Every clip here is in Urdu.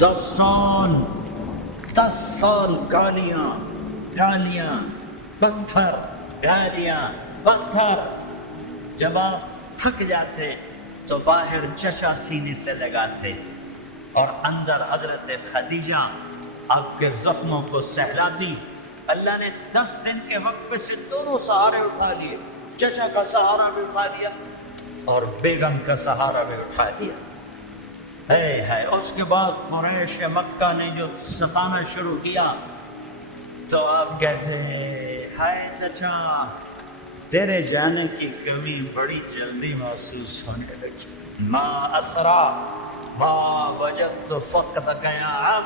دس سال گالیاں گالیاں، پتھر گالیاں پتھر۔ جب آپ تھک جاتے تو باہر چچا سینے سے لگاتے اور اندر حضرت خدیجہ آپ کے زخموں کو سہلاتی۔ اللہ نے 10 دن کے وقفے سے دونوں سہارے اٹھا لیے، چچا کا سہارا بھی اٹھا لیا اور بیگم کا سہارا بھی اٹھا لیا۔ ہے اس کے بعد قریش مکہ نے جو ستانا شروع کیا تو آپ کہتے ہیں ہائے چچا تیرے جانے کی کمی بڑی جلدی محسوس ہونے لگی، ما اسرا ما وجدت فقدک یا عم۔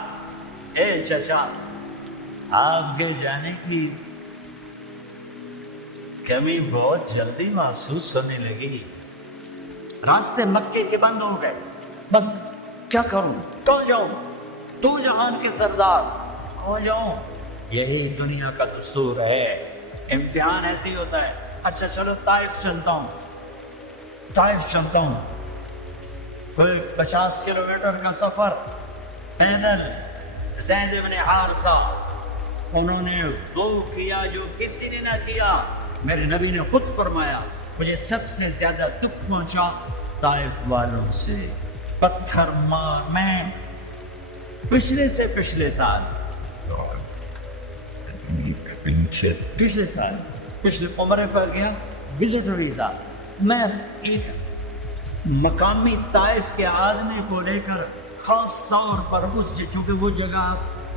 اے چچا آپ کے جانے کی کمی بہت جلدی محسوس ہونے لگی، راستے مکے کے بند ہو گئے، بند کیا کروں، کہاں جاؤں، تو جہان کے سردار کہاں جاؤں۔ یہی دنیا کا دستور ہے، امتحان ایسے ہی ہوتا ہے۔ اچھا چلو طائف چلتا ہوں، طائف چلتا ہوں، کوئی 50 کلومیٹر کا سفر پیدل۔ زید بن حارثہ انہوں نے وہ کیا جو کسی نے نہ کیا۔ میرے نبی نے خود فرمایا مجھے سب سے زیادہ دکھ پہنچا طائف والوں سے، پتھر مار۔ میں پچھلے سال پچھلے عمرے پر گیا، وزٹ ویزا، میں ایک مقامی طائف کے آدمی کو لے کر خاص طور پر چونکہ وہ جگہ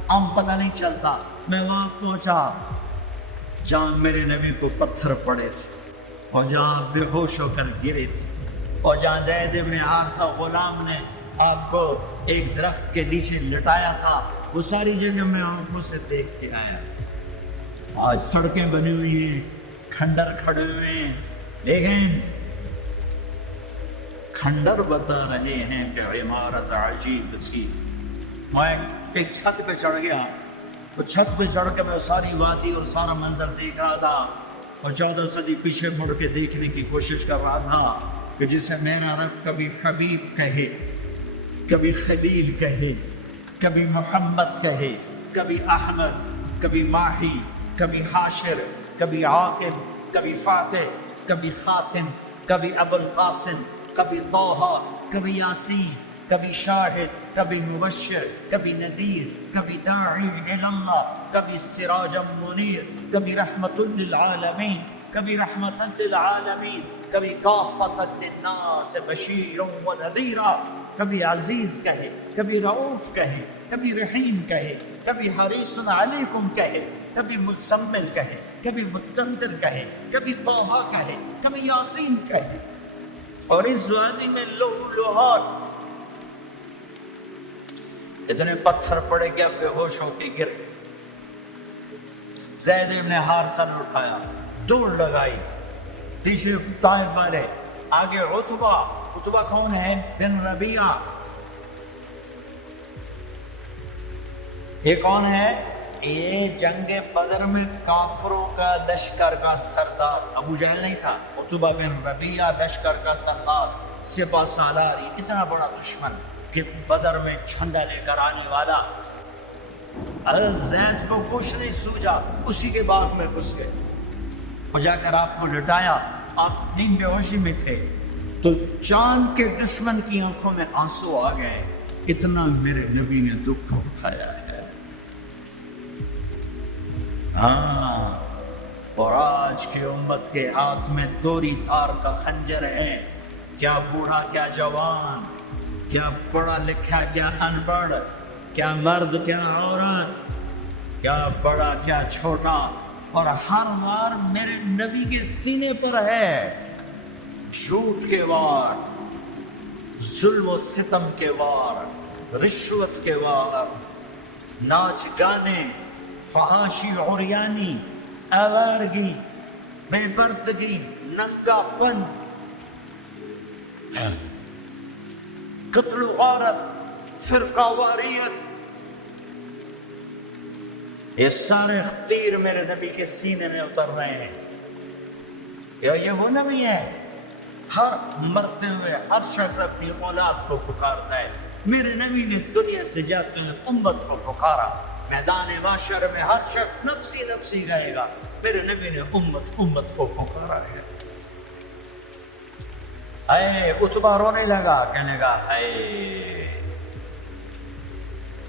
عام پتہ نہیں چلتا، میں وہاں پہنچا جہاں میرے نبی کو پتھر پڑے تھے اور جہاں بے ہوش ہو کر گرے تھے اور جہاں زید بن حارثہ غلام نے آپ کو ایک درخت کے نیچے لٹایا تھا، وہ ساری جگہ میں آنکھوں سے دیکھ کے آیا۔ آج سڑکیں بنی ہوئی ہیں، کھنڈر کھڑے ہوئے ہیں، لیکن کھنڈر بتا رہے ہیں کہ عمارت عجیب تھی۔ میں ایک چھت پہ چڑھ گیا، وہ چھت پہ چڑھ کے میں ساری وادی اور سارا منظر دیکھ رہا تھا اور 14 صدی پیچھے مڑ کے دیکھنے کی کوشش کر رہا تھا کہ جسے میرا رب کبھی حبیب کہے، کبھی خلیل کہے، کبھی محمد کہے، کبھی احمد، کبھی ماہی، کبھی حاشر، کبھی عاقب، کبھی فاتح، کبھی خاتم، کبھی ابو القاسم، کبھی طٰہٰ، کبھی یاسین، کبھی شاہد، کبھی مبشر، کبھی نذیر، کبھی داعی الی اللہ، کبھی سراج منیر، کبھی رحمت للعالمین، کبھی رحمت للعالمین، کبھی کافۃ للناس بشیر و نذیرا، کبھی عزیز کہے، کبھی رؤوف کہے، کبھی رحیم کہے، کبھی حریص علیکم کہے، کبھی مزمل کہے، کبھی مدثر کہے، کبھی طٰہٰ کہے، کبھی یاسین کہے۔ اور اس وادی میں لہو لہار اتنے پتھر پڑے گیا، بے ہوش ہو کے گر۔ زید بن حارثہ نے اٹھایا، دوڑ لگائی، پیچھے طائف والے، آگے عتبہ کون ہے؟ بن ربیعہ۔ یہ کون ہے؟ یہ جنگ بدر میں کافروں کا لشکر کا سردار، ابو جہل نہیں تھا، عتبہ بن ربیعہ لشکر کا سردار، سپہ سالار، اتنا بڑا دشمن کہ بدر میں جھنڈا لے کر آنے والا۔ حضرت زید کو کچھ نہیں سوجا، اسی کے باغ میں گھس گئے اور جا کر آپ کو لٹایا۔ آپ نیند بے ہوشی میں تھے تو چاند کے دشمن کی آنکھوں میں آنسو آ گئے، اتنا میرے نبی نے دکھ اٹھایا ہے۔ ہاں، اور آج کی امت کے ہاتھ میں دوری تار کا خنجر ہے، کیا بوڑھا کیا جوان، کیا پڑھا لکھا کیا ان پڑھ، کیا مرد کیا عورت، کیا بڑا کیا چھوٹا، اور ہر وار میرے نبی کے سینے پر ہے جھوٹ کے وار، ظلم و ستم کے وار، رشوت کے وار، ناچ گانے، فحاشی عریانی، آوارگی، بے پردگی، ننگا پن، قتل و غارت، فرقہ واریت، یہ سارے تیر میرے نبی کے سینے میں اتر رہے ہیں۔ یا یہ وہ نبی ہے، ہر مرتے ہوئے ہر شخص اپنی اولاد کو پکارتا ہے، میرے نبی نے دنیا سے جاتے ہیں امت کو پکارا، میدان معاشر میں ہر شخص نفسی نفسی کہے گا، میرے نبی نے امت کو پکارا ہے۔ اے عتبہ رونے لگا، کہنے لگا اے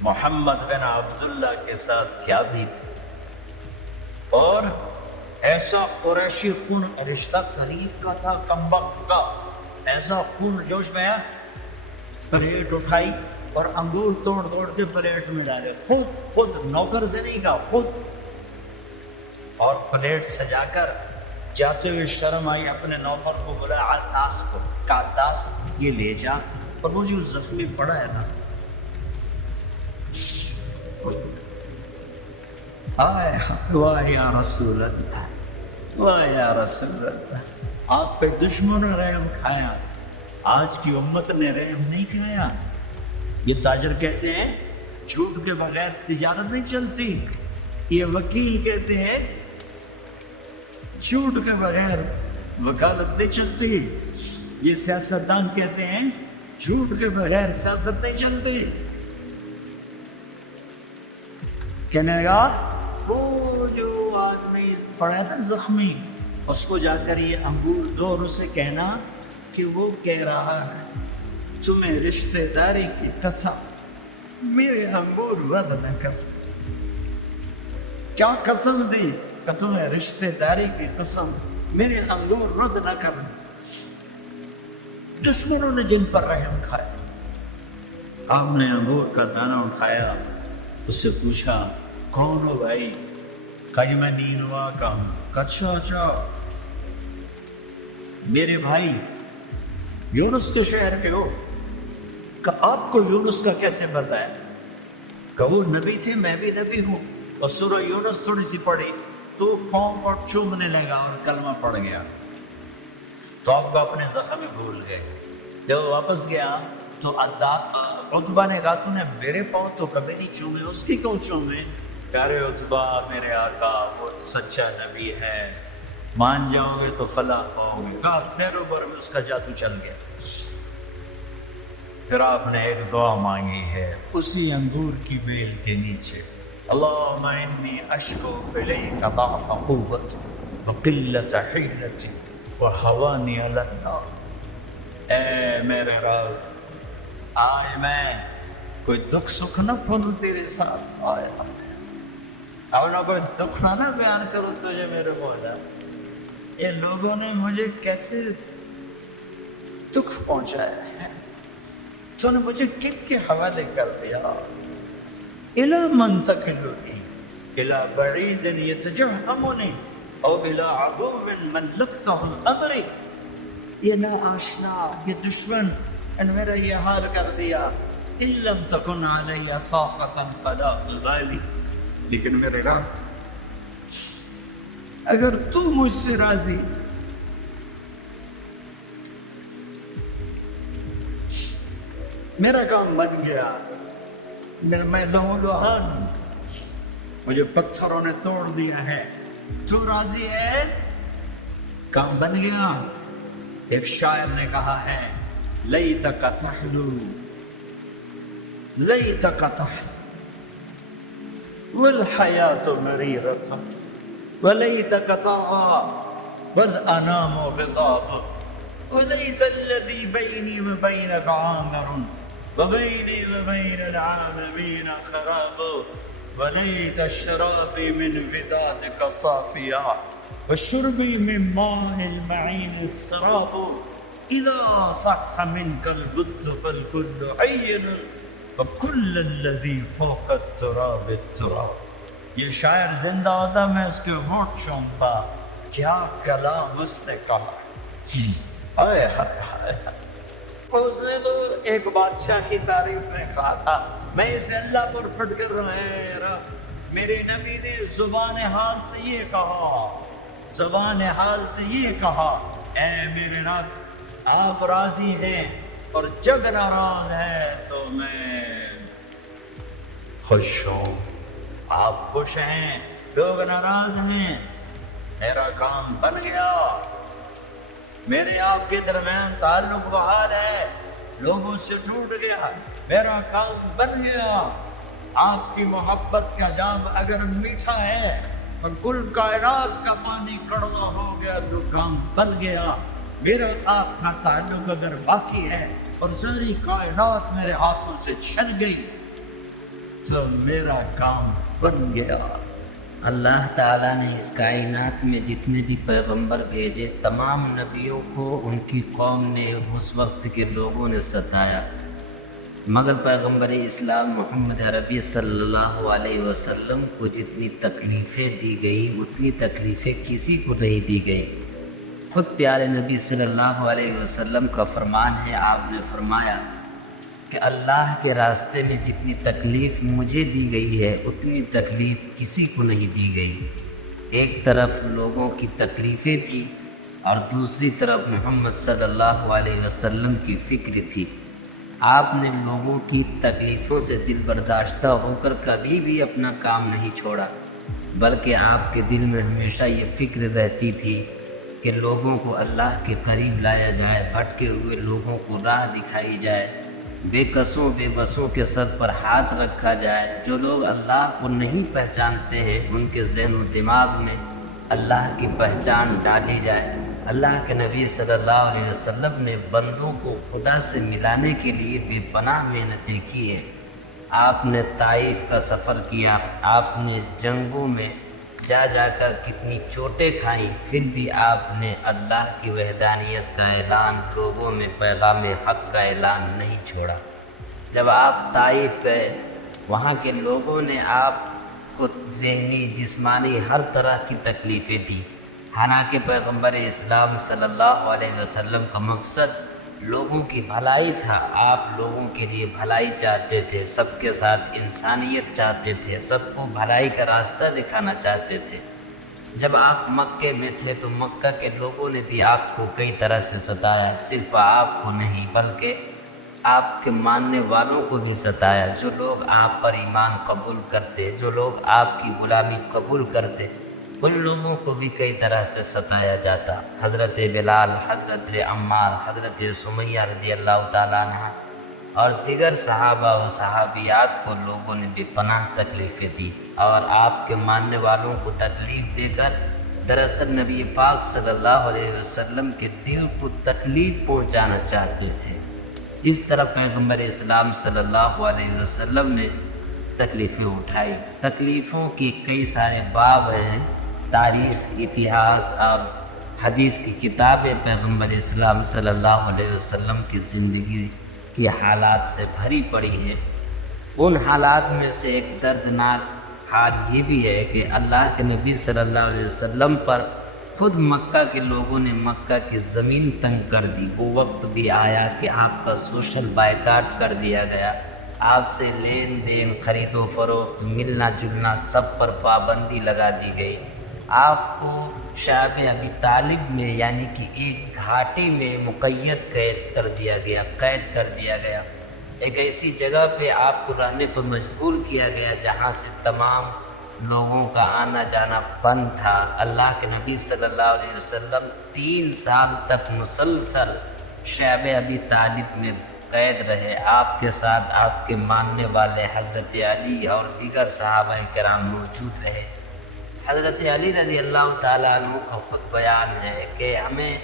محمد بن عبداللہ کے ساتھ کیا بیت، اور ایسا قریشی خون، رشتہ قریب کا تھا، کم وقت کا، ایسا خون جوش میں آیا، پلیٹ اٹھائی اور انگور توڑ توڑ کے پلیٹ میں ڈالے، خود نوکر سے نہیں کہا، خود، اور پلیٹ سجا کر جاتے ہوئے شرم آئی، اپنے نوکر کو بولا عطاس کو، کہا عطاس یہ لے جا، اور وہ جو زخمی پڑا ہے نا، آئے واہ یا رسول اللہ، واہ یا رسول اللہ، آپ پہ دشمنوں نے رحم کھایا، آج کی امت نے رحم نہیں کھایا۔ یہ تاجر کہتے ہیں جھوٹ کے بغیر تجارت نہیں چلتی، یہ وکیل کہتے ہیں جھوٹ کے بغیر وکالت نہیں چلتی، یہ سیاستدان کہتے ہیں جھوٹ کے بغیر سیاست نہیں چلتی۔ کہنے گا وہ جو آدمی پڑا تھا زخمی، اس کو جا کر یہ انگور دو اور اسے کہنا کہ وہ کہہ رہا ہے تمہیں رشتہ داری کی قسم میرے انگور رد نہ کر۔ کیا قسم دی کہ تمہیں رشتہ داری کی قسم میرے انگور رد نہ کر۔ دشمنوں نے جن پر رحم کھایا، آپ نے انگور کا دانہ اٹھایا، اس سے پوچھا کون ہو بھائی، کہیں میں نینوا کا ہوں، اچھا اچھا میرے بھائی یونس کے شہر کے ہو، کہ آپ کو یونس کا کیسے پتہ ہے، کہ وہ نبی تھے میں بھی نبی ہوں، اور سورہ یونس تھوڑی سی پڑھی تو پاؤں پر چومنے لگا اور کلمہ پڑھ گیا، تو آپ کو اپنے زخم بھول گئے۔ جب واپس گیا تو عتبہ نے کہا تو نے میرے پاؤں تو کبھی نہیں چومے، اس کی کیوں چومے؟ پیارے عتبہ میرے آقا وہ سچا نبی ہے، مان جاؤ گے تو فلاح پاؤ گے۔ کہا تیروں پر میں اس کا جادو چل گیا۔ پھر آپ نے ایک دعا مانگی ہے اسی انگور کی بیل کے نیچے، اللہم انی اشکو الیک ضعف قوتی وقلت حیلتی وہوانی علی النار۔ اے میرے رب، آئے میں کوئی دکھ سکھ نہ پھولوں تیرے ساتھ، آئے اپنا کوئی دکھ نہ بیان کروں تجھے میرے مولا، یہ لوگوں نے مجھے کیسے دکھ پہنچایا ہے، تو نے مجھے کن کے حوالے کر دیا، الی من تکلنی الی بعید یتجہمنی او الی عدو من لقتہ امری۔ یہ نا آشنا، یہ دشمن ان میرا یہ حال کر دیا، ان لم تکن علی صافتا فلا ابالی، لیکن میرے رب اگر تو مجھ سے راضی، میرا کام بن گیا، میں لہو لہان ہوں، مجھے پتھروں نے توڑ دیا ہے، تو راضی ہے، کام بن گیا۔ ایک شاعر نے کہا ہے لیتک تحلو لیتک تحلو والحیات مریرۃ ولیتک طغی والانام غضاض ولیت الذی بینی وبینک عامر وبینی وبین العالمین خراب ولیت الشرابی من ودادک صافیا وشربی من ماء المعین السراب اذا صح منک الود فالکل عین وکل الذی فوق التراب التراب۔ یہ شاعر زندہ ہوتا میں اس کے ہوٹ چومتا، کیا کلام اس نے کہا، آئے ہائے۔ اس نے تو ایک بادشاہ کی تعریف میں کہا تھا میں اسے اللہ پر پھٹ کر رہا ہے، میرے نبی نے زبان حال سے یہ کہا، زبان حال سے یہ کہا، اے میرے رب آپ راضی ہیں اور جگ ناراض ہے تو میں خوش ہوں، آپ خوش ہیں لوگ ناراض ہیں، میرا کام بن گیا، میرے آپ کے درمیان تعلق بحال ہے، لوگوں سے ٹوٹ گیا، میرا کام بن گیا۔ آپ کی محبت کا جام اگر میٹھا ہے اور کل کائنات کا پانی کڑوا ہو گیا تو کام بن گیا۔ میرا آپ کا تعلق اگر باقی ہے اور ساری کائنات میرے ہاتھوں سے چھن گئی تو میرا کام بن گیا۔ اللہ تعالیٰ نے اس کائنات میں جتنے بھی پیغمبر بھیجے تمام نبیوں کو ان کی قوم نے اس وقت کے لوگوں نے ستایا، مگر پیغمبر اسلام محمد عربی صلی اللہ علیہ وسلم کو جتنی تکلیفیں دی گئی اتنی تکلیفیں کسی کو نہیں دی گئی۔ خود پیارے نبی صلی اللہ علیہ وسلم کا فرمان ہے، آپ نے فرمایا کہ اللہ کے راستے میں جتنی تکلیف مجھے دی گئی ہے اتنی تکلیف کسی کو نہیں دی گئی۔ ایک طرف لوگوں کی تکلیفیں تھی اور دوسری طرف محمد صلی اللہ علیہ وسلم کی فکر تھی۔ آپ نے لوگوں کی تکلیفوں سے دل برداشتہ ہو کر کبھی بھی اپنا کام نہیں چھوڑا، بلکہ آپ کے دل میں ہمیشہ یہ فکر رہتی تھی کہ لوگوں کو اللہ کے قریب لایا جائے، بھٹکے ہوئے لوگوں کو راہ دکھائی جائے، بے قصوں بے بسوں کے سر پر ہاتھ رکھا جائے۔ جو لوگ اللہ کو نہیں پہچانتے ہیں ان کے ذہن و دماغ میں اللہ کی پہچان ڈالی جائے۔ اللہ کے نبی صلی اللہ علیہ وسلم نے بندوں کو خدا سے ملانے کے لیے بے پناہ محنتیں کی ہیں۔ آپ نے طائف کا سفر کیا، آپ نے جنگوں میں جا جا کر کتنی چوٹیں کھائیں، پھر بھی آپ نے اللہ کی وحدانیت کا اعلان، لوگوں میں پیغام حق کا اعلان نہیں چھوڑا۔ جب آپ طائف گئے وہاں کے لوگوں نے آپ کو ذہنی جسمانی ہر طرح کی تکلیفیں دی، حالانکہ پیغمبر اسلام صلی اللہ علیہ وسلم کا مقصد لوگوں کی بھلائی تھا۔ آپ لوگوں کے لیے بھلائی چاہتے تھے، سب کے ساتھ انسانیت چاہتے تھے، سب کو بھلائی کا راستہ دکھانا چاہتے تھے۔ جب آپ مکے میں تھے تو مکہ کے لوگوں نے بھی آپ کو کئی طرح سے ستایا، صرف آپ کو نہیں بلکہ آپ کے ماننے والوں کو بھی ستایا۔ جو لوگ آپ پر ایمان قبول کرتے، جو لوگ آپ کی غلامی قبول کرتے، ان لوگوں کو بھی کئی طرح سے ستایا جاتا۔ حضرت بلال، حضرت عمار، حضرت سمیہ رضی اللہ تعالیٰ عنہ اور دیگر صحابہ و صحابیات کو لوگوں نے بے پناہ تکلیفیں دی، اور آپ کے ماننے والوں کو تکلیف دے کر دراصل نبی پاک صلی اللہ علیہ وسلم کے دل کو تکلیف پہنچانا چاہتے تھے۔ اس طرح پیغمبر اسلام صلی اللہ علیہ وسلم نے تکلیفیں اٹھائی۔ تکلیفوں کی کئی سارے باب ہیں، تاریخ، اتہاس اور حدیث کی کتابیں پیغمبر اسلام صلی اللہ علیہ وسلم کی زندگی کی حالات سے بھری پڑی ہیں۔ ان حالات میں سے ایک دردناک حال یہ بھی ہے کہ اللہ کے نبی صلی اللہ علیہ وسلم پر خود مکہ کے لوگوں نے مکہ کی زمین تنگ کر دی۔ وہ وقت بھی آیا کہ آپ کا سوشل بائیکاٹ کر دیا گیا، آپ سے لین دین، خرید و فروخت، ملنا جلنا سب پر پابندی لگا دی گئی۔ آپ کو شعب ابی طالب میں یعنی کہ ایک گھاٹی میں مقید کر دیا گیا، ایک ایسی جگہ پہ آپ کو رہنے پر مجبور کیا گیا جہاں سے تمام لوگوں کا آنا جانا بند تھا۔ اللہ کے نبی صلی اللہ علیہ وسلم 3 سال تک مسلسل شعب ابی طالب میں قید رہے۔ آپ کے ساتھ آپ کے ماننے والے حضرت علی اور دیگر صحابہ کرام موجود رہے۔ حضرت علی رضی اللہ تعالیٰ عنہ کا خود بیان ہے کہ ہمیں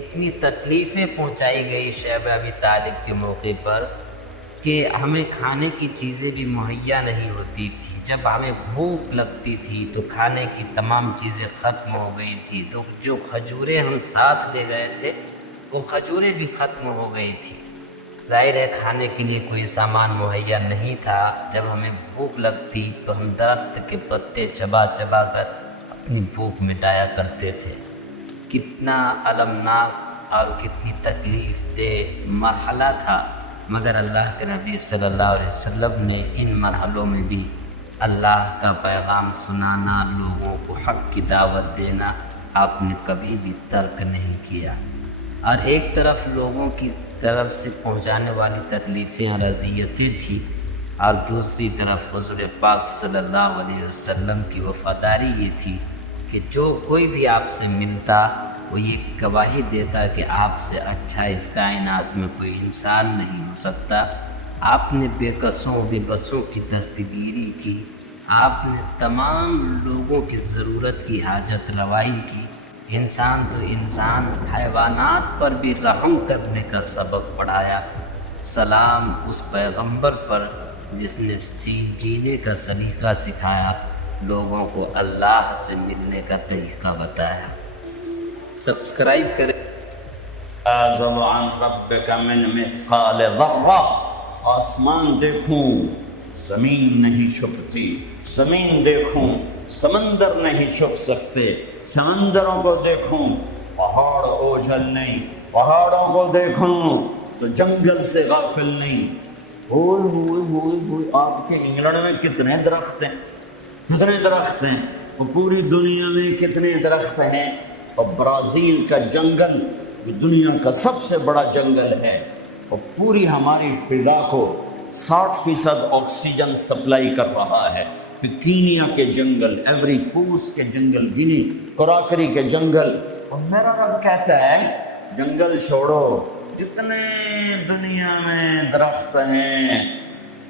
اتنی تکلیفیں پہنچائی گئی شعب ابی طالب کے موقع پر کہ ہمیں کھانے کی چیزیں بھی مہیا نہیں ہوتی تھی۔ جب ہمیں بھوک لگتی تھی تو کھانے کی تمام چیزیں ختم ہو گئی تھی، تو جو کھجوریں ہم ساتھ لے گئے تھے وہ کھجوریں بھی ختم ہو گئی تھی۔ ظاہر ہے کھانے کے لیے کوئی سامان مہیا نہیں تھا۔ جب ہمیں بھوک لگتی تو ہم درخت کے پتے چبا چبا کر اپنی بھوک مٹایا کرتے تھے۔ کتنا المناک اور کتنی تکلیف دہ مرحلہ تھا، مگر اللہ کے نبی صلی اللہ علیہ وسلم نے ان مرحلوں میں بھی اللہ کا پیغام سنانا، لوگوں کو حق کی دعوت دینا آپ نے کبھی بھی ترک نہیں کیا۔ اور ایک طرف لوگوں کی طرف سے پہنچانے والی تکلیفیں اور اذیتیں تھیں، اور دوسری طرف حضور پاک صلی اللہ علیہ وسلم کی وفاداری یہ تھی کہ جو کوئی بھی آپ سے ملتا وہ یہ گواہی دیتا کہ آپ سے اچھا اس کائنات میں کوئی انسان نہیں ہو سکتا، آپ نے بے کسوں بے بسوں کی دستگیری کی، آپ نے تمام لوگوں کی ضرورت کی حاجت روائی کی، انسان تو انسان حیوانات پر بھی رحم کرنے کا سبق پڑھایا۔ سلام اس پیغمبر پر جس نے جینے کا سلیقہ سکھایا، لوگوں کو اللہ سے ملنے کا طریقہ بتایا۔ سبسکرائب کریں۔ أعزب عن ربك من مثقال ذرہ، آسمان دیکھوں زمین نہیں چھپتی، زمین دیکھوں سمندر نہیں چھپ سکتے، سمندروں کو دیکھوں پہاڑ اوجھل نہیں، پہاڑوں کو دیکھوں تو جنگل سے غافل نہیں۔ ہوئے ہوئے ہوئے ہوئے، آپ کے انگلینڈ میں کتنے درخت ہیں، کتنے درخت ہیں، اور پوری دنیا میں کتنے درخت ہیں، اور برازیل کا جنگل جو دنیا کا سب سے بڑا جنگل ہے، اور پوری ہماری فضا کو 60% آکسیجن سپلائی کر رہا ہے۔ پھر کینیا کے جنگل، ایوری کوسٹ کے جنگل، گینی کراکری کے جنگل، اور میرا رب کہتا ہے جنگل چھوڑو، جتنے دنیا میں درخت ہیں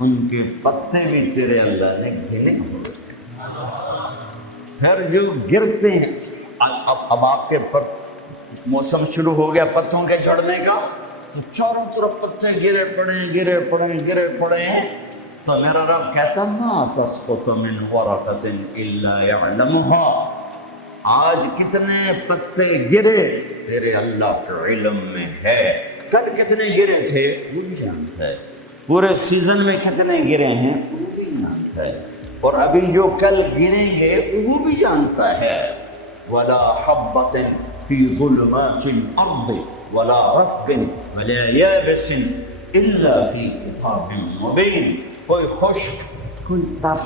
ان کے پتے بھی تیرے اللہ نے گنے ہوئے، پھر جو گرتے ہیں۔ اب آپ کے پر موسم شروع ہو گیا پتوں کے جھڑنے کا، تو چاروں طرف پتے گرے پڑے ہیں، تو میرا رب کہتا ما تسقط من ورقۃ الا يعلمها، آج کتنے پتے گرے تیرے اللہ کے علم میں ہے، کل کتنے گرے تھے وہ بھی جانتا ہے، پورے سیزن میں کتنے گرے ہیں وہ بھی جانتا ہے، اور ابھی جو کل گریں گے وہ بھی جانتا ہے۔ ولا حبۃ فی ظلمات الارض ولا رطب ولا یابس الا فی کتاب مبین، کوئی خشک، کوئی تر،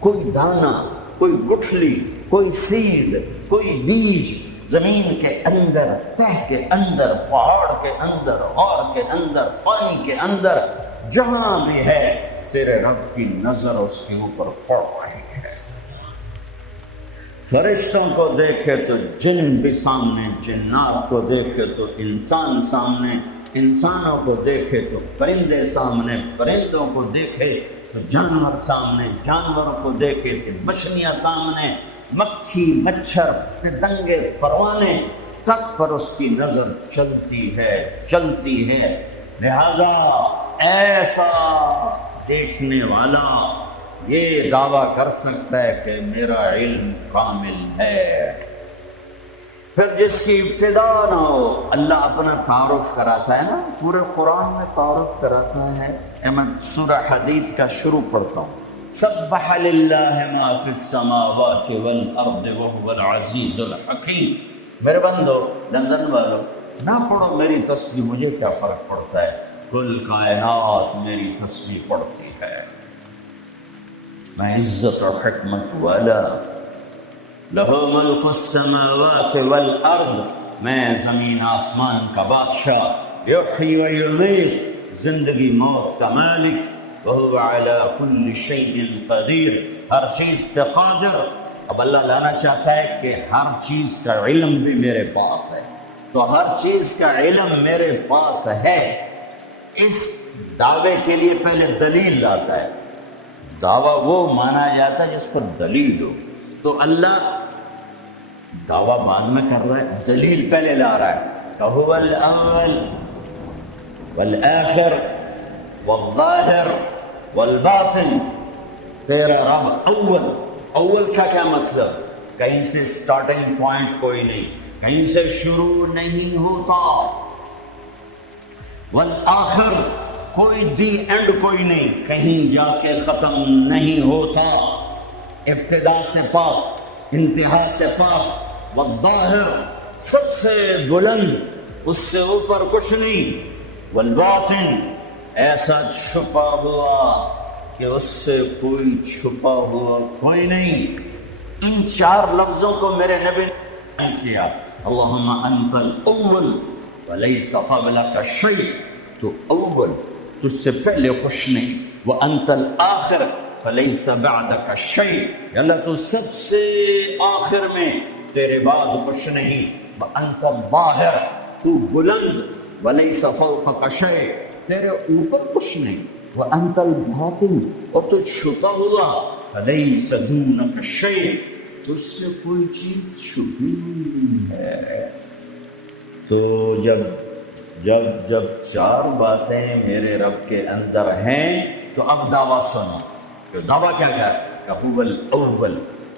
کوئی دانہ، کوئی گٹھلی، کوئی سیل، کوئی بیج زمین کے اندر، تہ کے اندر، پہاڑ کے اندر، غار کے اندر، پانی کے اندر، جہاں بھی ہے تیرے رب کی نظر اس کے اوپر پڑ رہی ہے۔ فرشتوں کو دیکھے تو جن بھی سامنے، جنات کو دیکھے تو انسان سامنے، انسانوں کو دیکھے تو پرندے سامنے، پرندوں کو دیکھے تو جانور سامنے، جانوروں کو دیکھے تو مچھلیاں سامنے، مکھی، مچھر، پتنگے، پروانے تک پر اس کی نظر چلتی ہے۔ لہذا ایسا دیکھنے والا یہ دعویٰ کر سکتا ہے کہ میرا علم کامل ہے۔ پھر جس کی ابتدا نہ ہو، اللہ اپنا تعارف کراتا ہے نا، پورے قرآن میں تعارف کراتا ہے۔ میں سورہ حدید کا شروع پڑھتا ہوں۔ سبح للہ ما فی السماوات والارض وهو العزیز الحکیم۔ میرے بندو، لندن والو، نہ پڑھو میری تسبیح، مجھے کیا فرق پڑتا ہے، کل کائنات میری تسبیح پڑھتی ہے۔ میں عزت اور حکمت والا، لہو ملک السماوات والارض، میں زمین آسمان کا بادشاہ، یحیی و یمیت، زندگی موت کا مالک، وہو علی کل شیء قدیر، ہر چیز پہ قادر۔ اب اللہ لانا چاہتا ہے کہ ہر چیز کا علم بھی میرے پاس ہے، تو ہر چیز کا علم میرے پاس ہے، اس دعوے کے لیے پہلے دلیل لاتا ہے۔ دعویٰ وہ مانا جاتا ہے جس پر دلیل ہو، تو اللہ دعویٰ بعد میں کر رہا ہے، دلیل پہلے لا رہا ہے۔ فَهُوَ الْأَوَّلُ وَالْآخِرُ وَالظَّاهِرُ وَالْبَاطِنُ، تیرا رب اول کا کیا مطلب؟ کہیں سے سٹارٹنگ پوائنٹ کوئی نہیں، کہیں سے شروع نہیں ہوتا، والآخر کوئی دی اینڈ کوئی نہیں، کہیں جا کے ختم نہیں ہوتا، ابتدا سے پاک، انتہا سے پاک، والظاہر سب سے بلند، اس سے اوپر کچھ نہیں، والباطن ایسا چھپا ہوا کہ اس سے کوئی چھپا ہوا کوئی نہیں۔ ان چار لفظوں کو میرے نبی نے کیا، اللہم انت الاول فلیس قبلک شیء، تو اول، تجھ سے پہلے کچھ نہیں، وانت الآخر فلیس بعدک شیء، اللہ تو سب سے آخر میں، تیرے بعد کچھ نہیں، وانت الظاہر، تو بلند، ولیس فوقک شیء، تیرے اوپر کچھ نہیں، وانت الباطن، اور تو چھپا ہوا، فلیس دونک شیء، تجھ سے کوئی چیز چھپی نہیں ہے۔ تو جب چار باتیں میرے رب کے اندر ہیں تو اب دعویٰ سنو۔ تو دعویٰ کیا کر کہ هو الاول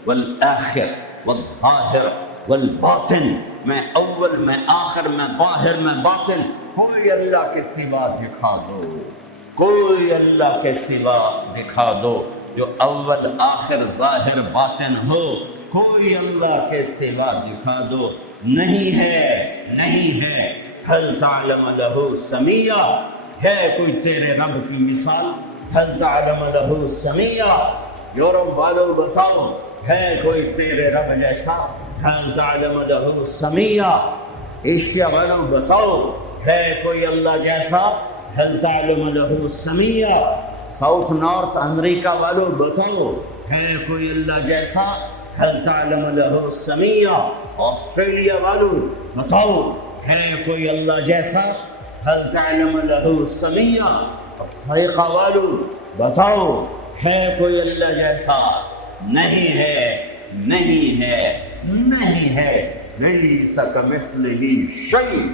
والآخر والظاہر والباطن، میں اول، میں آخر، میں ظاہر، میں باطن، کوئی اللہ کے سوا دکھا دو، کوئی اللہ کے سوا دکھا دو جو اول آخر ظاہر باطن ہو، کوئی اللہ کے سوا دکھا دو۔ نہیں ہے، نہیں ہے۔ هل تعلم له سمیہ، ہے کوئی تیرے رب کی مثال؟ هل تعلم له سمیہ، یورپ والوں بتاؤ ہے کوئی تیرے رب جیسا؟ هل تعلم له سمیہ، ایشیا والوں بتاؤ ہے کوئی اللہ جیسا؟ هل تعلم له سمیہ، ساؤتھ نارتھ امریکہ والوں بتاؤ ہے کوئی اللہ جیسا؟ هل تعلم له سمیہ، آسٹریلیا والوں بتاؤ ہے کوئی اللہ جیسا؟ هل تعلم له سمیہ، افریقہ والوں بتاؤ ہے کوئی اللہ جیسا؟ نہیں ہے، نہیں ہے، نہیں ہے۔ لیس کمثلہ شیء،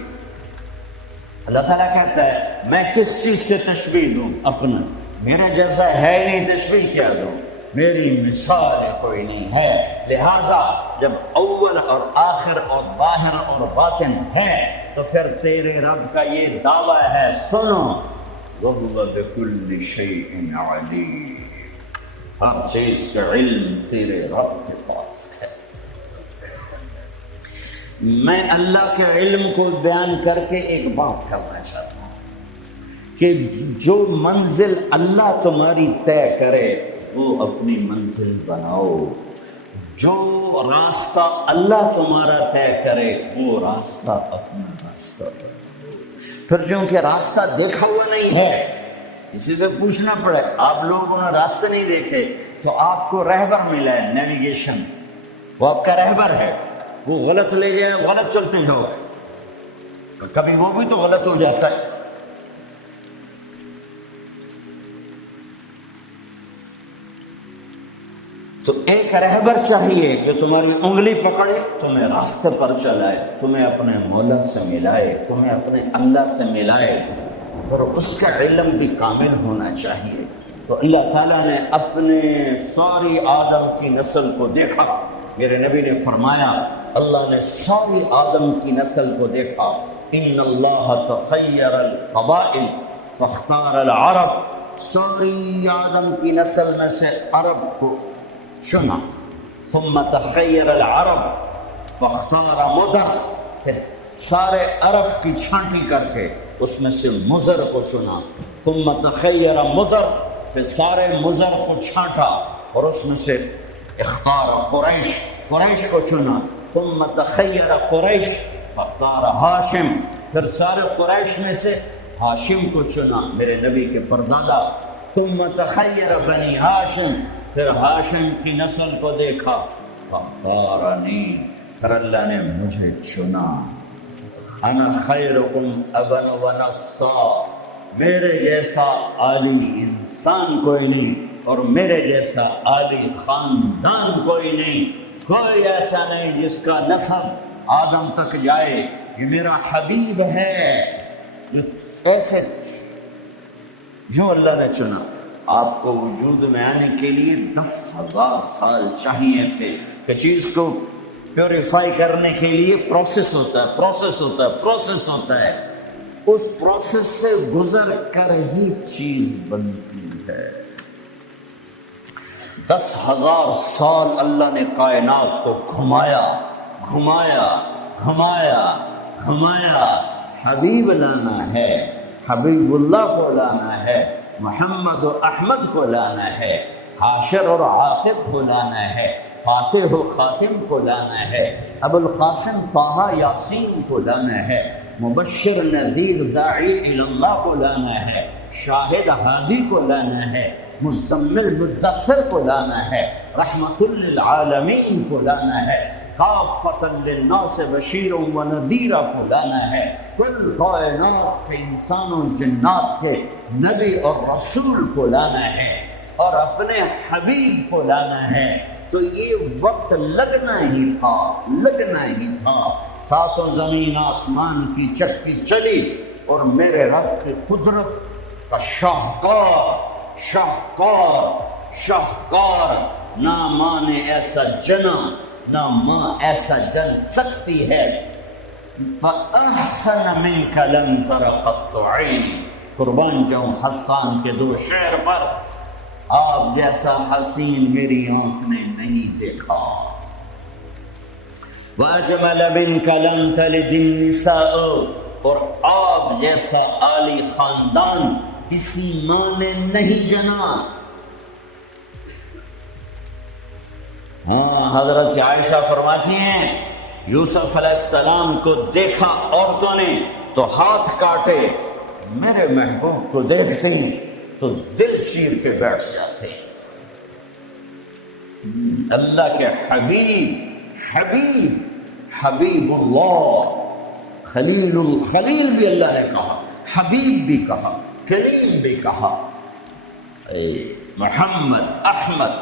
اللہ تعالیٰ کہتا ہے میں کس چیز سے تشبیہ دوں اپنا؟ میرا جیسا ہے نہیں، تشبیہ کیا دوں؟ میری مثال کوئی نہیں ہے۔ لہٰذا جب اول اور آخر اور ظاہر اور باطن ہے تو پھر تیرے رب کا یہ دعویٰ ہے، سنو، وَهُوَ بِكُلِّ شَيْءٍ عَلِيمٌ، ہر چیز کا علم تیرے رب کے پاس ہے۔ میں اللہ کے علم کو بیان کر کے ایک بات کرنا چاہتا ہوں کہ جو منزل اللہ تمہاری طے کرے وہ اپنی منزل بناؤ، جو راستہ اللہ تمہارا طے کرے وہ راستہ اپنا راستہ بناؤ۔ پھر چونکہ راستہ دیکھا ہوا نہیں ہے، کسی سے پوچھنا پڑے، آپ لوگوں نے راستے نہیں دیکھے تو آپ کو رہبر ملا ہے، نیویگیشن، وہ آپ کا رہبر ہے، وہ غلط لے جائے، غلط چلتے ہو، کبھی وہ بھی تو غلط ہو جاتا ہے۔ تو ایک رہبر چاہیے جو تمہاری انگلی پکڑے، تمہیں راستے پر چلائے، تمہیں اپنے مولا سے ملائے، تمہیں اپنے اللہ سے ملائے، اور اس کا علم بھی کامل ہونا چاہیے۔ تو اللہ تعالیٰ نے اپنے ساری آدم کی نسل کو دیکھا، میرے نبی نے فرمایا اللہ نے ساری آدم کی نسل کو دیکھا، ان اللہ تخیر القبائل فاختار العرب، ساری آدم کی نسل میں سے عرب کو چنا، ثم تخیر العرب فاختار مدر، پھر سارے عرب کی چھانٹی کر کے اس میں سے مضر کو چنا، ثم تخیر مدر، پھر سارے مضر کو چھانٹا اور اس میں سے اختار قریش کو چنا، ثم تخیر قریش فاختار ہاشم، پھر سارے قریش میں سے ہاشم کو چنا، میرے نبی کے پردادا، ثم تخیر بنی ہاشم، پھر ہاشم کی نسل کو دیکھا، فاختارنی، پھر اللہ نے مجھے چنا، انا خیرکم ابا ونفسا، میرے جیسا عالی انسان کوئی نہیں اور میرے جیسا عالی خاندان کوئی نہیں، کوئی ایسا نہیں جس کا نسب آدم تک جائے، یہ میرا حبیب ہے، جو ایسے جو اللہ نے چنا۔ آپ کو وجود میں آنے کے لیے 10,000 سال چاہیے تھے، کہ چیز کو پیوریفائی کرنے کے لیے پروسیس ہوتا ہے، اس پروسیس سے گزر کر ہی چیز بنتی ہے۔ 10,000 سال اللہ نے کائنات کو گھمایا، حبیب لانا ہے، حبیب اللہ کو لانا ہے، محمد و احمد کو لانا ہے، حاشر اور عاقب کو لانا ہے، فاتح و خاتم کو لانا ہے، ابو القاسم طہ یاسین کو لانا ہے، مبشر نذیر داعی اللہ کو لانا ہے، شاہد ہادی کو لانا ہے، مزمل مدثر کو لانا ہے، رحمت للعالمین کو لانا ہے، کافۃ للناس بشیر و نذیر کو لانا ہے، کل کائنات کے انسانوں جنات کے نبی اور رسول کو لانا ہے اور اپنے حبیب کو لانا ہے، تو یہ وقت لگنا ہی تھا۔ ساتوں زمین آسمان کی چکی چلی اور میرے رب کی قدرت کا شاہکار نہ ماں نے ایسا جنا، نہ ماں ایسا جن سکتی ہے۔ وَأَحْسَنَ مِنْكَ لَمْ تَرَ قَطُّ عَيْنِي، قربان جاؤں حسان کے دو شعر پر، آپ جیسا حسین میری آنکھ نے نہیں دیکھا۔ وَأَجْمَلَ مِنْكَ لَمْ تَلِدِ النِّسَاءُ، اور آپ جیسا عالی خاندان کسی ماں نے نہیں جنا۔ ہاں، حضرت عائشہ فرماتی ہیں یوسف علیہ السلام کو دیکھا عورتوں نے تو ہاتھ کاٹے، میرے محبوب کو دیکھتی تو دل چیر کے بیٹھ جاتے۔ اللہ کے حبیب اللہ، خلیل بھی اللہ نے کہا، حبیب بھی کہا، کریم بھی کہا۔ محمد، احمد،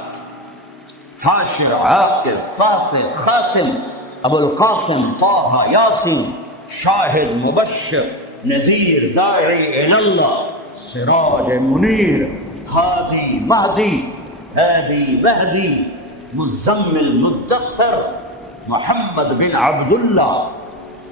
حاشر، عاقب، فاتح، خاتم، ابو القاسم، طه، یاسین، شاہد، مبشر، نذیر، داعی اللہ، سراج منیر، ہادی، مہدی، مزمل، مدثر، محمد بن عبد اللہ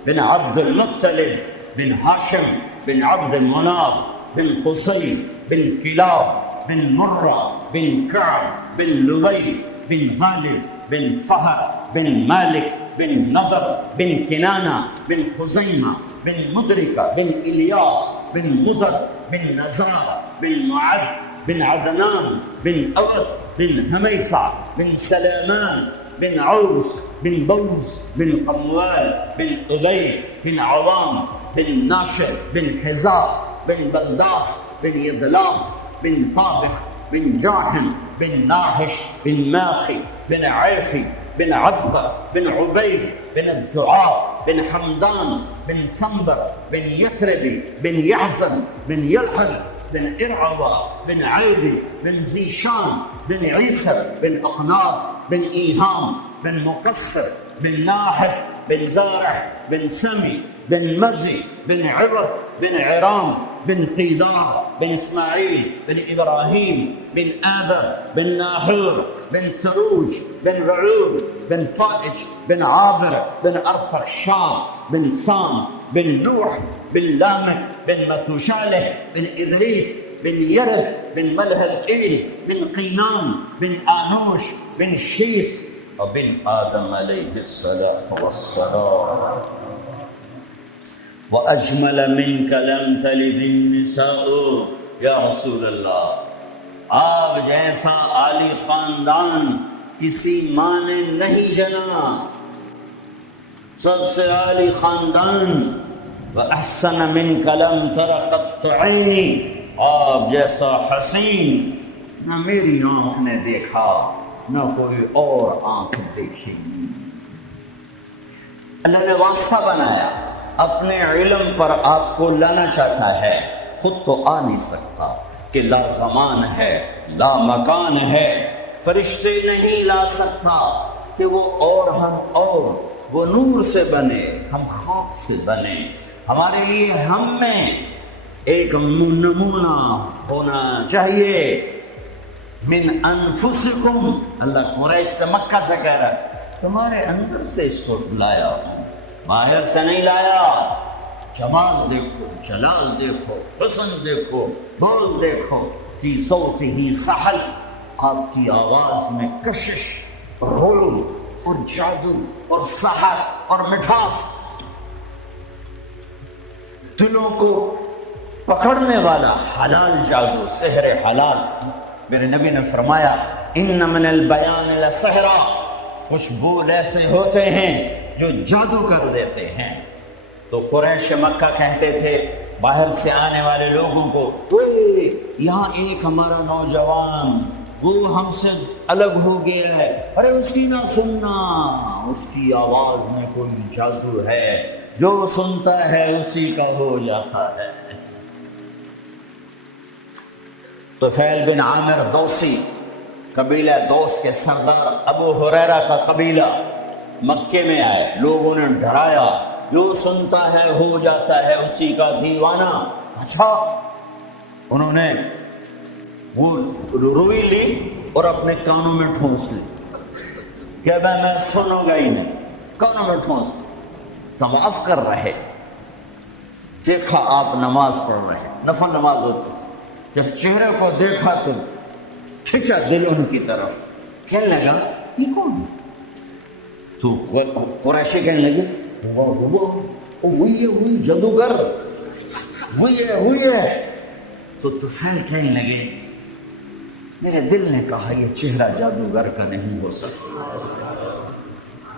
بن عبد المطلب بن ہاشم بن عبد مناف بن قصی بن کلاب بن مرہ بن کعب بن لبی بن غالب بن فہر بن مالک بن نضر بن کنانہ بن خزیمہ بن مدرکہ بن الیاس بن مدر بن نزار بن معد بن عدنان بن اود بن حمیصہ بن سلامان بن عوس بن بوز بن قموال بن ابی بن عوام بن ناشر بن حزار بن بلداس بن یدلاف بن طابخ بن جاحم بن ناحش بن ماخي بن عرفي بن عبدة بن عبيد بن الدعاء بن حمدان بن سنبر بن يثربي بن يحزن بن يلحق بن إرعوى بن عيدي بن زيشان بن عيسى بن أقناط بن إيهام بن مقصر بن ناحف بن زارع بن سمي بن مزي بن عبد بن عرام بن قيدار بن إسماعيل بن إبراهيم بن آذر بن ناحور بن سروج بن رعوب بن فائج بن عابر بن أرفخشاد بن سام بن نوح بن لامك بن متوشالح بن إدريس بن يرد بن ملهلكيل بن قينان بن آنوش بن شيس وبن آدم عليه الصلاة والسلام وأجمل منك لم تلد النساء یا رسول اللہ، آپ جیسا عالی خاندان کسی ماں نے نہیں جنا، سب سے عالی خاندان۔ وأحسن منك لم تر قط عینی، آپ جیسا حسین نہ میری آنکھ نے دیکھا نہ کوئی اور آنکھ دیکھی۔ اللہ نے واسطہ بنایا، اپنے علم پر آپ کو لانا چاہتا ہے، خود تو آ نہیں سکتا کہ لا زمان ہے لا مکان ہے، فرشتے نہیں لا سکتا کہ وہ اور ہم اور، وہ نور سے بنے ہم خاک سے بنے، ہمارے لیے ہم میں ایک نمونہ ہونا چاہیے۔ من انفسکم، اللہ قریش سے مکہ سے کہہ رہا ہے تمہارے اندر سے اس کو لایا ہوں، باہر سے نہیں لایا۔ جمال دیکھو، جلال دیکھو، حسن دیکھو، بول دیکھو، فی صوتہ سحل، آپ کی آواز میں کشش اور غلو اور جادو اور سحر اور مٹھاس، دلوں کو پکڑنے والا حلال جادو، سحر حلال۔ میرے نبی نے فرمایا ان من البیان لسحرا، کچھ بول ایسے ہوتے ہیں جو جادو کر دیتے ہیں۔ تو قریش مکہ کہتے تھے باہر سے آنے والے لوگوں کو، یہاں ایک ہمارا نوجوان وہ ہم سے الگ ہو گیا ہے، ارے اس کی نہ سننا، اس کی آواز میں کوئی جادو ہے، جو سنتا ہے اسی کا ہو جاتا ہے۔ طفیل بن عامر دوسی، قبیلہ دوس کے سردار ابو ہریرہ کا قبیلہ مکے میں آئے، لوگوں نے ڈرایا، جو سنتا ہے ہو جاتا ہے اسی کا دیوانہ۔ اچھا، انہوں نے وہ روئی لی اور اپنے کانوں میں ٹھونس لی کہ میں سنوں گا ہی نہیں، کانوں میں ٹھونس لی۔ طواف کر رہے، دیکھا آپ نماز پڑھ رہے، نفل نماز ہوتی تھی، جب چہرے کو دیکھا تو کھینچا دل ان کی طرف، کہنے لگا یہ کون؟ تو قریشی کہنے لگے وہی جادوگر، وہی ہے۔ تو طفیل کہنے لگے میرے دل نے کہا یہ چہرہ جادوگر کا نہیں ہو سکتا،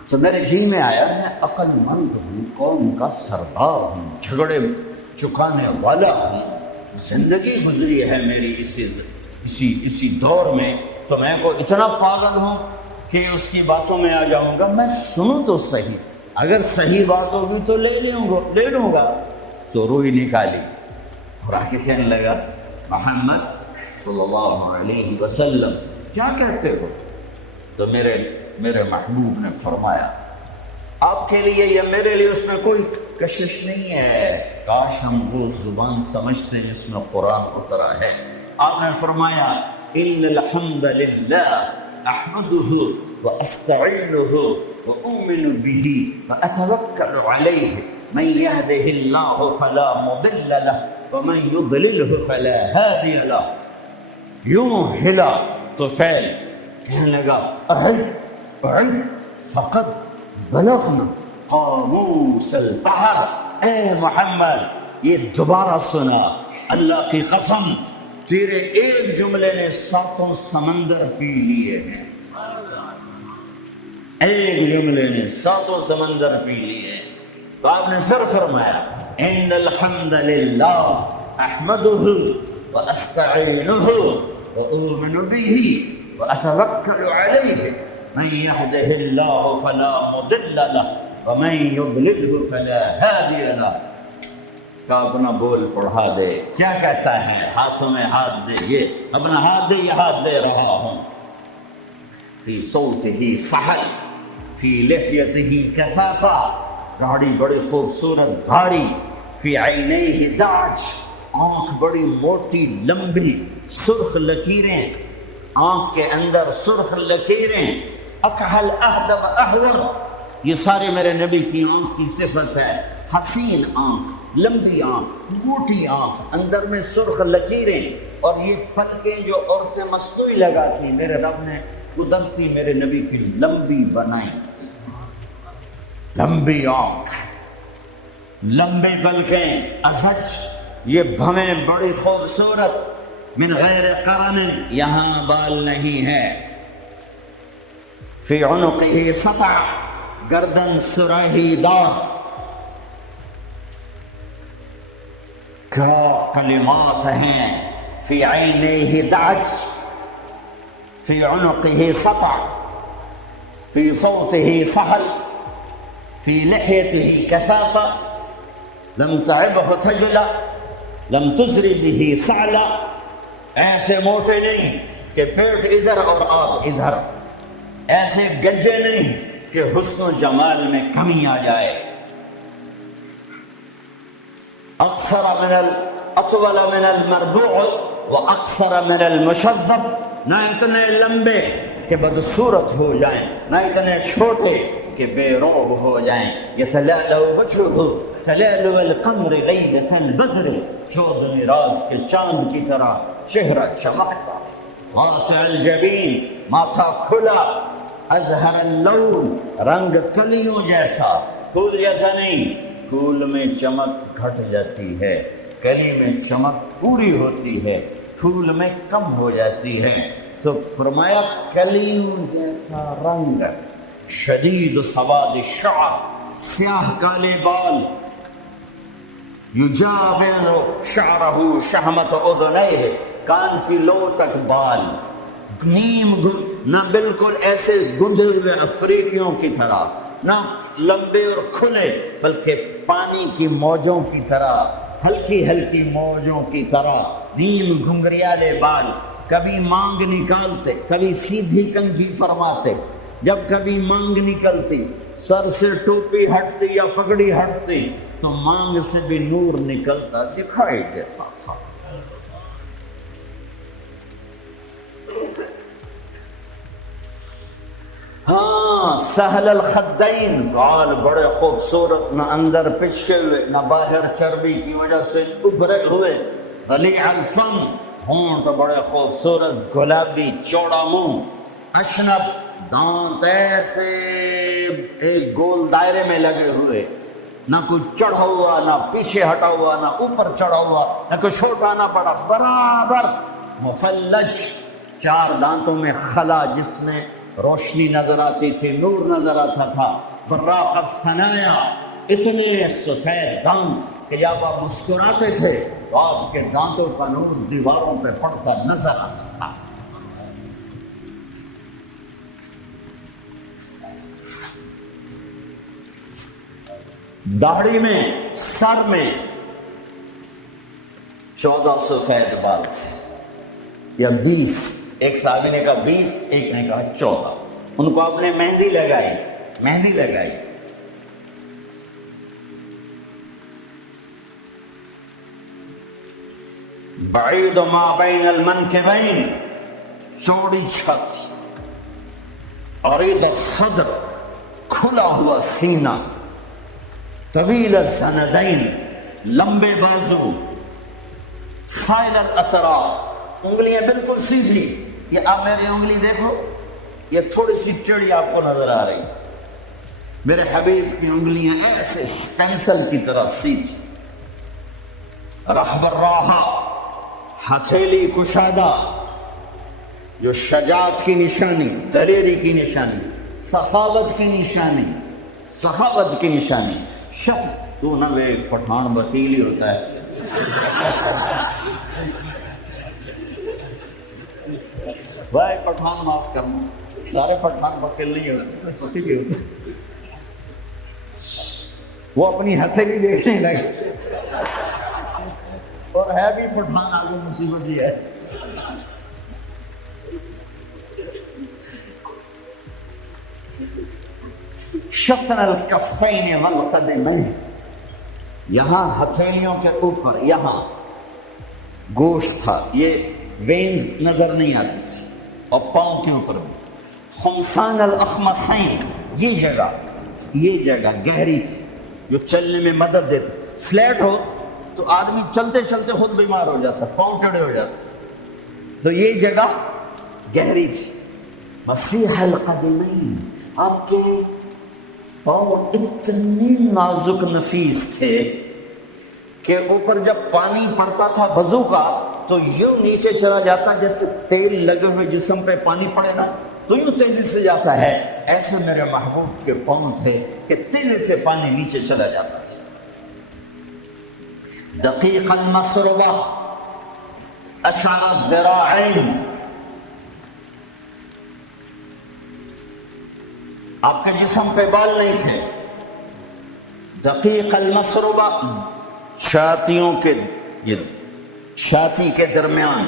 تو میرے جی میں آیا میں عقل مند ہوں، قوم کا سردار ہوں، جھگڑے چکانے والا ہوں، زندگی گزری ہے میری اسی دور میں، تو میں کو اتنا پاگل ہوں کہ اس کی باتوں میں آ جاؤں گا؟ میں سنوں تو صحیح، اگر صحیح بات ہوگی تو لے لوں گا۔ تو روئی نکالی اور آ کے کہنے لگا محمد صلی اللہ علیہ وسلم کیا کہتے ہو؟ تو میرے محبوب نے فرمایا آپ کے لیے یا میرے لیے اس میں کوئی کشش نہیں ہے، کاش ہم وہ زبان سمجھتے جس میں قرآن اترا ہے۔ آپ نے فرمایا ان الحمد للہ احمدہ واستعینہ واؤمن بہ واتوکل علیہ من یہدہ اللہ فلا مضل لہ ومن یضللہ فلا ہادی لہ۔ یوں ہلا طفیل، کہنے لگا اعد فقد بلغنا قاموس البحر، اے محمد یہ دوبارہ سنا، اللہ کی قسم تیرے ایک جملے نے 7 سمندر پی لیے ہیں، ایک جملے نے 7 سمندر پی لیے۔ تو آپ نے پھر فرمایا ان الحمد للہ احمدہ واستعینہ واؤمن بہ واتوکل علیہ من یہدہ اللہ فلا مضل لہ ومن یضللہ فلا ہادی لہ۔ کا اپنا بول پڑھا دے، کیا کہتا ہے؟ ہاتھوں میں ہاتھ دے، یہ اپنا ہاتھ دے، یہ ہاتھ دے رہا ہوں۔ فی صوتہ سحل فی لحیتہ کفافہ، داڑھی بڑی خوبصورت داڑھی، فی عینیہ داج، آنکھ بڑی موٹی لمبی، سرخ لکیریں، آنکھ کے اندر سرخ لکیریں، اکحل اہدب احور، یہ سارے میرے نبی کی آنکھ کی صفت ہے۔ حسین آنکھ، لمبی آنکھ، موٹی آنکھ، اندر میں سرخ لکیریں، اور یہ پلکیں جو عورتیں مستوئی لگاتی میرے رب نے قدرتی میرے نبی کی لمبی بنائی تھی، لمبی آنکھ، لمبے پلکیں، ازج، یہ بھویں بڑی خوبصورت، من غیر قرن، یہاں بال نہیں ہے، فی عنقہ سطع، گردن سراہی دار۔ کیا کلمات ہیں! فی عینیہ دعج، فی عنقہ سطع، فی صوتہ سحل، فی لحیتہ کثافہ، لم تعبہ خجلہ، لم تزری بہ سعلہ، ایسے موٹے نہیں کہ پیٹ ادھر اور آپ ادھر، ایسے گجے نہیں کہ حسن و جمال میں کمی آ جائے، اقصر من اطول من المربوع واقصر من المشذب، نہ اتنے لمبے کہ بدصورت ہو جائیں، نہ اتنے چھوٹے کہ بے روب ہو جائیں۔ یتلالو وجہہ تلالو القمر لیلۃ البدر، چودھویں رات کے چاند کی طرح چہرہ چمکتا، واسع الجبین، ماتھا کھلا، ازہر اللون، رنگ کلیوں جیسا، پھول جیسا نہیں، پھول میں چمک گھٹ جاتی ہے، کلی میں چمک پوری ہوتی ہے، پھول میں کم ہو جاتی ہے۔ تو فرمایا کلیوں جیسا رنگ، شدید سواد الشعر، سیاہ کالے بال، یجاور شعرہ شہمت اذنیہ، کان کی لو تک بال، نیم نہ بالکل ایسے گندھے ہوئے افریقیوں کی طرح، نہ لمبے اور کھلے، بلکہ پانی کی موجوں کی طرح، ہلکی ہلکی موجوں کی طرح، نیم گھنگریالے بال، کبھی مانگ نکالتے، کبھی سیدھی کنگھی فرماتے، جب کبھی مانگ نکلتی، سر سے ٹوپی ہٹتی یا پگڑی ہٹتی تو مانگ سے بھی نور نکلتا دکھائی دیتا تھا۔ ہاں، سہل الخدین، بال بڑے خوبصورت، نہ اندر پچکے ہوئے نہ باہر چربی کی وجہ سے ابھرے ہوئے، رلیع الفم، ہونٹ بڑے خوبصورت گلابی، چوڑا منہ، اشنب، دانت ایسے ایک گول دائرے میں لگے ہوئے، نہ کوئی چڑھا ہوا نہ پیچھے ہٹا ہوا نہ اوپر چڑھا ہوا، نہ کوئی چھوٹا نہ بڑا، برابر مفلج، چار دانتوں میں خلا جس میں روشنی نظر آتی تھی، نور نظر آتا تھا، براق الثنایا، اتنے سفید دانت کہ جب آپ مسکراتے تھے تو آپ کے دانتوں کا نور دیواروں پہ پڑتا نظر آتا تھا۔ داڑھی میں، سر میں 14 سفید بال تھے یا 20، ایک صحابی نے کہا 20، ایک نے کہا 14۔ ان کو آپ نے مہندی لگائی۔ بعید ما بین المنکبین، چوڑی چھت، عریض الصدر، کھلا ہوا سینہ، طویل السندین، لمبے بازو، سائل الاطراف، انگلیاں بالکل سیدھی۔ یہ آپ میری انگلی دیکھو، یہ تھوڑی سی ٹیڑھی آپ کو نظر آ رہی، میرے حبیب کی انگلیاں ایسے پینسل کی طرح سیدھی۔ رحب الراحہ، ہتھیلی کشادہ، جو شجاعت کی نشانی، دلیری کی نشانی، سخاوت کی نشانی۔ تو نہ وہ ایک پٹھان بخیل ہی ہوتا ہے، بھائی پٹھان معاف کرنا، سارے پٹھان بخیل نہیں ہوتے، کوئی سخی بھی ہوتے، وہ اپنی ہتھیلی دیکھنے لگے اور ہے بھی پٹھان، آگے مصیبت یہ ہے۔ شطن الکفین والقدمین، یہاں ہتھیلیوں کے اوپر یہاں گوشت تھا، یہ وینز نظر نہیں آتی تھی، اور پاؤں کے اوپر بھی۔ خمسان الاخمصین، یہ جگہ گہری تھی جو چلنے میں مدد دیتی۔ فلیٹ ہو تو آدمی چلتے چلتے خود بیمار ہو جاتا، پاؤں ٹیڑھے ہو جاتے، تو یہ جگہ گہری تھی۔ مسیح القدمین، آپ کے پاؤں اتنے نازک نفیس تھے کہ اوپر جب پانی پڑتا تھا وضو کا تو یوں نیچے چلا جاتا جیسے تیل لگے ہوئے جسم پہ پانی پڑے نا تو یوں تیزی سے جاتا ہے، ایسے میرے محبوب کے پاؤں تھے کہ تیزی سے پانی نیچے چلا جاتا تھا۔ دقیق المسربہ، اشعر الذراعین، آپ کے جسم پہ بال نہیں تھے۔ دقیق المسربہ، چھاتیوں کے، یہ چھاتی کے درمیان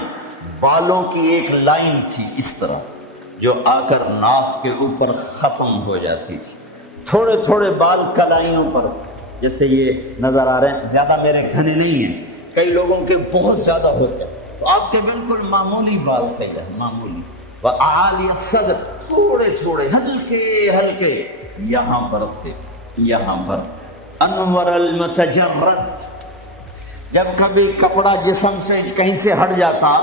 بالوں کی ایک لائن تھی اس طرح جو آ کر ناف کے اوپر ختم ہو جاتی تھی۔ تھوڑے تھوڑے بال کلائیوں پر تھے، جیسے یہ نظر آ رہے ہیں، زیادہ میرے گھنے نہیں ہیں، کئی لوگوں کے بہت زیادہ ہوتے ہیں، تو آپ کے بالکل معمولی بال تھے، معمولی۔ وَأَعَالِيَ الصَّدْرِ، تھوڑے تھوڑے ہلکے ہلکے یہاں پر تھے، یہاں پر۔ انور المتجرد، جب کبھی کپڑا جسم سے کہیں سے ہٹ جاتا،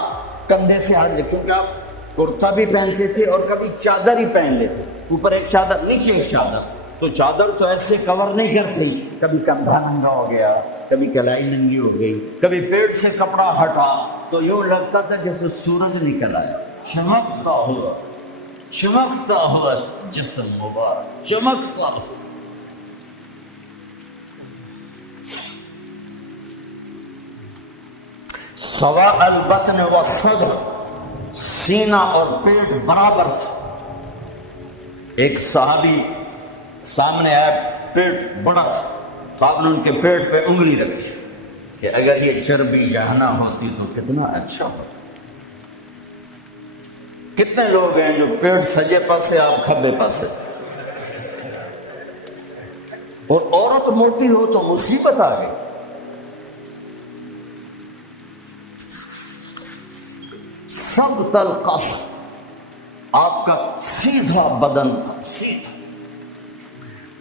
کندھے سے ہٹ جاتا، کیونکہ آپ کرتا بھی پہنتے تھے اور کبھی چادر ہی پہن لیتے، اوپر ایک چادر نیچے ایک چادر، تو چادر تو ایسے کور نہیں کرتی، کبھی کندھا ننگا ہو گیا، کبھی کلائی ننگی ہو گئی، کبھی پیٹ سے کپڑا ہٹا تو یوں لگتا تھا جیسے سورج نکل آیا، چمکتا ہوا جسم مبارک، چمکتا ہوا۔ سواء البطن والصدر، سینہ اور پیٹ برابر تھا. ایک صحابی سامنے آیا، پیٹ بڑا تھا، تو آپ نے ان کے پیٹ پہ انگلی رکھی کہ اگر یہ چربی یہاں نہ ہوتی تو کتنا اچھا ہوتا. کتنے لوگ ہیں جو پیٹ سجے پاسے، آپ کھبے پاسے. اور عورت موٹی ہو تو مصیبت آ گئی. سب تلقص، آپ کا سیدھا بدن تھا، سیدھا،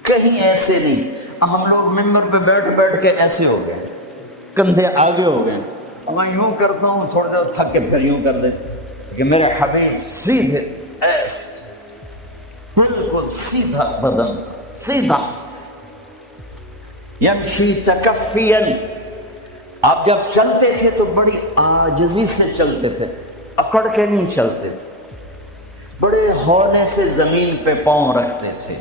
کہیں ایسے نہیں تھے. ہم لوگ ممبر پہ بیٹھ بیٹھ کے ایسے ہو گئے، کندھے آگے ہو گئے. میں یوں کرتا ہوں، تھوڑی دیر تھک کے پھر یوں کر دیتے، کہ میرے حبیب سیدھے تھے، ایسے بالکل سیدھا بدن تھا، سیدھا. یمشی تکفیا، آپ جب چلتے تھے تو بڑی عاجزی سے چلتے تھے، اکڑ کے نہیں چلتے تھے، بڑے ہونے سے زمین پہ پاؤں رکھتے تھے.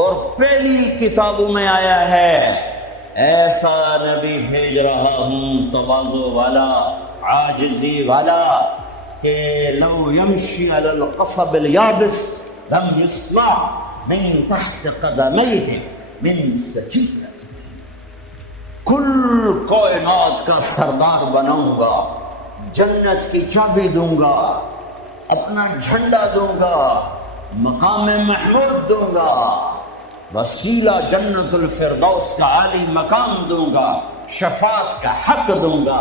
اور پہلی کتابوں میں آیا ہے ایسا نبی بھیج رہا ہوں تواضع والا، عاجزی والا، کہ لو یمشی علی القصب الیابس لم یسمع من تحت قدمیہ من سکینۃ. کل کائنات کا سردار بناؤں گا، جنت کی چابی دوں گا، اپنا جھنڈا دوں گا، مقام محمود دوں گا، وسیلہ جنت الفردوس کا عالی مقام دوں گا، شفاعت کا حق دوں گا.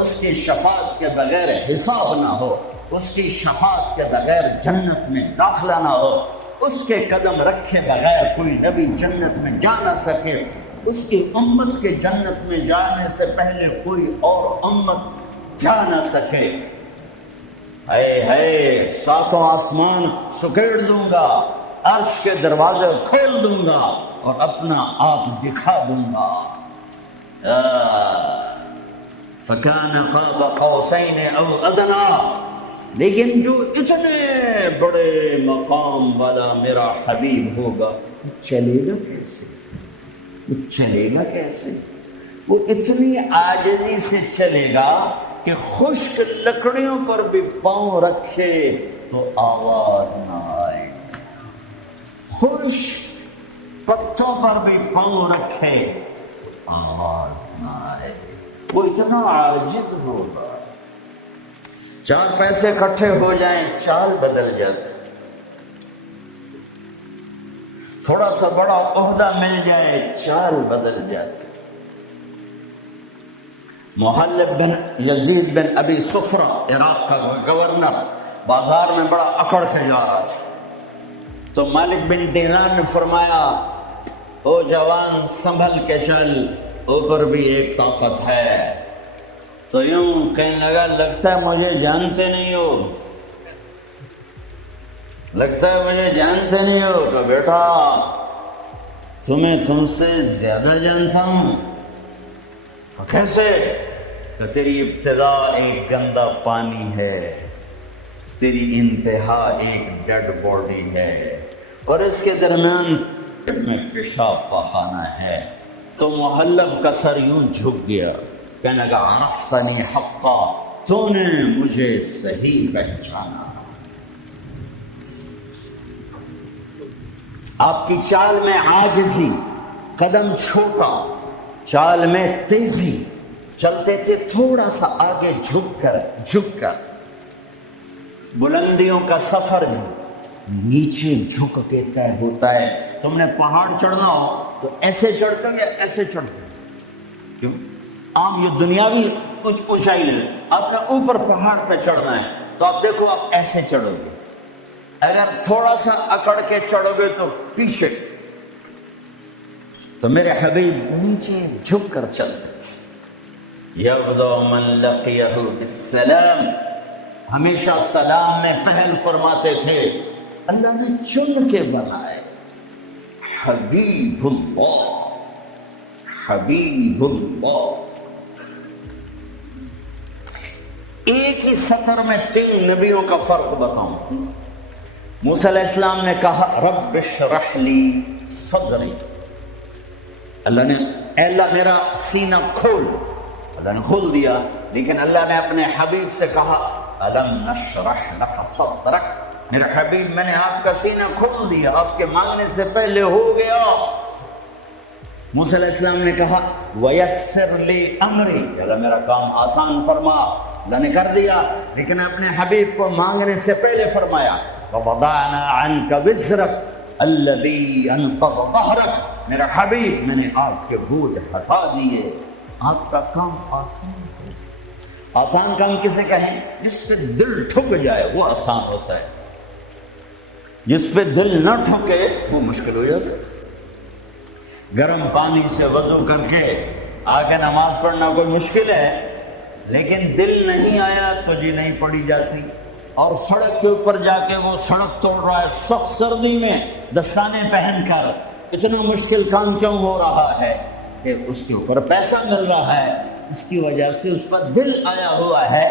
اس کی شفاعت کے بغیر حساب نہ ہو، اس کی شفاعت کے بغیر جنت میں داخلہ نہ ہو، اس کے قدم رکھے بغیر کوئی نبی جنت میں جا نہ سکے، اس کی امت کے جنت میں جانے سے پہلے کوئی اور امت جا نہ سکے. اے ساتوں آسمان سکیڑ دوں گا، عرش کے دروازے کھول دوں گا اور اپنا آپ دکھا دوں گا. فَكَانَ قَابَ قَوْسَيْنِ أَوْ أَدْنَىٰ. لیکن جو اتنے بڑے مقام والا میرا حبیب ہوگا، وہ چلے گا کیسے؟ وہ چلے گا کیسے؟ وہ اتنی عاجزی سے چلے گا کہ خشک لکڑیوں پر بھی پاؤں رکھے تو آواز نہ آئے، خشک پتوں پر بھی پاؤں رکھے تو آواز نہ آئے. وہ اتنا عاجز ہوگا. چار پیسے اکٹھے ہو جائیں چال بدل جاتی، تھوڑا سا بڑا عہدہ مل جائے چال بدل جاتی. محلب بن یزید بن ابی صفرہ عراق کا گورنر بازار میں بڑا اکڑ کے جا رہا تھا، تو مالک بن دینار نے فرمایا او جوان سنبھل کے چل، اوپر بھی ایک طاقت ہے. تو یوں کہنے لگا لگتا ہے مجھے جانتے نہیں ہو، لگتا ہے مجھے جانتے نہیں ہو. کہ بیٹا تمہیں تم سے زیادہ جانتا ہوں. کیسے؟ کہ تیری ابتدا ایک گندا پانی ہے، تیری انتہا ایک ڈیڈ باڈی ہے، اور اس کے درمیان میں پیشاب پخانہ ہے. تو محلب کا سر یوں جھک گیا، کہنے لگا عرفتنی حقا، تو نے مجھے صحیح پہچانا. آپ کی چال میں عاجزی، قدم چھوٹا، چال میں تیزی، چلتے تھے تھوڑا سا آگے جھک کر. بلندیوں کا سفر نیچے جھک کے طے ہوتا ہے. تم نے پہاڑ چڑھنا ہو تو ایسے چڑھتے ہو یا ایسے چڑھتے ہو؟ کیوں؟ عام یہ دنیاوی اونچائی لے، آپ نے اوپر پہاڑ پہ چڑھنا ہے تو آپ دیکھو آپ ایسے چڑھو گے. اگر تھوڑا سا اکڑ کے چڑھو گے تو پیچھے. تو میرے حبیب نیچے جھک کر چلتے تھے. یبدو من لقیہ بالسلام، ہمیشہ سلام میں پہل فرماتے تھے. اللہ نے چن کے بنائے حبیب اللہ، حبیب اللہ. ایک ہی سطر میں 3 نبیوں کا فرق بتاؤں. موسیٰ علیہ السلام نے کہا رب اشرح لی صدری، اللہ نے اے اللہ میرا سینہ کھول، اللہ نے کھول دیا. لیکن اللہ نے اپنے حبیب سے کہا الم نشرح لك صدرك، میرے حبیب میں نے آپ کا سینہ کھول دیا، آپ کے مانگنے سے پہلے ہو گیا۔ موسیٰ علیہ السلام نے کہا وَيَسِّرْ لِي أَمْرِي، اللہ میرا کام آسان فرما، اللہ نے کر دیا، لیکن اپنے حبیب کو مانگنے سے پہلے فرمایا وَوَضَعْنَا عَنْكَ وِزْرَكَ الَّذِي أَنقَضَ ظَهْرَكَ، میرا حبیب میں نے آپ کے بوجھ ہٹا دیے، آپ کا کام آسان ہے۔ آسان کام کسے کہیں؟ جس پہ دل ٹھک جائے وہ آسان ہوتا ہے، جس پہ دل نہ ٹھکے وہ مشکل ہو جاتا ہے۔ گرم پانی سے وضو کر کے آگے نماز پڑھنا کوئی مشکل ہے، لیکن دل نہیں آیا تو جی نہیں پڑھی جاتی۔ اور سڑک کے اوپر جا کے وہ سڑک توڑ رہا ہے سخت سردی میں دستانے پہن کر، اتنا مشکل کام کیوں ہو رہا ہے؟ کہ اس کے اوپر پیسہ مل رہا ہے، اس کی وجہ سے اس پر دل آیا ہوا ہے۔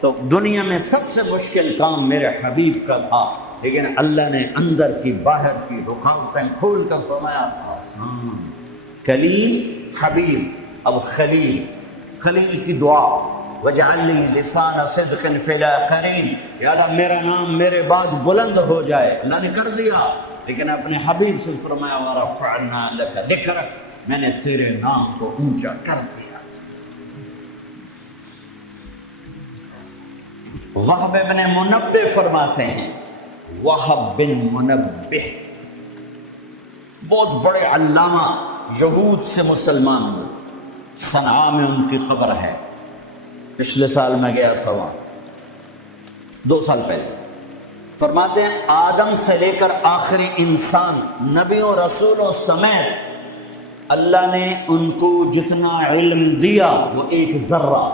تو دنیا میں سب سے مشکل کام میرے حبیب کا تھا، لیکن اللہ نے اندر کی باہر کی رکاوٹیں کھول کر فرمایا آسان۔ کلیم حبیب، اب خلیل، خلیل کی دعا وَاجْعَلْ لِي لِسَانَ صِدْقٍ فِي الْآخِرِينَ، یا اللہ میرا نام میرے بعد بلند ہو جائے، اللہ نے کر دیا، لیکن اپنے حبیب سے فرمایا وَرَفَعْنَا لَكَ ذِكْرَكَ، میں نے تیرے نام کو اونچا کر دیا۔ وہب بن منبہ فرماتے ہیں، وہب بن منبہ بہت بڑے علامہ، یہود سے مسلمان ہوئے، صنعاء میں ان کی قبر ہے، پچھلے سال میں گیا تھا وہاں، 2 سال پہلے۔ فرماتے ہیں آدم سے لے کر آخری انسان، نبیوں رسولوں سمیت اللہ نے ان کو جتنا علم دیا وہ ایک ذرہ،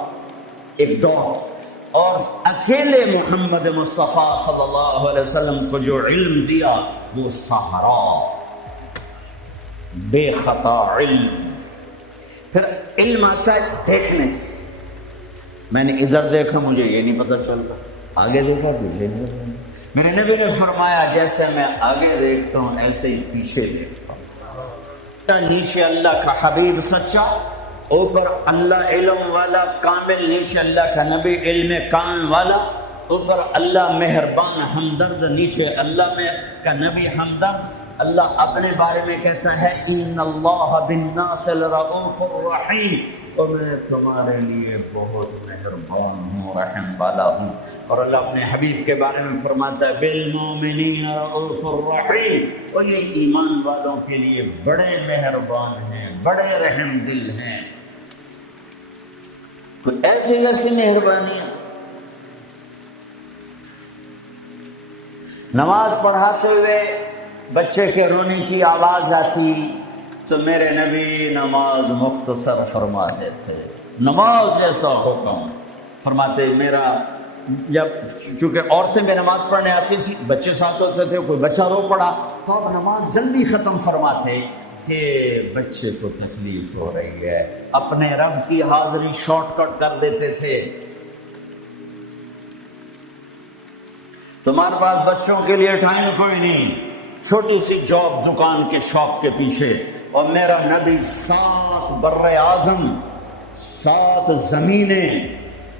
ایک ڈاٹ، اور اکیلے محمد مصطفیٰ صلی اللہ علیہ وسلم کو جو علم دیا وہ صحرا، بے خطا علم۔ پھر علم آتا ہے دیکھنے سے، میں نے ادھر دیکھا مجھے یہ نہیں پتہ چل رہا، آگے دیکھا پیچھے نہیں، میرے نبی نے فرمایا جیسے میں آگے دیکھتا ہوں ایسے ہی پیچھے دیکھتا ہوں۔ نیچے اللہ کا حبیب سچا، اوپر اللہ علم والا کامل، نیچے اللہ کا نبی علم کامل والا، اوپر اللہ مہربان ہمدرد، نیچے اللہ میں کا نبی ہمدرد۔ اللہ اپنے بارے میں کہتا ہے ان اللہ بالناس لرؤوف الرحیم، اور میں تمہارے لیے بہت مہربان ہوں، رحم والا ہوں۔ اور اللہ اپنے حبیب کے بارے میں فرماتا ہے بالمؤمنین رؤوف الرحیم، اور یہ ایمان والوں کے لیے بڑے مہربان ہیں، بڑے رحم دل ہیں۔ کوئی ایسی ایسی مہربانی، نماز پڑھاتے ہوئے بچے کے رونے کی آواز آتی تو میرے نبی نماز مختصر فرما دیتے، نماز جیسا حکم فرماتے۔ میرا جب چونکہ عورتیں بھی نماز پڑھنے آتی تھی، بچے ساتھ ہوتے تھے، کوئی بچہ رو پڑا تو اب نماز جلدی ختم فرماتے کہ بچے کو تکلیف ہو رہی ہے، اپنے رب کی حاضری شارٹ کٹ کر دیتے تھے۔ تمہارے پاس بچوں کے لیے ٹائم کوئی نہیں، چھوٹی سی جاب دکان کے شاپ کے پیچھے، اور میرا نبی 7 بر اعظم، 7 زمینیں،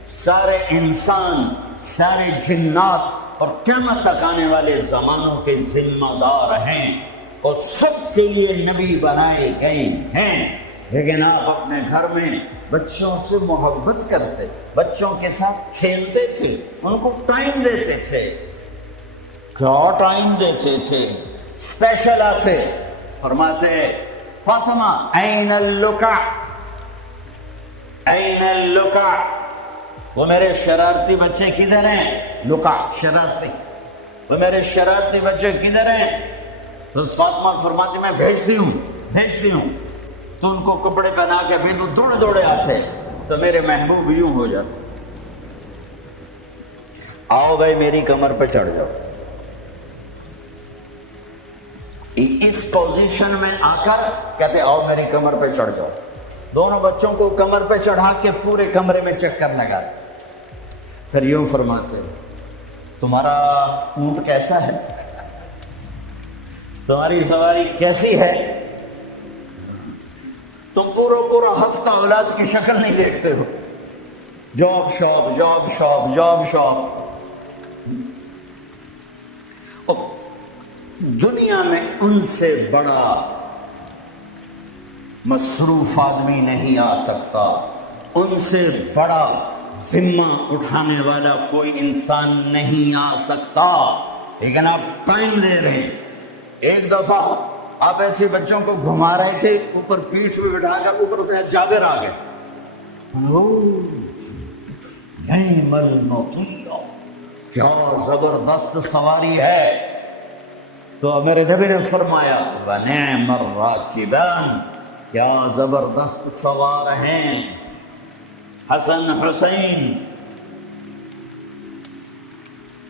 سارے انسان، سارے جنات اور قیامت تک آنے والے زمانوں کے ذمہ دار ہیں، اور سب کے لیے نبی بنائے گئے ہیں۔ لیکن آپ اپنے گھر میں بچوں سے محبت کرتے، بچوں کے ساتھ کھیلتے تھے، ان کو ٹائم دیتے تھے، کیا ٹائم دیتے تھے، اسپیشل آتے، فرماتے فاطمہ این اللکع، این اللکع، وہ میرے شرارتی بچے کدھر ہیں؟ لکع شرارتی، وہ میرے شرارتی بچے کدھر ہیں؟ تو فاطمہ فرماتی میں بھیجتی ہوں تو ان کو کپڑے پہنا کے بھیجوں، دوڑے دوڑے آتے تو میرے محبوب یوں ہو جاتے، آؤ بھائی میری کمر پہ چڑھ جاؤ۔ اس پوزیشن میں آ کر کہتے آؤ میری کمر پہ چڑھ جاؤ، دونوں بچوں کو کمر پہ چڑھا کے پورے کمرے میں چکر لگاتے، پھر یوں فرماتے تمہارا اونٹ کیسا ہے، تمہاری سواری کیسی ہے، تم پورا ہفتہ اولاد کی شکل نہیں دیکھتے ہو، job shop job shop job shop. دنیا میں ان سے بڑا مصروف آدمی نہیں آ سکتا، ان سے بڑا ذمہ اٹھانے والا کوئی انسان نہیں آ سکتا. لیکن آپ ٹائم لے رہے ہیں. ایک دفعہ آپ ایسے بچوں کو گھما رہے تھے، اوپر پیٹھ پہ بٹھا کر اوپر سے جابر آ گئے. نعم المطیع، کیا زبردست سواری ہے. تو میرے نبی نے فرمایا وَنِعْمَ الرَّاكِبَانِ، کیا زبردست سوار ہیں. حسن حسین،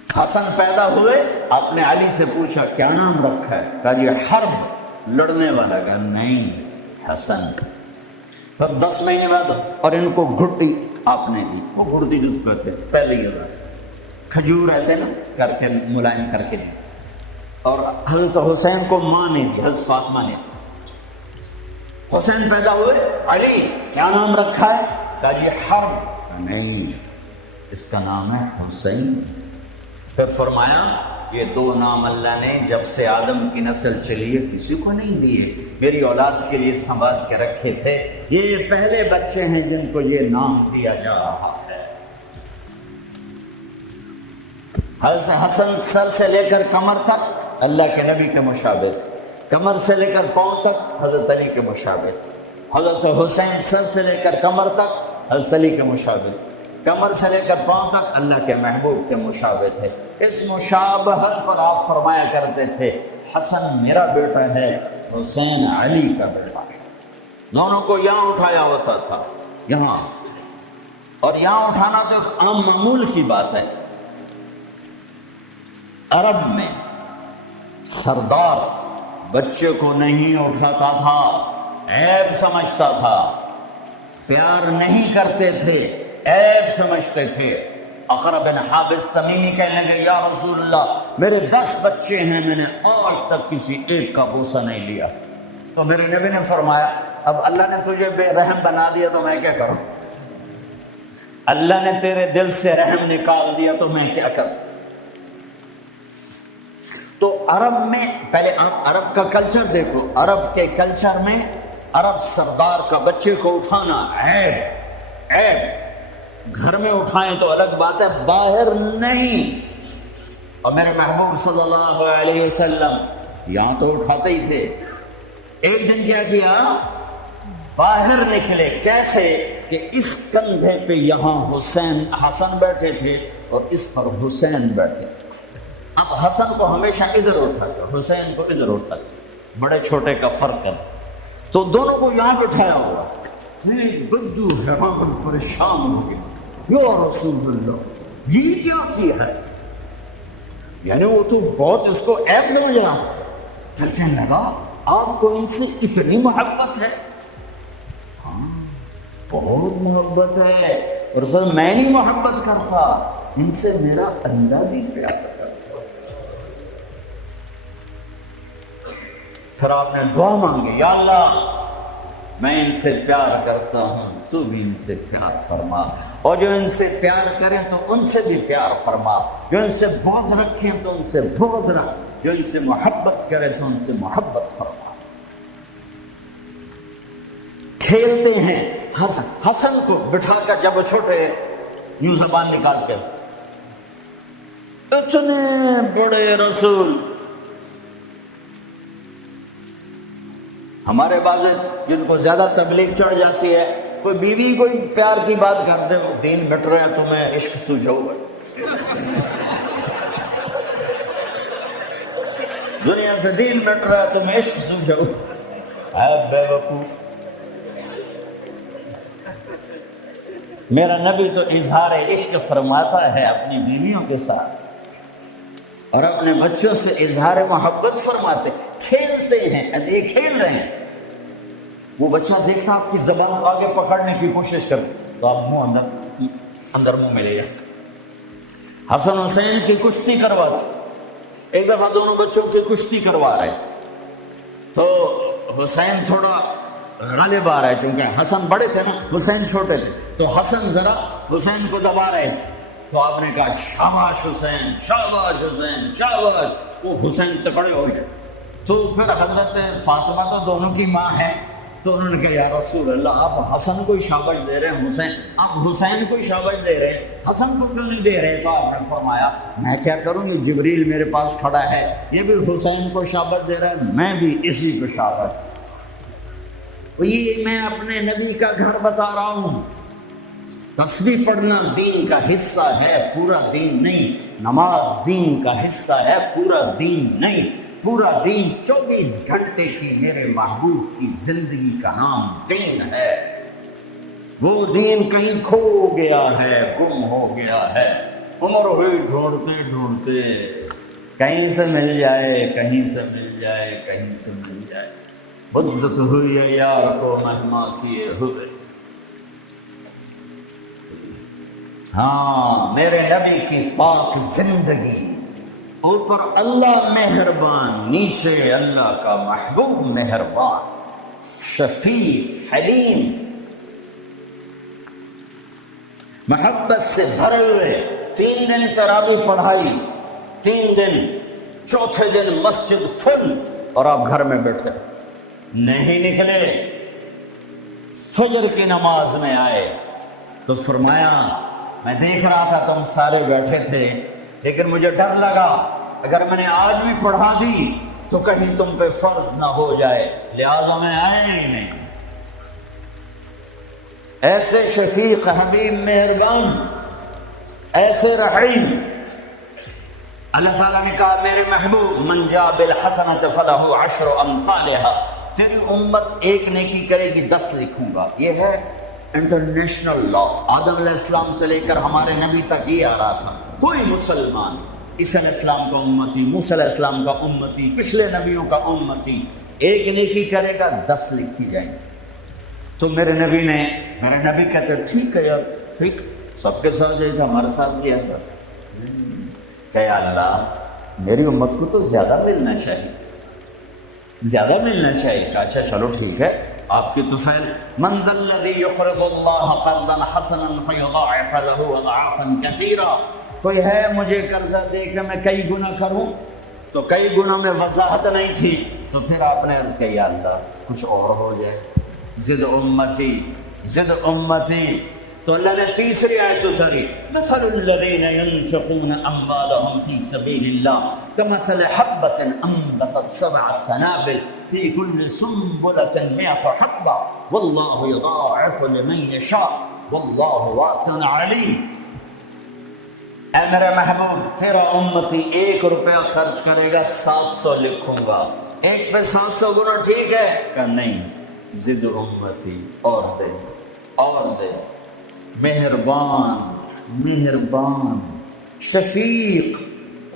حسن پیدا ہوئے، آپ نے علی سے پوچھا کیا نام رکھا ہے؟ کہا یہ حرب، لڑنے والا. کہا نہیں، حسن. پھر 10 مہینے بعد اور ان کو گھٹی آپ نے دی. وہ گھٹی جس کو کہتے ہیں پہلے ہی کھجور ایسے نا کر کے ملائم کر کے دی. اور حضرت حسین کو ماں نے دی، حضرت فاطمہ نے دی. حسین پیدا ہوئے، علی کیا نام رکھا ہے؟ کہا جی حرب. نہیں، اس کا نام ہے حسین. پھر فرمایا یہ 2 نام اللہ نے جب سے آدم کی نسل چلی ہے کسی کو نہیں دیے، میری اولاد کے لیے سنبھال کے رکھے تھے. یہ پہلے بچے ہیں جن کو یہ نام دیا جا رہا ہے. حسن سر سے لے کر کمر تک اللہ کے نبی کے مشابہ تھے، کمر سے لے کر پاؤں تک حضرت علی کے مشابہ تھے. حضرت حسین سر سے لے کر کمر تک حضرت علی کے مشابہ تھے، کمر سے لے کر پاؤں تک اللہ کے محبوب کے مشابہ تھے. اس مشابہت پر آپ فرمایا کرتے تھے حسن میرا بیٹا ہے، حسین علی کا بیٹا ہے. دونوں کو یہاں اٹھایا ہوتا تھا، یہاں. اور یہاں اٹھانا تو ایک عام معمول کی بات ہے. عرب میں سردار بچے کو نہیں اٹھاتا تھا، عیب سمجھتا تھا، پیار نہیں کرتے تھے، عیب سمجھتے تھے. اقرا بن حابس تمیمی کہنے لگے یا رسول اللہ میرے 10 بچے ہیں، میں نے آج تک کسی ایک کا بوسہ نہیں لیا. تو میرے نبی نے فرمایا اب اللہ نے تجھے بے رحم بنا دیا تو میں کیا کروں؟ اللہ نے تیرے دل سے رحم نکال دیا تو میں کیا کروں؟ تو عرب میں پہلے آپ عرب کا کلچر دیکھو. عرب کے کلچر میں عرب سردار کا بچے کو اٹھانا عیب، عیب. گھر میں اٹھائیں تو الگ بات ہے، باہر نہیں. اور میرے محبوب صلی اللہ علیہ وسلم یہاں تو اٹھاتے ہی تھے. ایک دن کیا کیا، باہر نکلے. کیسے کہ اس کندھے پہ یہاں حسن بیٹھے تھے اور اس پر حسین بیٹھے تھے. اب حسن کو ہمیشہ ادھر اٹھاتے، حسین کو ادھر اٹھاتے، بڑے چھوٹے کا فرق کرتے. تو دونوں کو یہاں بٹھایا ہوا. بدو حیران پریشان ہو گیا، یا رسول اللہ یہ کیا کیا ہے؟ یعنی وہ تو بہت اس کو عیب سمجھ رہا تھا. پھر کہنے لگا آپ کو ان سے اتنی محبت ہے؟ ہاں بہت محبت ہے. اور سر میں نہیں محبت کرتا، ان سے میرا اللہ بھی پیار کرتا. پھر آپ نے دعا مانگی یا اللہ میں ان سے پیار کرتا ہوں، تو بھی ان سے پیار فرما. اور جو ان سے پیار کریں تو ان سے بھی پیار فرما، جو ان سے بغض رکھیں تو ان سے بغض رکھ، جو ان سے محبت کریں تو ان سے محبت فرما. کھیلتے ہیں. حسن کو بٹھا کر جب وہ چھوٹے یوں زبان نکال کے اتنے بڑے رسول. ہمارے بعض جن کو زیادہ تبلیغ چڑھ جاتی ہے، کوئی بیوی کوئی پیار کی بات کرتے ہو، دین مٹ رہا ہے تمہیں عشق سوجھو گا. دنیا سے دین مٹ رہا ہے تمہیں عشق سوجھو. اے بے وقوف. میرا نبی تو اظہار عشق فرماتا ہے اپنی بیویوں کے ساتھ اور اپنے بچوں سے اظہار محبت فرماتے. کھیلتے ہیں، یہ کھیل رہے ہیں. وہ بچہ دیکھتا آپ کی زبان کو آگے پکڑنے کی کوشش کرتے تو آپ منہ اندر منہ میں لے جاتے. حسن حسین کی کشتی کرواتے. ایک دفعہ دونوں بچوں کی کشتی کروا رہے تو حسین تھوڑا غالب آ رہا ہے، چونکہ حسن بڑے تھے نا، حسین چھوٹے تھے. تو حسن ذرا حسین کو دبا رہے تھے، تو آپ نے کہا شاباش حسین، شاباش حسین، شاباش، وہ حسین تکڑے ہو گئے۔ تو پھر حضرت فاطمہ تو دونوں کی ماں ہے، تو انہوں نے کہا یا رسول اللہ آپ حسن کو شاباش دے رہے ہیں، حسین آپ حسین کو شاباش دے رہے ہیں، حسن کو کیوں نہیں دے رہے؟ تو آپ نے فرمایا میں کیا کروں، یہ جبریل میرے پاس کھڑا ہے، یہ بھی حسین کو شاباش دے رہا ہے، میں بھی اسی کو شاباش۔ یہ میں اپنے نبی کا گھر بتا رہا ہوں۔ تسبیح پڑھنا دین کا حصہ ہے، پورا دین نہیں۔ نماز دین کا حصہ ہے، پورا دین نہیں۔ پورا دین 24 گھنٹے کی میرے محبوب کی زندگی کا نام دین ہے۔ وہ دین کہیں کھو گیا ہے، گم ہو گیا ہے، عمر ہوئی ڈھونڈتے ڈھونڈتے، کہیں سے مل جائے، کہیں سے مل جائے، کہیں سے مل جائے۔ مدت ہوئی ہے یار کو مہما کیے ہوئے۔ ہاں میرے نبی کی پاک زندگی، اوپر اللہ مہربان، نیچے اللہ کا محبوب مہربان، شفیق، حلیم، محبت سے بھرے ہوئے۔ 3 دن تراویح پڑھائی، 3 دن، چوتھے دن مسجد فل، اور آپ گھر میں بیٹھے نہیں نکلے۔ فجر کی نماز میں آئے تو فرمایا میں دیکھ رہا تھا تم سارے بیٹھے تھے، لیکن مجھے ڈر لگا اگر میں نے آج بھی پڑھا دی تو کہیں تم پہ فرض نہ ہو جائے، لہذا میں آیا ہی نہیں۔ ایسے شفیق، حبیب، مہربان، ایسے رحیم۔ اللہ تعالیٰ نے کہا میرے محبوب من جاء بالحسنۃ فلہ 10 امثالها، تیری امت ایک نیکی کرے گی 10 لکھوں گا۔ یہ ہے انٹرنیشنل لا، آدم علیہ السلام سے لے کر ہمارے نبی تک یہ آ رہا تھا۔ کوئی مسلمان عیسیٰ علیہ السلام کا امتی، موسیٰ علیہ السلام کا امتی، پچھلے نبیوں کا امتی، ایک نیکی کرے گا 10 لکھی جائیں گی۔ تو میرے نبی کہتے ٹھیک ہے یار، ٹھیک، سب کے ساتھ جائے گا، ہمارے ساتھ بھی ایسا کہ اللہ میری امت کو تو زیادہ ملنا چاہیے، زیادہ ملنا چاہیے۔ اچھا چلو ٹھیک ہے، آپ کی تو فعل من ذا الذی یقرض اللہ قرضا حسنا فیضاعف له اضعافا کثیرا، کوئی ہے مجھے قرضہ دے کہ میں کئی گنا کروں؟ تو کئی گنا میں وضاحت نہیں تھی، تو پھر آپ نے عرض کیا یا اللہ کچھ اور ہو جائے، زد امتی، زد امتی۔ تو اللہ نے تیسری آیت اتاری مثل الذین ينفقون اموالهم فی سبیل اللہ کمثل حبۃ انبتت 7 سنابل فی کل سنبلۃ 100 حبۃ واللہ یضاعف لمن یشاء واللہ واسع علیم۔ اے میرے محبوب تیرا امتی 1 روپیہ خرچ کرے گا 700 لکھوں گا، ایک پہ 700 گنا ٹھیک ہے کہ نہیں؟ زد امتی، اور دے اور دے۔ مہربان، مہربان، شفیق،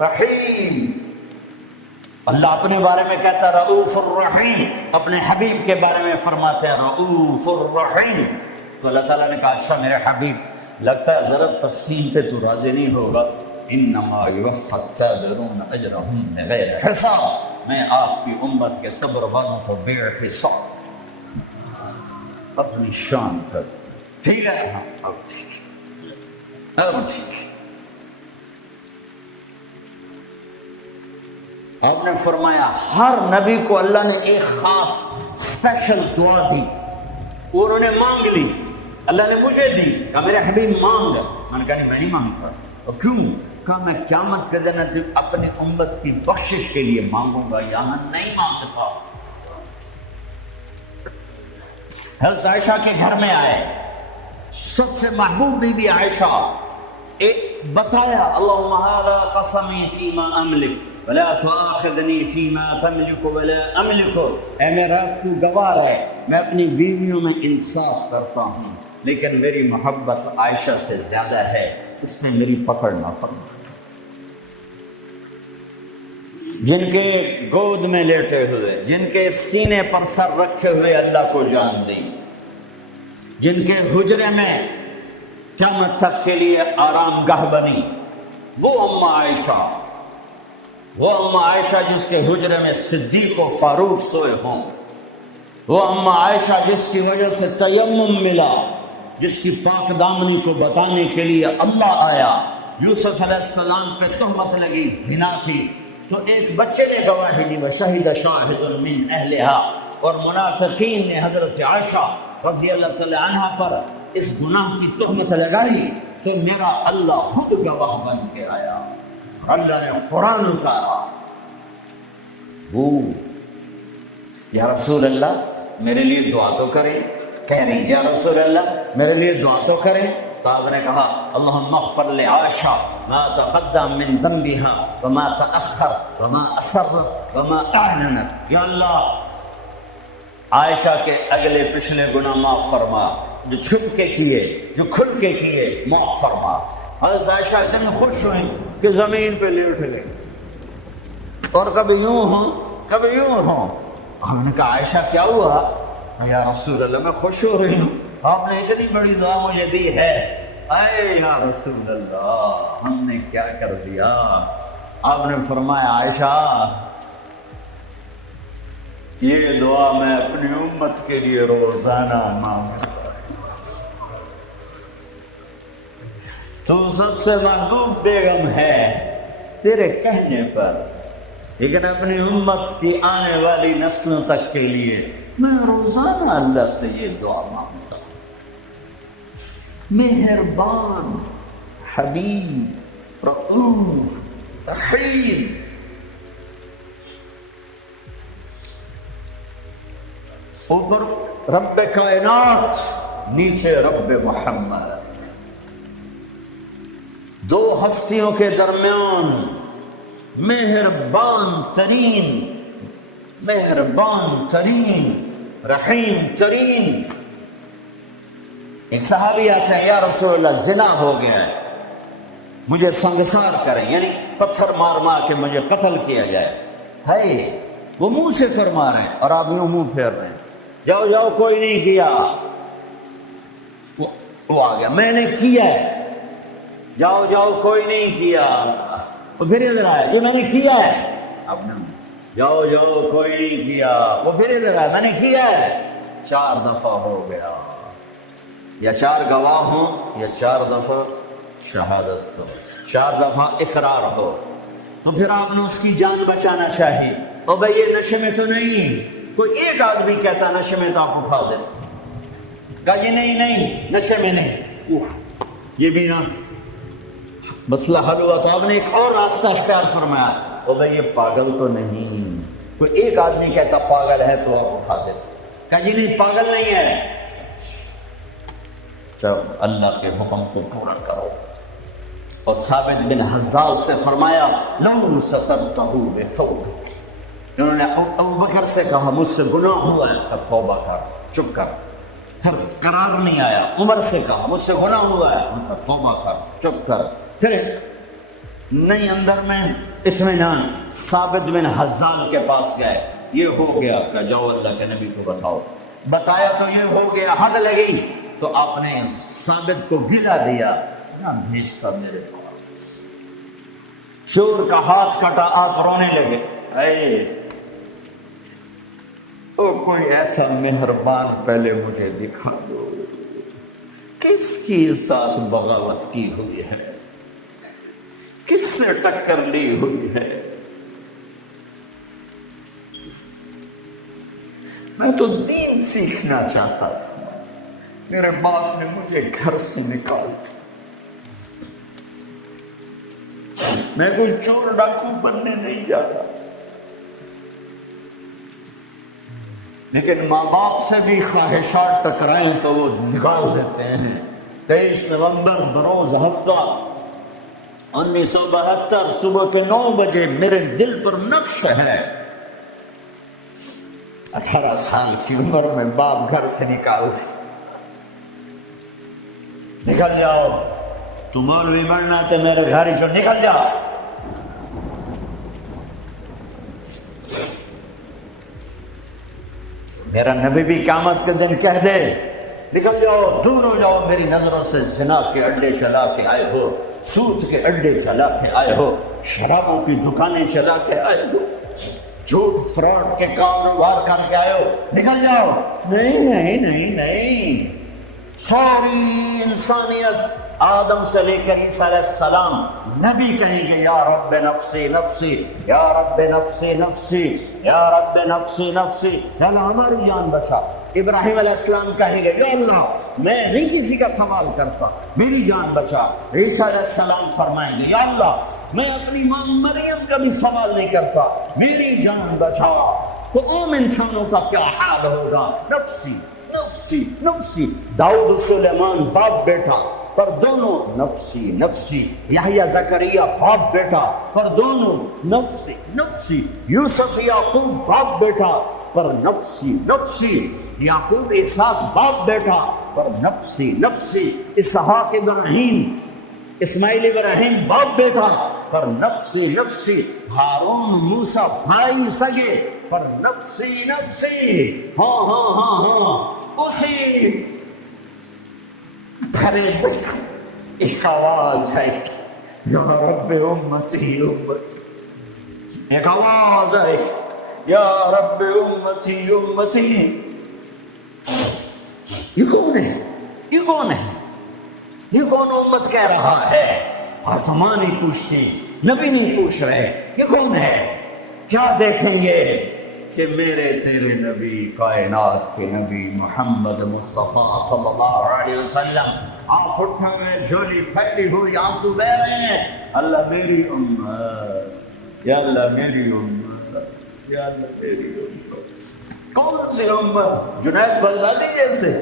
رحیم۔ اللہ اپنے بارے میں کہتا ہے رؤوف الرحیم، اپنے حبیب کے بارے میں فرماتے ہیں رؤوف الرحیم۔ تو اللہ تعالیٰ نے کہا اچھا میرے حبیب لگتا ہے ذرا تقسیم پہ تو راضی نہیں ہوگا، انما یوفی الصابرون اجرهم بغیر حساب، میں آپ کی امت کے صبر والوں کو بے حساب اپنی شان پر۔ ٹھیک ہے، ہاں اب ٹھیک ہے، اب ٹھیک ہے۔ آپ نے فرمایا ہر نبی کو اللہ نے ایک خاص اسپیشل دعا دی، انہوں نے مانگ لی، اللہ نے مجھے دی، کہا میرے حبیب مانگ۔ میں نے کہا نہیں میں نہیں مانگتا۔ اور کیوں؟ کہا میں قیامت کے دن اپنی امت کی بخشش کے لیے مانگوں گا، یہاں نہیں مانگتا۔ حضرت عائشہ کے گھر میں آئے، سب سے محبوب بی بی عائشہ، ایک بتایا اللہم ھذا قسمی فیما املک ولا تؤاخذنی فیما تملک ولا املک، اے میرا تو گواہ ہے میں اپنی بیویوں میں انصاف کرتا ہوں، لیکن میری محبت عائشہ سے زیادہ ہے، اس میں میری پکڑ نہ فرما۔ جن کے گود میں لیٹے ہوئے، جن کے سینے پر سر رکھے ہوئے اللہ کو جان دی، جن کے حجرے میں قیامت تک کے لیے آرام گاہ بنی، وہ ام عائشہ، وہ ام عائشہ جس کے حجرے میں صدیق و فاروق سوئے ہوں، وہ ام عائشہ جس کی وجہ سے تیمم ملا، جس کی پاک دامنی کو بتانے کے لیے اللہ آیا. یوسف علیہ السلام پہ تہمت لگی زنا کی تو ایک بچے نے گواہی دی وشہد شاہد من اہلہا، اور منافقین نے حضرت عائشہ رضی اللہ تعالی عنہ پر اس گناہ کی تہمت لگائی تو میرا اللہ خود گواہ بن کے آیا. اللہ نے قرآن اتارا. یا رسول اللہ میرے لیے دعا تو کریں. کہہ رہی یا رسول اللہ میرے لیے دعا تو کریں. تو آپ نے کہا اللہم اغفر لعائشہ ما تقدم من ذنبها وما تأخر وما اسرت وما اعلنت. یا اللہ عائشہ کے اگلے پچھلے گناہ معاف فرما، جو چھپ کے کیے جو کھل کے کیے معاف فرما. حضرت عائشہ اتنی خوش ہوئیں کہ زمین پہ لیٹ گئے، اور کبھی یوں ہوں کبھی یوں ہوں. ہم نے کہا عائشہ کیا ہوا؟ یا رسول اللہ میں خوش ہو رہی ہوں، آپ نے اتنی بڑی دعا مجھے دی ہے. اے یا رسول اللہ ہم نے کیا کر دیا؟ آپ نے فرمایا عائشہ یہ دعا میں اپنی امت کے لیے روزانہ مانگتا ہوں. تو سب سے محبوب بیگم ہے تیرے کہنے پر، لیکن اپنی امت کی آنے والی نسلوں تک کے لیے میں روزانہ اللہ سے یہ دعا مانگتا ہوں. مہربان، حبیب، رؤوف، رحیم. اوپر رب کائنات، نیچے رب محمد، دو ہستیوں کے درمیان مہربان ترین رحیم ترین. ایک صحابی آتے ہیں یا رسول اللہ زنا ہو گیا ہے، مجھے سنگسار کریں، یعنی پتھر مار مار کے مجھے قتل کیا جائے. ہے وہ منہ سے فرما رہے ہیں اور آپ یوں منہ پھیر رہے ہیں. جاؤ جاؤ کوئی نہیں کیا. وہ آ گیا میں نے کیا ہے. جاؤ جاؤ کوئی نہیں کیا. وہ پھر ادھر آیا جو میں نے کیا ہے. اب جاؤ جاؤ کوئی نہیں کیا. وہ پھر ادھر آیا میں نے کیا ہے. 4 دفعہ ہو گیا. یا 4 گواہ ہوں یا 4 دفعہ شہادت ہو، 4 دفعہ اقرار ہو. تو پھر آپ نے اس کی جان بچانا چاہیے. اور بھائی یہ نشے میں تو نہیں، کوئی ایک آدمی کہتا نشے میں تو آپ اٹھا دیتے. کہا یہ نہیں نشے میں نہیں. یہ بھی نہ مسئلہ حل ہوا. تو آپ نے ایک اور راستہ اختیار فرمایا. اور بھائی یہ پاگل تو نہیں، کوئی ایک آدمی کہتا پاگل ہے تو آپ اٹھا دیتے. کہا یہ نہیں پاگل نہیں ہے. چلو اللہ کے حکم کو پورا کرو. اور ثابت بن حزال سے فرمایا لو سترتہ بثوبک. انہوں نے ابو بکر سے کہا مجھ سے گناہ ہوا ہے، اب توبہ کر، چپ کر. پھر قرار نہیں آیا. عمر سے کہا مجھ سے گناہ ہوا ہے، ان کا توبہ کر، چپ کر. پھر نہیں اندر میں اطمینان. ثابت بن حزال کے پاس گئے. یہ ہو گیا کہ جاؤ اللہ کے نبی کو بتاؤ. بتایا تو یہ ہو گیا، حد لگی. تو آپ نے ثابت کو گرا دیا نہ بھیجتا میرے پاس. چور کا ہاتھ کٹا، آپ رونے لگے. اے کوئی ایسا مہربان پہلے مجھے دکھا دو، کس کی ساتھ بغاوت کی ہوئی ہے، کس سے ٹکر لی ہوئی ہے. میں تو دین سیکھنا چاہتا تھا، میرے باپ نے مجھے گھر سے نکال دیا. میں کوئی چور ڈاکو بننے نہیں جا رہا، لیکن ماں باپ سے بھی خواہشات ٹکرائیں تو وہ نکال دیتے ہیں. 23 نومبر بروز ہفتہ 1972 صبح کے 9 بجے میرے دل پر نقش ہے. 18 سال کی عمر میں باپ گھر سے نکال دے. نکل جاؤ، تو مولوی مرنا تو میرے گھر سے نکل جاؤ. میرا نبی بھی قیامت کے دن کہہ دے نکل جاؤ، دور ہو جاؤ میری نظروں سے. زنا کے اڈے چلا کے آئے ہو، سود کے اڈے چلا کے آئے ہو، شرابوں کی دکانیں چلا کے آئے ہو، جھوٹ فراڈ کے کاروبار کر کے آئے ہو. نکل جاؤ. نہیں نہیں نہیں نہیں، ساری انسانیت آدم سے لے کر عیسیٰ علیہ السلام نبی کہیں گے یا رب نفسی نفسی، یا رب نفسی نفسی، یا رب نفسی نفسی، یا اللہ ہماری جان بچا۔ ابراہیم علیہ السلام کہیں گے یا اللہ میں نہیں کسی کا سوال کرتا، میری جان بچا۔ عیسیٰ علیہ السلام فرمائیں گے یا اللہ میں اپنی ماں مریم کا بھی سوال نہیں کرتا، میری جان بچا۔ تو عام انسانوں کا کیا حال ہوگا؟ نفسی نفسی نفسی۔ داؤد و سلیمان باپ بیٹا پر دونوں نفسی نفسی، یحییٰ زکریا باپ بیٹا پر دونوں نفسی نفسی، یوسف یعقوب باپ بیٹا پر نفسی نفسی، یعقوب اسحاق باپ بیٹا پر نفسی نفسی، اسحاق ابراہیم اسماعیل ابراہیم باپ بیٹا پر نفسی نفسی، ہارون موسیٰ بھائی سگے پر نفسی نفسی۔ ہاں ہاں ہاں ہاں، اسی گھرے بس ایک آواز ہے یا رب امتی امتی، ایک آواز ہے یا رب امتی امتی۔ یہ کون ہے؟ یہ کون ہے؟ یہ کون امت کہہ رہا ہے؟ آتما نہیں پوچھتے، نبی نہیں پوچھ رہے، یہ کون ہے؟ کیا دیکھیں گے کہ میرے تیرے نبی، کائنات کے نبی محمد مصطفیٰ صلی اللہ علیہ وسلم آپ اٹھے ہوئے، جھولی پھیلی ہوئی، آنسو بہہ رہے ہیں، اللہ میری امت، یا اللہ میری امت، یا اللہ میری امت۔ کون سی امت؟ جنید بغدادی جیسے؟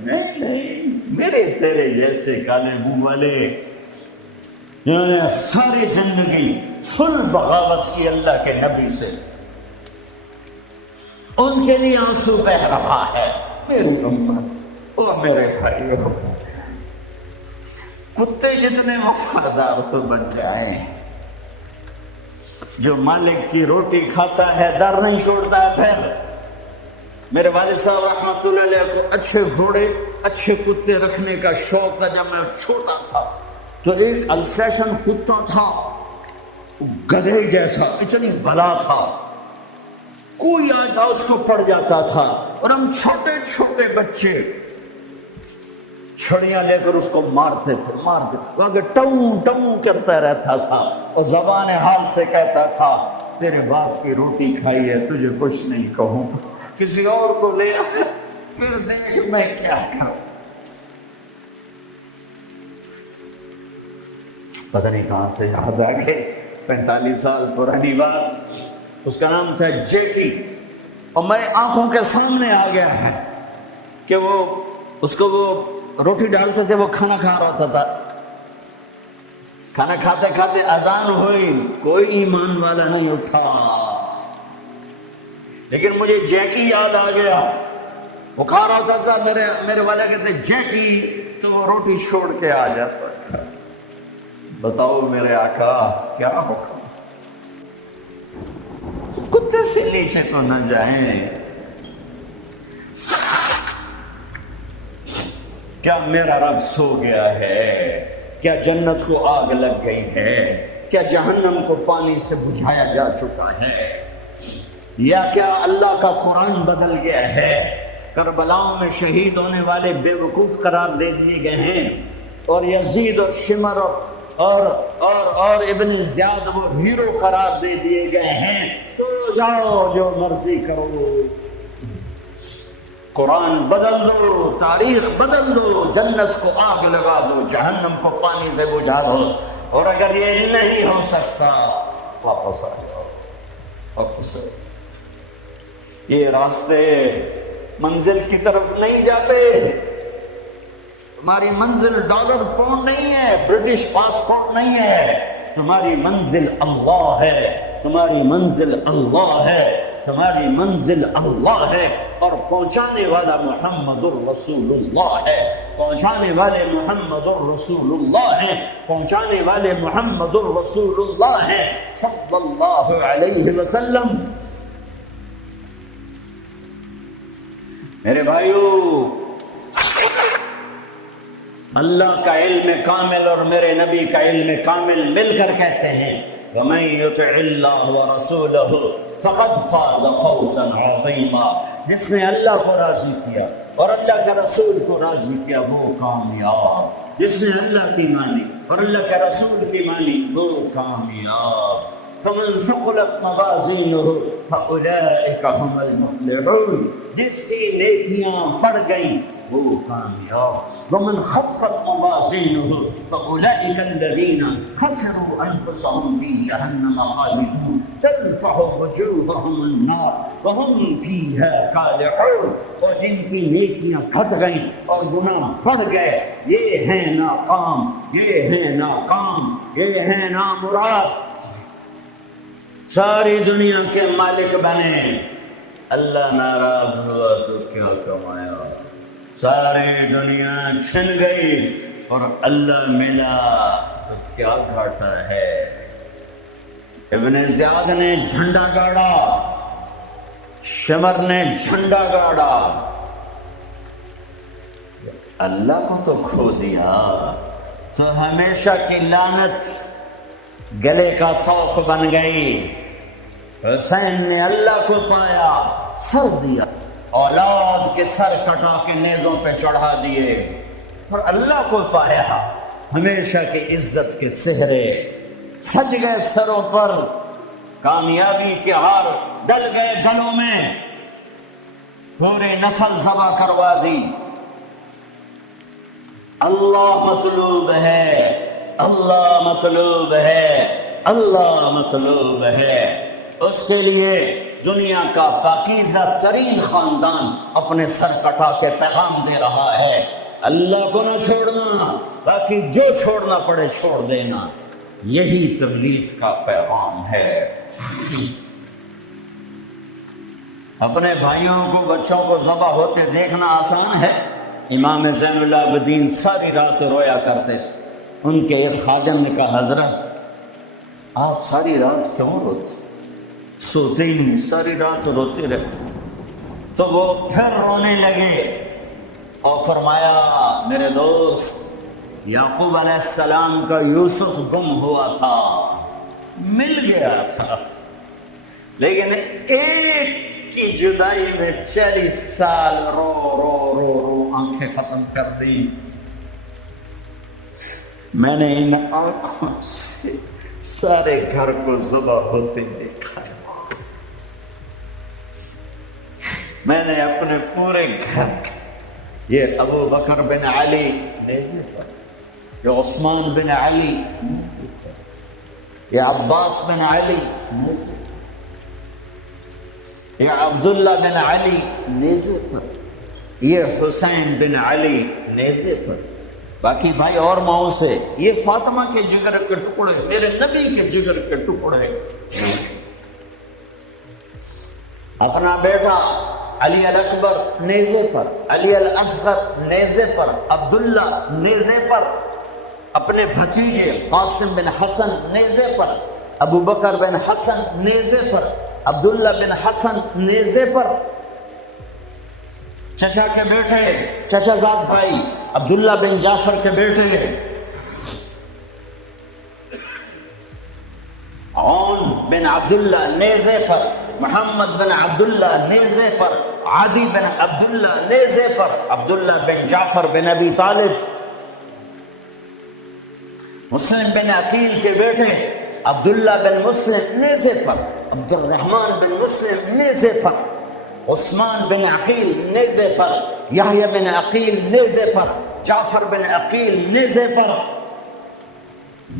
نہیں نہیں، میرے تیرے جیسے کالے منہ والے، ساری زندگی فل بغاوت کی اللہ کے نبی سے، ان کے لیے آنسو بہہ رہا ہے۔ میری امت، او میرے بھائیو، کتے جتنے وفادار تو بن جائیں، جو مالک کی روٹی کھاتا ہے در نہیں چھوڑتا ہے۔ پھر میرے والد صاحب رحمۃ اللہ علیہ کو اچھے گھوڑے اچھے کتے رکھنے کا شوق تھا۔ جب میں چھوٹا تھا تو ایک السیشن کتا تھا، گدھے جیسا، اتنی بلا تھا، کوئی آتا اس کو پڑ جاتا تھا، اور ہم چھوٹے چھوٹے بچے چھڑیاں لے کر اس کو مارتے تھے، مارتے ٹوں ٹوں کرتا رہتا تھا، اور زبان حال سے کہتا تھا تیرے باپ کی روٹی کھائی ہے، تجھے کچھ نہیں کہوں، کسی اور کو لے آ، پھر دیکھ میں کیا کروں۔ پتہ نہیں کہاں سے یاد آ کے 45 سال پرانی بات، اس کا نام تھا جیکی، اور میرے آنکھوں کے سامنے آ گیا ہے کہ وہ اس کو وہ روٹی ڈالتے تھے، وہ کھانا کھا رہا تھا، کھانا کھاتے کھاتے اذان ہوئی، کوئی ایمان والا نہیں اٹھا، لیکن مجھے جیکی یاد آ گیا، وہ کھا رہا تھا، میرے والے کہتے جیکی، تو وہ روٹی چھوڑ کے آ جاتا تھا۔ بتاؤ میرے آقا کیا حکم، کتے سے نیچے تو نہ جائیں، کیا میرا رب سو گیا ہے؟ کیا جنت کو آگ لگ گئی ہے؟ کیا جہنم کو پانی سے بجھایا جا چکا ہے؟ یا کیا اللہ کا قرآن بدل گیا ہے؟ کربلاؤں میں شہید ہونے والے بے وقوف قرار دے دیے گئے ہیں، اور یزید اور شمر اور ابن زیاد وہ ہیرو قرار دے دیے گئے ہیں، تو جاؤ جو مرضی کرو، قرآن بدل دو، تاریخ بدل دو، جنت کو آگ لگا دو، جہنم کو پانی سے بجھا دو، اور اگر یہ نہیں ہو سکتا واپس آ جاؤ، واپس آ جاؤ۔ یہ راستے منزل کی طرف نہیں جاتے، تمہاری منزل ڈالر پاؤنڈ نہیں ہے، برٹش پاسپورٹ نہیں ہے، تمہاری منزل اللہ ہے، تمہاری منزل اللہ ہے، تمہاری منزل اللہ ہے، اور پہنچانے والا محمد الرسول اللہ ہے، پہنچانے والے محمد الرسول اللہ ہے، پہنچانے والے محمد الرسول اللہ ہے صلی اللہ علیہ وسلم۔ میرے بھائیو، اللہ کا علم کامل اور میرے نبی کا علم کامل مل کر کہتے ہیں وَمَن يُطِعِ اللَّهَ وَرَسُولَهُ فَقَدْ فَازَ فَوْزًا عَظِيمًا، جس نے اللہ کو راضی کیا اور اللہ کے رسول کو راضی کیا وہ کامیاب. جس نے اللہ کی مانی اور اللہ کے رسول کی مانی وہ کامیاب. فمن ثقلت موازینہ فاولئک هم المفلحون. جس کی نیکیاں بڑھ گئیں وہ کامیاب. ومن خفت موازینہ فاولئک الذین خسروا انفسهم فی جہنم خالدون تلفح وجوہہم النار وہم فیہا کالحون. اور جن کی نیکیاں گھٹ گئیں اور گناہ بڑھ گئے یہ ہیں ناکام، یہ ہیں ناکام، یہ ہیں نامراد. ساری دنیا کے مالک بنے، اللہ ناراض ہوا تو کیا کمایا. ساری دنیا چھن گئی اور اللہ ملا تو کیا گھاٹا ہے. ابن زیاد نے جھنڈا گاڑا، شمر نے جھنڈا گاڑا، اللہ کو تو کھو دیا تو ہمیشہ کی لعنت گلے کا طوق بن گئی. حسین نے اللہ کو پایا، سر دیا، اولاد کے سر کٹا کے نیزوں پہ چڑھا دیے، اور اللہ کو پایا. ہمیشہ کی عزت کے سہرے سج گئے سروں پر، کامیابی کے ہار ڈل گئے گلوں میں، پوری نسل ذبح کروا دی. اللہ مطلوب ہے، اللہ مطلوب ہے، اللہ مطلوب ہے. اس کے لیے دنیا کا پاکیزہ ترین خاندان اپنے سر کٹا کے پیغام دے رہا ہے، اللہ کو نہ چھوڑنا، باقی جو چھوڑنا پڑے چھوڑ دینا. یہی تبلیغ کا پیغام ہے. اپنے بھائیوں کو، بچوں کو ذبح ہوتے دیکھنا آسان ہے. امام زین العابدین ساری رات رویا کرتے تھے. ان کے ایک خادم نے کہا حضرت آپ ساری رات کیوں روتے؟ سوتے ہی نہیں، ساری رات روتے رہتے. تو وہ پھر رونے لگے اور فرمایا میرے دوست یعقوب علیہ السلام کا یوسف گم ہوا تھا، مل گیا تھا، لیکن ایک کی جدائی میں 40 سال رو رو رو رو آنکھیں ختم کر دی. میں نے ان آنکھوں سے سارے گھر کو ذبح ہوتے دیکھا ہے. میں نے اپنے پورے گھر، یہ ابو بکر بن علی نیزے پر، یہ عثمان بن علی نیزے پر، یہ عباس بن علی نیزے پر، یہ عبداللہ بن علی نیزے پر، یہ حسین بن علی نیزے پر. باقی بھائی اور ماؤں سے، یہ فاطمہ کے جگر کے ٹکڑے، میرے نبی کے جگر کے ٹکڑے. اپنا بیٹا علی الاکبر نیزے پر، علی الاصغر نیزے پر، عبداللہ نیزے پر، اپنے بھتیجے قاسم بن حسن نیزے پر، ابو بکر بن حسن نیزے پر، عبداللہ بن حسن نیزے پر، چچا کے بیٹے، چچا زاد بھائی عبداللہ بن جعفر کے بیٹے عون بن عبداللہ نیزے پر، محمد بن عبداللہ نیزے پر، عادی بن عبداللہ نیزے پر، عبداللہ بن جعفر بن ابی طالب، مسلم بن عقیل کے بیٹے عبداللہ بن مسلم نیزے پر، عبد الرحمن بن مسلم نیزے پر، عثمان بن عقیل نیزے پر، یحییٰ بن عقیل نیزے پر، جعفر بن عقیل نیزے پر.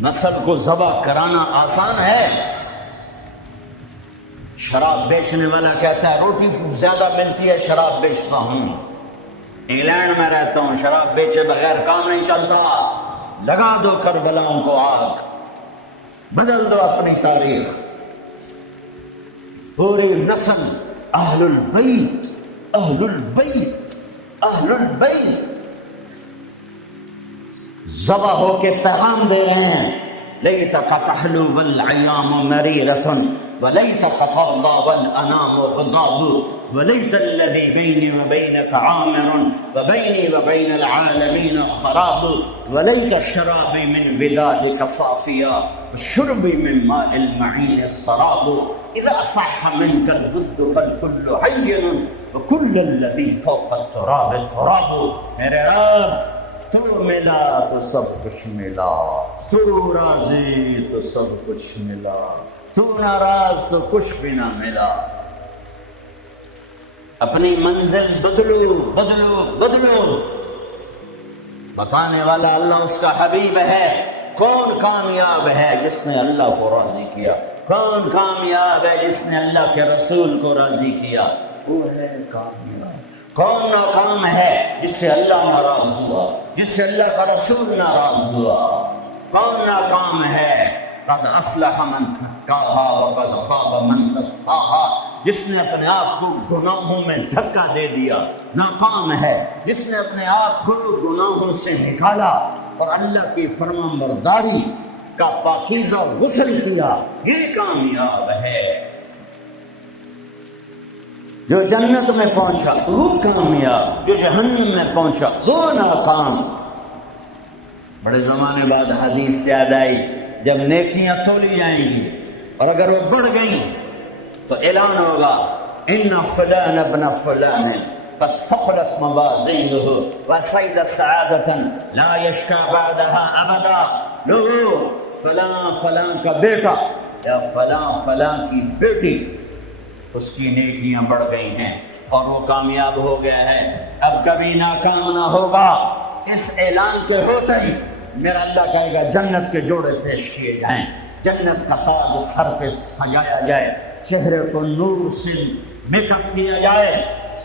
نسل کو ذبح کرانا آسان ہے. شراب بیچنے والا کہتا ہے روٹی زیادہ ملتی ہے شراب بیچتا ہوں، انگلینڈ میں رہتا ہوں، شراب بیچے بغیر کام نہیں چلتا. لگا دو کربلاؤں کو آگ، بدل دو اپنی تاریخ. پوری نسل اہل البیت، اہل البیت، اہل البیت ذبح ہو کے پیغام دے رہے ہیں. لیتک تحلو والایام مریرۃ وليتك ترضى والأنام غضاب وليت الذي بيني وبينك عامر وبيني وبين العالمين خراب وليت شرابي من ودادك صافيا وشربي من ماء المعين السراب إذا صح منك الود فالكل حين وكل الذي فوق التراب التراب. میرے رب تو ملا تو سب کچھ ملا، تو راضی تو سب کچھ ملا، تو ناراض تو کچھ بھی نہ ملا. اپنی منزل بدلو بدلو بدلو. بتانے والا اللہ اس کا حبیب ہے. کون کامیاب ہے جس نے اللہ کو راضی کیا؟ کون کامیاب ہے جس نے اللہ کے رسول کو راضی کیا؟ وہ ہے کامیاب. کون ناکام ہے جس سے اللہ ناراض ہوا، جس سے اللہ کا رسول ناراض ہوا؟ کون ناکام ہے؟ قد افلح من زکاہا وقد خاب من دساہا. جس نے اپنے آپ کو گناہوں میں دھکا دے دیا ناکام ہے. جس نے اپنے آپ کو گناہوں سے نکالا اور اللہ کی فرمان برداری کا پاکیزہ غسل کیا، یہ کامیاب ہے. جو جنت میں پہنچا وہ کامیاب، جو جہنم میں پہنچا وہ ناکام. بڑے زمانے بعد حدیث سے یاد آئی، جب نیکیاں تولی جائیں گی اور اگر وہ بڑھ گئیں تو اعلان ہوگا ان فلان ابن فلان قد ثقلت موازینہ وصید سعادۃ لا یشکا بعدها ابدا. لوگو فلاں فلاں کا بیٹا یا فلاں فلاں کی بیٹی، اس کی نیکیاں بڑھ گئی ہیں اور وہ کامیاب ہو گیا ہے، اب کبھی ناکام نہ ہوگا. اس اعلان کے ہوتے ہی میرا اللہ کہے گا جنت کے جوڑے پیش کیے جائیں، جنت کا تاج سر پہ سجایا جائے، چہرے کو نور سے میک اپ کیا جائے،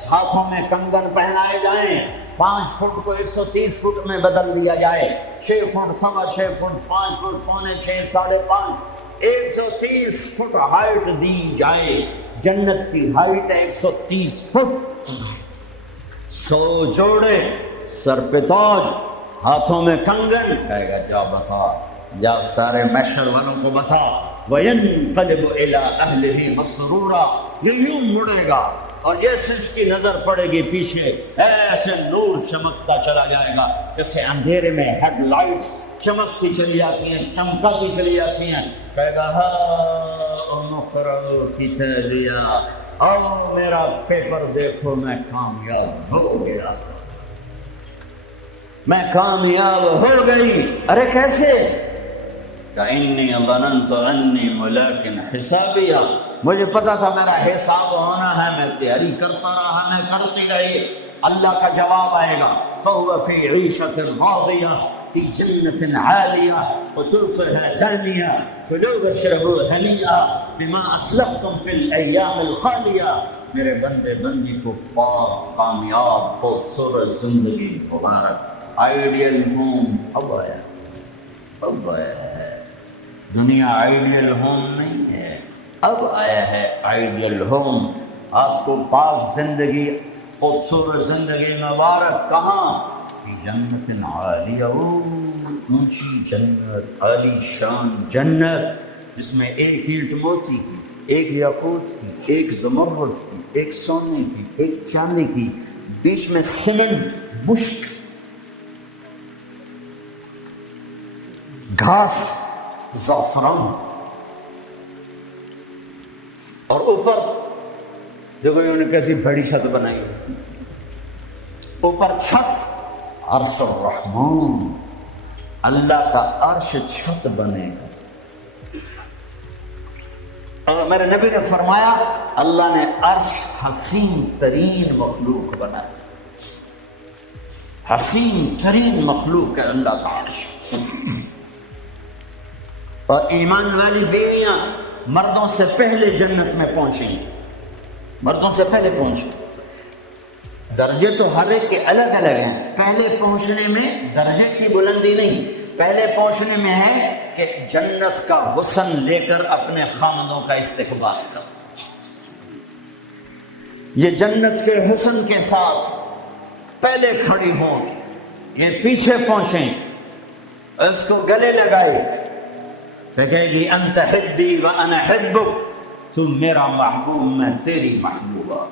ہاتھوں میں کنگن پہنائے جائیں، 5 فٹ کو 130 فٹ میں بدل دیا جائے، 6 feet 6.25 feet 5 feet 5.25 5.5 130 feet height دی جائے. جنت کی ہائٹ ہے 130 فٹ. 100 جوڑے، سر پہ تاج، ہاتھوں میں کنگن. کہے گا جا بتا، جا سارے محشر والوں کو بتا. وَيَنْقَلِبُ إِلَىٰ أَهْلِهِ مَسْرُورًا. یہ یوں مڑے گا اور جیسے اس کی نظر پڑے گی پیچھے ایسے نور چمکتا چلا جائے گا جیسے اندھیرے میں ہیڈ لائٹس چمکتی چلی جاتی ہیں، چمکاتی چلی جاتی ہیں. کہے گا اقرؤوا کتابیہ، آؤ میرا پیپر دیکھو، میں کامیاب ہو گیا، میں کامیاب ہو گئی. ارے کیسے؟ انی ظننت انی ملاق حسابیہ. مجھے پتا تھا میرا حساب ہونا ہے، میں تیاری کرتا رہا، میں کرتی رہی. اللہ کا جواب آئے گا فَهُوَ فِي عِيشَةٍ رَاضِيَةٍ فِي جَنَّةٍ عَالِيَةٍ قُطُوفُهَا دَانِيَةٌ كُلُوا وَاشْرَبُوا هَنِيئًا بِمَا أَسْلَفْتُمْ فِي الْأَيَّامِ الْخَالِيَةِ. میرے بندے بندی کو پاک کامیاب خوبصورت زندگی مبارک. آئیڈیل ہوم اب آیا، اب آیا ہے. دنیا آئیڈیل ہوم نہیں ہے، اب آیا ہے آئیڈیل ہوم. آپ کو پاک زندگی، خوبصورت زندگی مبارک. کہاں؟ فی جنت عالیہ، اونچی جنت، عالی شان جنت، جس میں ایک اینٹ موتی کی، ایک یاقوت کی، ایک زمرد کی، ایک سونے کی، ایک چاندی کی، بیچ میں سیمنٹ، مشک، گھاس، زعفران، اور اوپر دیکھو انہوں نے کیسی بڑی چھت بنائی. اوپر چھت عرش الرحمان، اللہ کا عرش چھت بنے گا. اور میرے نبی نے فرمایا اللہ نے عرش حسین ترین مخلوق بنایا. حسین ترین مخلوق ہے اللہ کا عرش. اور ایمان والی بیویاں مردوں سے پہلے جنت میں پہنچیں گی، مردوں سے پہلے پہنچیں. درجے تو ہر ایک کے الگ الگ ہیں. پہلے پہنچنے میں درجے کی بلندی نہیں، پہلے پہنچنے میں ہے کہ جنت کا حسن لے کر اپنے خامدوں کا استقبال کرو. یہ جنت کے حسن کے ساتھ پہلے کھڑی ہوں گی، یہ پیچھے پہنچیں گی، اس کو گلے لگائے کہ کہے گی انت حبی وانا حبک، تو میرا محبوب میں تیری محبوبہ.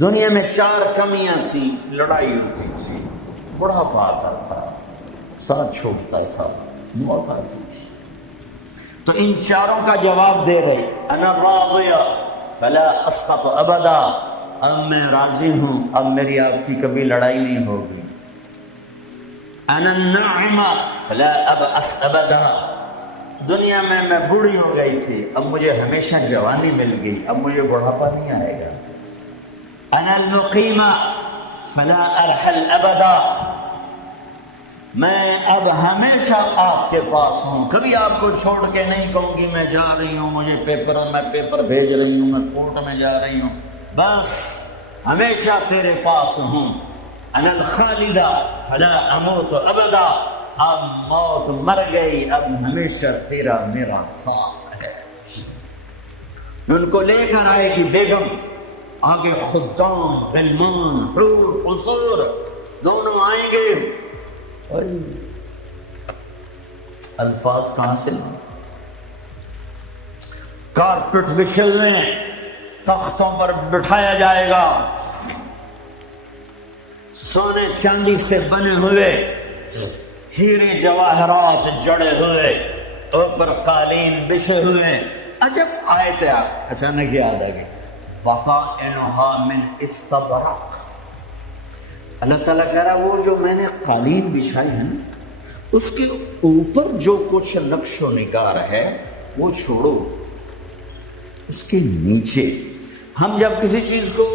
دنیا میں 4 کمیاں تھیں. لڑائی ہوتی تھی، بڑھاپا آتا تھا، ساتھ چھوٹتا تھا، موت آتی تھی. تو ان 4 کا جواب دے رہے، انا راضیہ فلا اسقط ابدا، اب میں راضی ہوں، اب میری آپ کی کبھی لڑائی نہیں ہوگی. انا الناعمہ فلا ابأس ابدا، دنیا میں بوڑھی ہو گئی تھی، اب مجھے ہمیشہ جوانی مل گئی، اب مجھے بڑھاپا نہیں آئے گا. انا المقیمہ فلا ارحل ابدا، میں اب ہمیشہ آپ کے پاس ہوں، کبھی آپ کو چھوڑ کے نہیں کہوں گی میں جا رہی ہوں، مجھے میں پیپر بھیج رہی ہوں، میں کورٹ میں جا رہی ہوں، بس ہمیشہ تیرے پاس ہوں. انا الخالدہ فلا اموت ابدا، اب موت مر گئی، اب ہمیشہ تیرا میرا ساتھ ہے. ان کو لے کر آئے گی بیگم، آگے خدام، غلمان، حور، قصور دونوں آئیں گے. الفاظ کہاں سے؟ کارپٹ بچھے ہوئے، تختوں پر بٹھایا جائے گا، سونے چاندی سے بنے ہوئے، ہیرے جواہرات جڑے ہوئے، اوپر قالین بچھے ہوئے. عجب آیت ہے، اچانک یاد آ گئی، بطائنها من استبرق. اللہ تعالیٰ کہہ رہا وہ جو میں نے قالین بچھائی ہے نا، اس کے اوپر جو کچھ نقش و نگار ہے وہ چھوڑو، اس کے نیچے ہم جب کسی چیز کو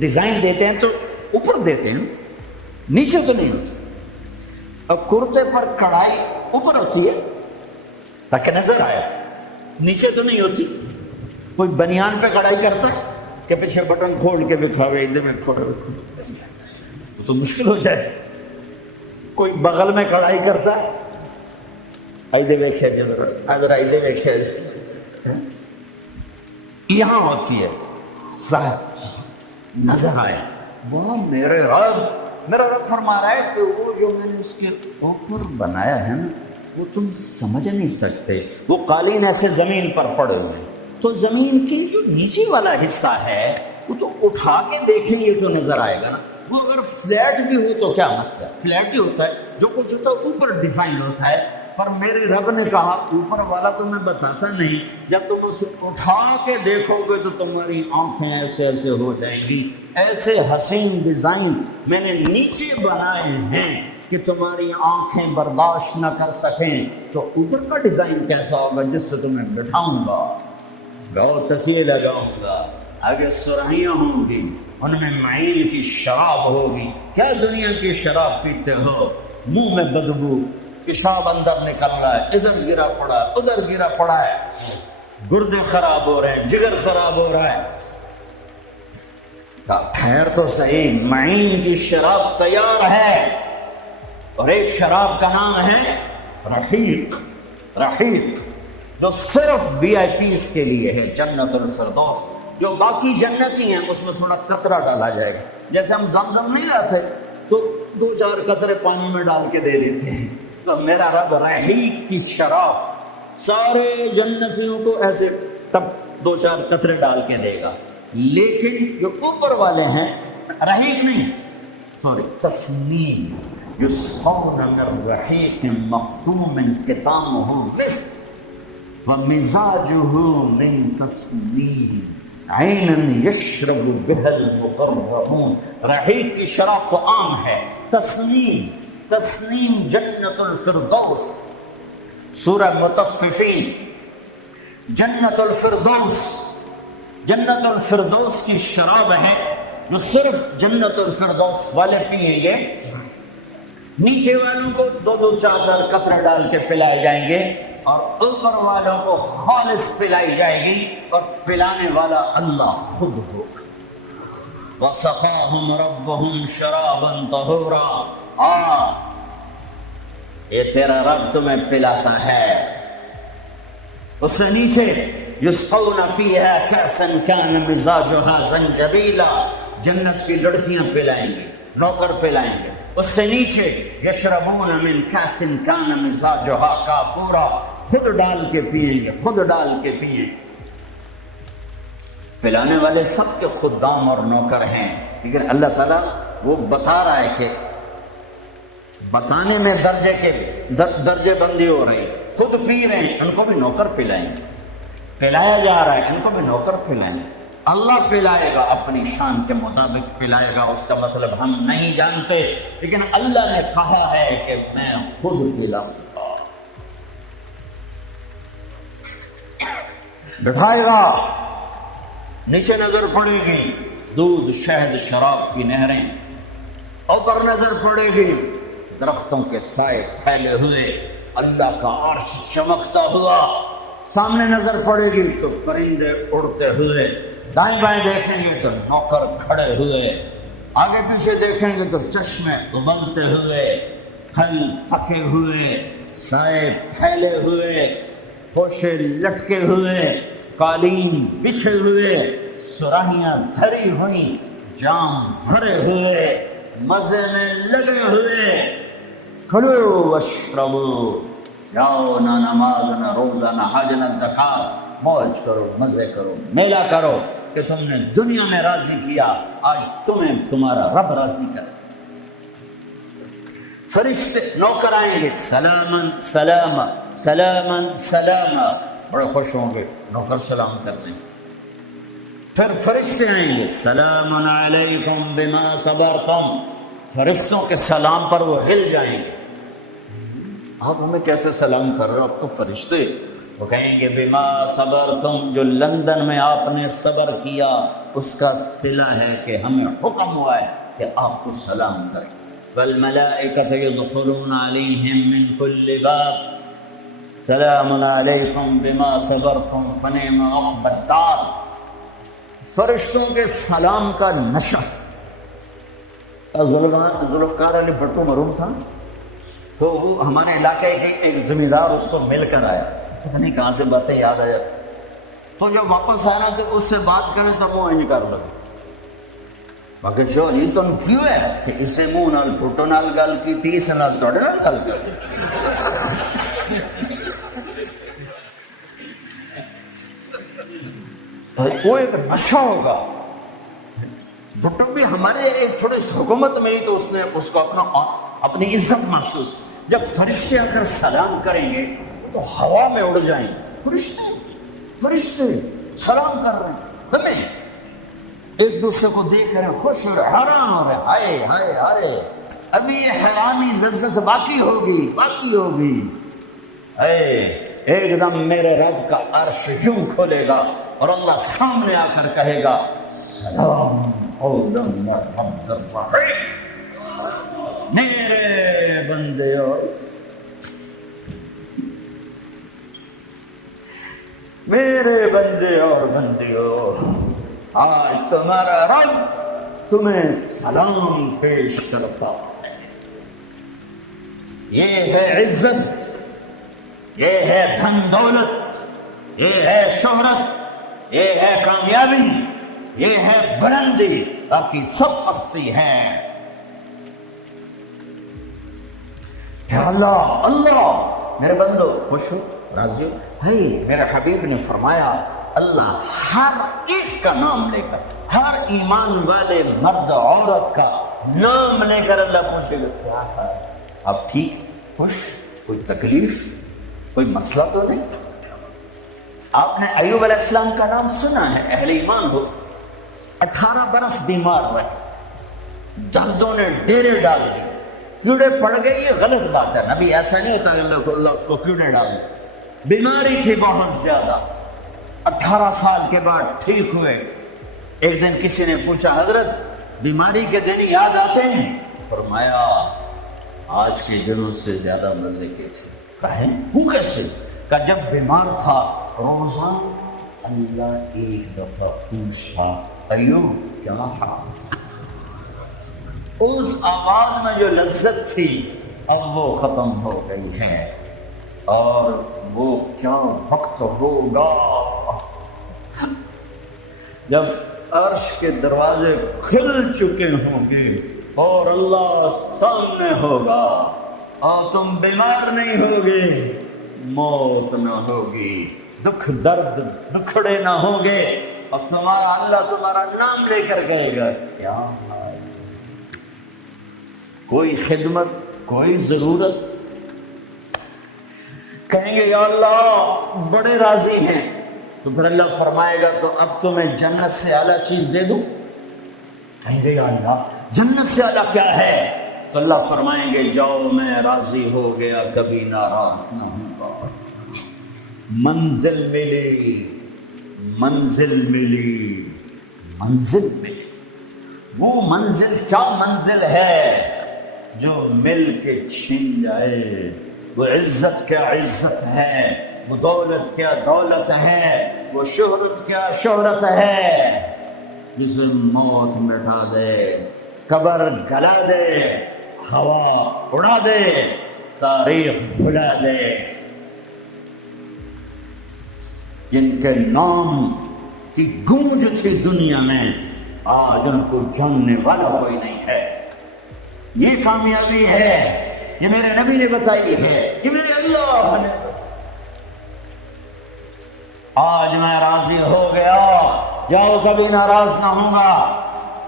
ڈیزائن دیتے ہیں تو اوپر دیتے ہیں، نیچے تو نہیں ہوتی. اب کرتے پر کڑھائی اوپر ہوتی ہے تاکہ نظر آئے، نیچے تو نہیں ہوتی. کوئی بنیان پہ کڑھائی کرتا ہے کہ پیچھے بٹن کھول کے دکھاوے، ادھر میں کھولے، وہ تو مشکل ہو جائے. کوئی بغل میں کڑھائی کرتا ہے، ایدے ویکھے ادھر ایدے ویکھے، یہاں ہوتی ہے صاحب نظر آئے. وہ میرے رب، میرا رب فرما رہا ہے کہ وہ جو میں نے اس کے اوپر بنایا ہے نا وہ تم سمجھ نہیں سکتے. وہ قالین ایسے زمین پر پڑے ہوئے، تو زمین کے جو نیچے والا حصہ ہے وہ تو اٹھا کے دیکھیں گے تو نظر آئے گا نا. وہ اگر فلیٹ بھی ہو تو کیا مسئلہ، فلیٹ ہی ہوتا ہے، جو کچھ ہوتا ہے اوپر ڈیزائن ہوتا ہے. پر میرے رب نے کہا اوپر والا تو میں بتاتا نہیں، جب تم اسے اٹھا کے دیکھو گے تو تمہاری آنکھیں ایسے ایسے ہو جائیں گی. ایسے حسین ڈیزائن میں نے نیچے بنائے ہیں کہ تمہاری آنکھیں برداشت نہ کر سکیں. تو اوپر کا ڈیزائن کیسا ہوگا جس سے تمہیں بٹھاؤں گا، بہت تکیے لگاؤں گا، آگے سرائیاں ہوں گی، ان میں معین کی شراب ہوگی. کیا دنیا کی شراب پیتے ہو، منہ میں بدبو، پیشاب اندر نکل رہا ہے، ادھر گرا پڑا ہے، ادھر گرا پڑا ہے، گردے خراب ہو رہے ہیں، جگر خراب ہو رہا ہے. خیر تو صحیح، معین کی شراب تیار ہے، اور ایک شراب کا نام ہے رحیق. رحیق جو صرف وی آئی پیز کے لیے ہے، جنت الفردوس. جو باقی جنتی ہیں اس میں تھوڑا قطرہ ڈالا جائے گا. جیسے ہم زمزم نہیں لاتے تو 2-4 قطرے پانی میں ڈال کے دے دیتے ہیں، تو میرا رب رحیق کی شراب سارے جنتیوں کو ایسے تب 2-4 قطرے ڈال کے دے گا. لیکن جو اوپر والے ہیں رحیق نہیں، سوری تسنیم، یسقون من رحیق مختوم ختامہ مسک ومزاجہ من تسنیم عینا یشرب بها المقربون. رحیق کی شراب تو عام ہے. تسنیم، تسنیم جنت الفردوس، سورہ مطففین. جنت الفردوس، جنت الفردوس کی شراب ہے جو صرف جنت الفردوس والے پیئیں گے. نیچے والوں کو 2-4 قطرے ڈال کے پلائے جائیں گے، اور اوپر والوں کو خالص پلائی جائے گی، اور پلانے والا اللہ خود ہوگا. وَسَقَاهُمْ رَبُّهُمْ شَرَابًا طَهُورًا. یہ تیرا رب تمہیں پلاتا ہے. اس سے نیچے یسقون فیہا کأسا کان مزاجہا زنجبیلا، جنت کی لڑکیاں پلائیں گے، نوکر پلائیں گے. اس سے نیچے یشربون من کأس کان مزاجہا کافورا، خود ڈال کے پئیں گے، خود ڈال کے پئیں گے. پلانے والے سب کے خدام اور نوکر ہیں، لیکن اللہ تعالیٰ وہ بتا رہا ہے کہ بتانے میں درجے بندی ہو رہی، خود پی رہے ہیں ان کو بھی نوکر پلائیں گے، پلایا جا رہا ہے ان کو بھی نوکر پلائیں گے۔ اللہ پلائے گا، اپنی شان کے مطابق پلائے گا، اس کا مطلب ہم نہیں جانتے، لیکن اللہ نے کہا ہے کہ میں خود پلاؤں گا۔ بٹھائے گا، نیچے نظر پڑے گی دودھ شہد شراب کی نہریں، اوپر نظر پڑے گی درختوں کے سائے پھیلے ہوئے، اللہ کا عرش چمکتا ہوا، سامنے نظر پڑے گی تو پرندے اڑتے ہوئے، دائیں بائیں دیکھیں گے تو نوکر کھڑے ہوئے، آگے پیچھے دیکھیں گے تو چشمے ابلتے ہوئے، پھل پکے ہوئے، سائے پھیلے ہوئے، خوشے لٹکے ہوئے، قالین بچھے ہوئے، سراہیاں دھری ہوئیں، جام بھرے ہوئے، مزے میں لگے ہوئے، کھلو واشربو، جاؤ نہ نماز نہ روزہ نہ حج نہ زکات، موج کرو، مزے کرو، میلہ کرو کہ تم نے دنیا میں راضی کیا، آج تمہیں تمہارا رب راضی کرے۔ فرشتے نوکر آئیں گے، سلامن سلاما سلامن سلاما، بڑے خوش ہوں گے، نوکر سلام کرنے۔ پھر فرشتے آئیں گے، سلام علیکم بما صبرتم، فرشتوں کے سلام پر وہ ہل جائیں گے، آپ ہمیں کیسے سلام کر رہے ہو، آپ تو فرشتے۔ وہ کہیں گے بما صبرتم، جو لندن میں آپ نے صبر کیا اس کا صلہ ہے کہ ہمیں حکم ہوا ہے کہ آپ کو سلام کریں۔ والملائکۃ یدخلون علیہم من کل باب سلام علیکم بما صبرتم فنعم عقبی الدار، فرشتوں کے سلام کا نشہ۔ ذوالفقار علی بھٹو مرحوم تھا، تو وہ ہمارے علاقے کے ایک زمیندار اس کو مل کر آیا، پتہ نہیں کہاں سے باتیں یاد آ جاتی، تو جب واپس آنا کہ اس سے بات کریں تو وہ نہیں کر لگے، باقی جو یہ تو کیوں ہے کہ اسے منہ نال پھٹو نال گل کی تھی، اس نال توڑے نال گل کی، وہ ایک نشہ ہوگا۔ بھٹو بھی ہمارے ایک تھوڑی حکومت میں ہی تو اس نے اس کو اپنی عزت محسوس، جب فرشتے آ کر سلام کریں گے تو ہوا میں اڑ جائیں گے، فرشتے سلام کر رہے ہیں، ہمیں ایک دوسرے کو دیکھ رہے ہیں، خوش ہو رہے، حیران ہو رہے، ہائے ہائے ہائے ابھی یہ حیرانی لذت باقی ہوگی، ایک دم میرے رب کا عرش یوں کھولے گا اور اللہ سامنے آ کر کہے گا سلام قولا من رب الرحیم، میرے بندیو اور بندیو، آج تمہارا رب تمہیں سلام پیش کرتا، یہ ہے عزت، یہ ہے دھن دولت، یہ ہے شہرت، یہ ہے کامیابی، یہ ہے بلندی، باقی سب پستی ہے۔ یا اللہ میرے بندو خوش ہو، راضی ہو؟ میرے حبیب نے فرمایا اللہ ہر ایک کا نام لے کر، ہر ایمان والے مرد عورت کا نام لے کر اللہ پوچھے گا کیا ہے، اب ٹھیک، خوش، کوئی تکلیف، کوئی مسئلہ تو نہیں؟ آپ نے ایوب علیہ السلام کا نام سنا ہے، اہل ایمان ہو، 18 برس بیمار رہے، دردوں نے ڈیرے ڈال دیے، کیڑے پڑ گئے، یہ غلط بات ہے، نبی ایسا نہیں ہوتا کہ اللہ اس کو کیڑے ڈالے، بیماری تھی بہت زیادہ، 18 سال کے بعد ٹھیک ہوئے۔ ایک دن کسی نے پوچھا حضرت بیماری کے دن یاد آتے ہیں؟ فرمایا آج کے دنوں سے زیادہ مزے کے تھے۔ کہیں وہ کیسے؟ کہ جب بیمار تھا روزانہ اللہ ایک دفعہ پوچھتا ایوب کیا حال، اس آواز میں جو لذت تھی اب وہ ختم ہو گئی ہے، اور وہ کیا وقت ہوگا جب عرش کے دروازے کھل چکے ہوں گے اور اللہ سامنے ہوگا اور تم بیمار نہیں ہوگے، موت نہ ہوگی، دکھ درد دکھڑے نہ ہوں گے اب تمہارا اللہ تمہارا نام لے کر کہے گا کیا کوئی خدمت کوئی ضرورت؟ کہیں گے یا اللہ بڑے راضی ہیں، تو پھر اللہ فرمائے گا تو اب تمہیں جنت سے اعلیٰ چیز دے دوں؟ کہیں گے یا اللہ جنت سے اعلیٰ کیا ہے؟ تو اللہ فرمائیں گے جاؤ میں راضی ہو گیا، کبھی ناراض نہ ہوں گا۔ منزل ملی، منزل ملی، منزل ملی۔ وہ منزل کیا منزل ہے جو مل کے چھین جائے؟ وہ عزت کیا عزت ہے، وہ دولت کیا دولت ہے، وہ شہرت کیا شہرت ہے، جسے موت مٹا دے، قبر گلا دے، ہوا اڑا دے، تاریخ بھلا دے۔ جن کے نام کی گونج تھی دنیا میں، آج ان کو جاننے والا کوئی نہیں ہے۔ یہ کامیابی ہے، یہ میرے نبی نے بتائی ہے، یہ میرے اللہ نے بتائی۔ آج میں راضی ہو گیا، جاؤ کبھی ناراض نہ ہوں گا۔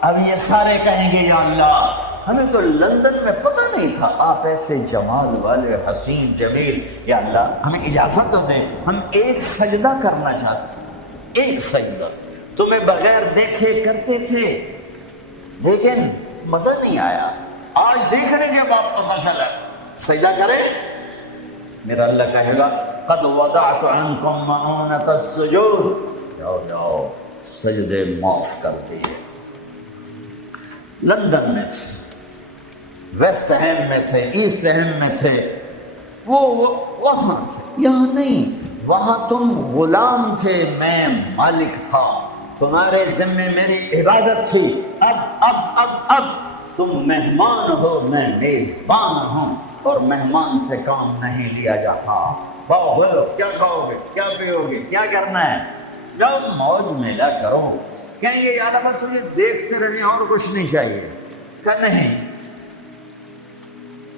اب یہ سارے کہیں گے یا اللہ ہمیں تو لندن میں پتہ نہیں تھا آپ ایسے جمال والے حسین جمیل، یا اللہ ہمیں اجازت تو دیں، ہم ایک سجدہ کرنا چاہتے ہیں، ایک سجدہ تمہیں بغیر دیکھے کرتے تھے لیکن مزہ نہیں آیا، آج دیکھنے کے بعد پتہ چلا سجدہ کرے۔ میرا اللہ کہے گا قد وضعت عنکم معونۃ السجود، جاؤ جاؤ سجدے معاف کر دیے۔ لندن میں تھے، ویسٹ ہینڈ میں تھے، ایسٹ ہینڈ میں تھے، وہ وہاں تھے، یہاں نہیں۔ وہاں تم غلام تھے، میں مالک تھا، تمہارے ذمے میری عبادت تھی۔ اب تم مہمان ہو، میں میزبان ہوں، اور مہمان سے کام نہیں لیا جاتا۔ بولو کیا کھاؤ گے، کیا پیو گے، کیا کرنا ہے؟ جب موج میلہ کرو۔ کہیں گے یار اب تجھے دیکھتے رہے اور کچھ نہیں چاہیے؟ کہ نہیں،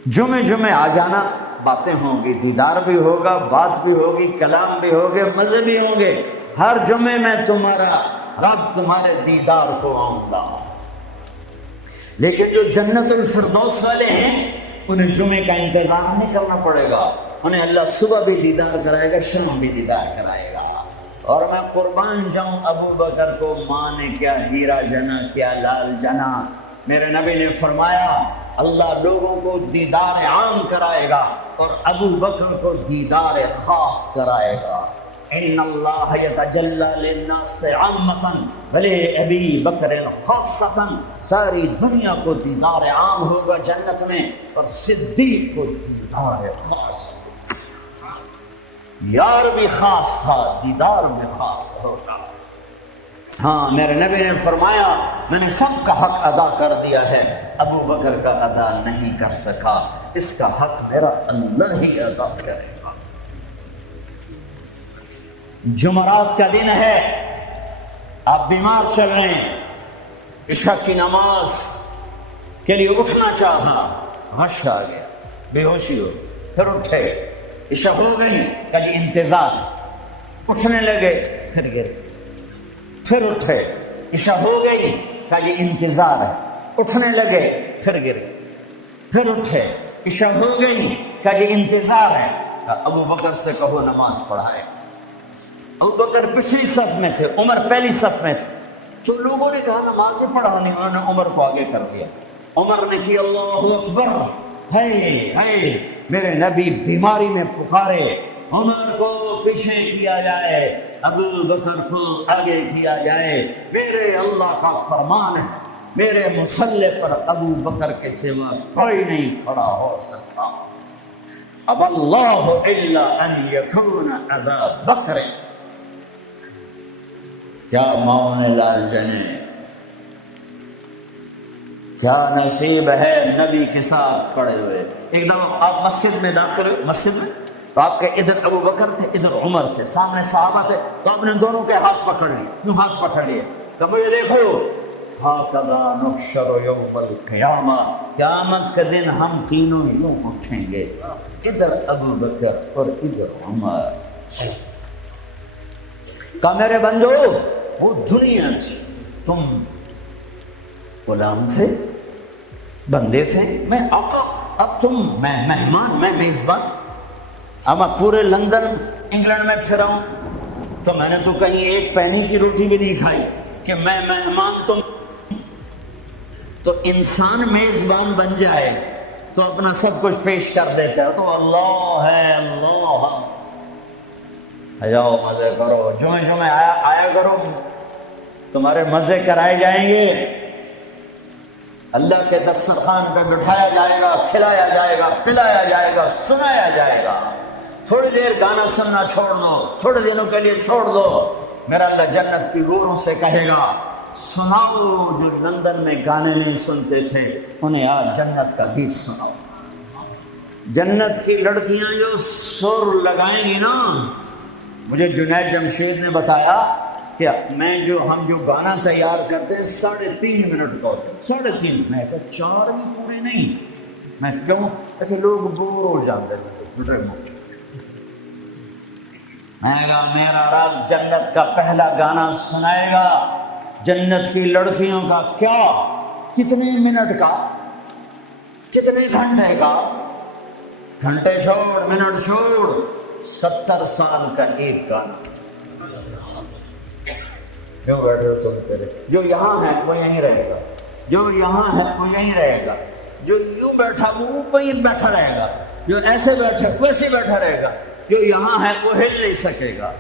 جمعے آ جانا، باتیں ہوں گی، دیدار بھی ہوگا، بات بھی ہوگی، کلام بھی ہوگے، مزے بھی ہوں گے۔ ہر جمعے میں تمہارا رب تمہارے دیدار کو آؤں گا۔ لیکن جو جنت الفردوس والے ہیں انہیں جمعے کا انتظار نہیں کرنا پڑے گا، انہیں اللہ صبح بھی دیدار کرائے گا، شام بھی دیدار کرائے گا۔ اور میں قربان جاؤں ابو بکر کو ماں نے کیا ہیرا جنا، کیا لال جنا۔ میرے نبی نے فرمایا اللہ لوگوں کو دیدار عام کرائے گا اور ابو بکر کو دیدار خاص کرائے گا۔ ان اللہ یتجلی للناس عامۃ ولی ابی بکر خاصۃ، ساری دنیا کو دیدار عام ہوگا جنت میں، اور صدیق کو دیدار خاص ہوگا۔ یار بھی خاص تھا، دیدار بھی خاص ہوگا۔ ہاں میرے نبی نے فرمایا میں نے سب کا حق ادا کر دیا ہے، ابو بکر کا ادا نہیں کر سکا، اس کا حق میرا اللہ ہی ادا کرے گا۔ جمعرات کا دن ہے، آپ بیمار چل رہے ہیں، عشاء کی نماز کے لیے اٹھنا چاہا، غش آ گیا، بے ہوشی ہو، پھر اٹھے، عشاء ہو گئی، کہ جی انتظار، اٹھنے لگے، پھر گر گئے، پھر اٹھے، عشاء ہو گئی، کہ جی انتظار ہے، اٹھنے لگے، پھر گر گئے، پھر اٹھے، عشاء ہو گئی، کہ جی انتظار ہے، ابو بکر سے کہو نماز پڑھائے۔ ابو بکر پچھلی صف میں تھے، عمر پہلی صف میں تھے، تو لوگوں نے کہا نماز پڑھانی، انہوں نے عمر کو آگے کر دیا۔ عمر نے کی اللہ اکبر، ہے میرے نبی بیماری میں پکارے، عمر کو پیچھے کیا جائے، ابو بکر کو آگے کیا جائے، میرے اللہ کا فرمان ہے، میرے مصلی پر ابو بکر کے سوا کوئی نہیں کھڑا ہو سکتا۔ اب اللہ الا ان یکون ابا بکر، کیا ماؤں لال جنے، کیا نصیب ہے نبی کے ساتھ کھڑے ہوئے۔ ایک دفعہ آپ مسجد میں داخل ہوئے، مسجد میں تو آپ کے ادھر ابو بکر تھے، ادھر عمر تھے، سامنے صحابہ تھے، تو آپ نے دونوں کے ہاتھ پکڑ لیے، یوں ہاتھ پکڑ لیے، تو مجھے دیکھو، ہاکذا نحشر یوم القیامہ، قیامت کے دن ہم تینوں یوں اٹھیں گے، ادھر ابو بکر اور ادھر عمر۔ کہا میرے بندو وہ دنیا تھی، تم غلام تھے، بندے تھے، میں آقا، اب تم، میں مہمان، میں میزبان۔ اب میں پورے لندن انگلینڈ میں پھرا ہوں تو میں نے تو کہیں ایک پینی کی روٹی بھی نہیں کھائی کہ میں مہمان تم۔ تو انسان میزبان بن جائے تو اپنا سب کچھ پیش کر دیتا ہے، تو اللہ ہے، اللہ جاؤ مزے کرو، جمعے جمعے آیا کرو، تمہارے مزے کرائے جائیں گے، اللہ کے دسترخوان پہ بٹھایا جائے گا، کھلایا جائے گا، پلایا جائے گا، سنایا جائے گا۔ تھوڑی دیر گانا سننا چھوڑ دو، تھوڑے دنوں کے لیے چھوڑ دو، میرا اللہ جنت کی حوروں سے کہے گا سناؤ جو لندن میں گانے نہیں سنتے تھے انہیں آج جنت کا گیت سناؤ۔ جنت کی لڑکیاں جو سر لگائیں گی نا، مجھے جنید جمشید نے بتایا کہ ہم جو گانا تیار کرتے ہیں 3.5 منٹ کا ہوتا ہے، 3.5، میں کہا 4 بھی پورے نہیں، میں کیوں کہ لوگ بور ہو جاتے ہیں۔ میں کہا میرا رب جنت کا پہلا گانا سنائے گا، جنت کی لڑکیوں کا، کیا کتنے منٹ کا، کتنے گھنٹے کا، گھنٹے چھوڑ، منٹ چھوڑ، 70 سال کا ایک گانا۔ کیوں بیٹھے ہو سنتے رہے؟ جو یہاں ہے وہ یہیں رہے گا، جو یہاں ہے وہ یہیں رہے گا، جو یوں بیٹھا وہ وہیں بیٹھا رہے گا، جو ایسے بیٹھا ویسے بیٹھا رہے گا، جو یہاں ہے وہ ہل نہیں سکے گا۔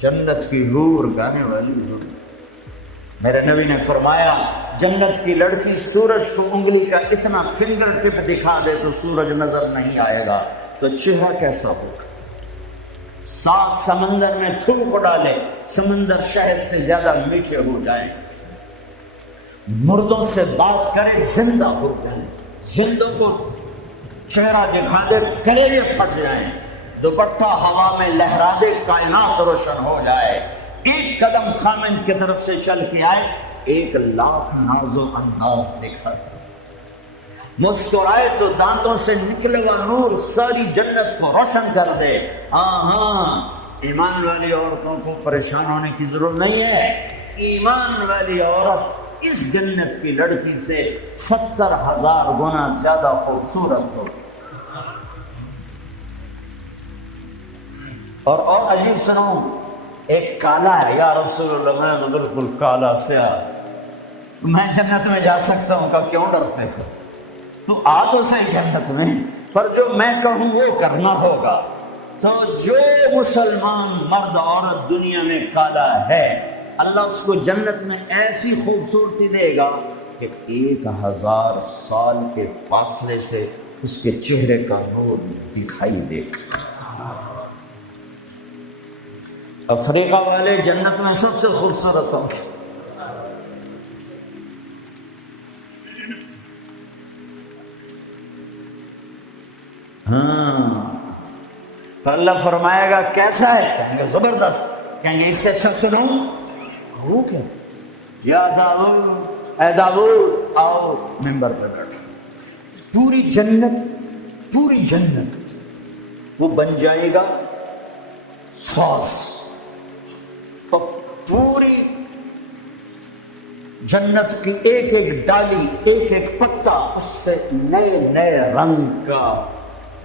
جنت کی حور گانے والی حور۔ میرے نبی نے فرمایا جنت کی لڑکی سورج کو انگلی کا اتنا فنگر ٹپ دکھا دے تو سورج نظر نہیں آئے گا، تو چہرہ کیسا ہوگا؟ 7 سمندر میں تھوک ڈالے، سمندر شہد سے زیادہ میٹھے ہو جائیں، مردوں سے بات کرے زندہ ہو جائیں، زندوں کو چہرہ دکھا دے کلیجے پھٹ جائیں، دوپٹہ ہوا میں لہرا دے کائنات روشن ہو جائے، ایک قدم خامند کی طرف سے چل کے آئے 1,00,000 ناز و انداز دکھا، مسکرائے تو دانتوں سے نکلے گا نور ساری جنت کو روشن کر دے۔ ہاں ایمان والی عورتوں کو پریشان ہونے کی ضرورت نہیں ہے، ایمان والی عورت اس جنت کی لڑکی سے 70,000 گنا زیادہ خوبصورت ہوگی۔ اور عجیب سنو، ایک کالا ہے، یا رسول اللہ میں بالکل کالا سیاہ، میں جنت میں جا سکتا ہوں، کہ کیوں ڈرتے ہو؟ تو آ تو صحیح جنت میں، پر جو میں کہوں وہ کرنا ہوگا۔ تو جو مسلمان مرد عورت دنیا میں کالا ہے، اللہ اس کو جنت میں ایسی خوبصورتی دے گا کہ 1000 سال کے فاصلے سے اس کے چہرے کا نور دکھائی دے گا۔ افریقہ والے جنت میں سب سے خوبصورت ہوں گے۔ تو اللہ فرمائے گا کیسا ہے؟ کہیں گے زبردست، کہیں گے اس سے اچھا سنوں، وہ کیا؟ یا داؤد، اے داؤد آؤ ممبر پہ بیٹھو۔ پوری جنت وہ بن جائے گا ساز، اور پوری جنت کی ایک ایک ڈالی، ایک ایک پتا اس سے نئے نئے رنگ کا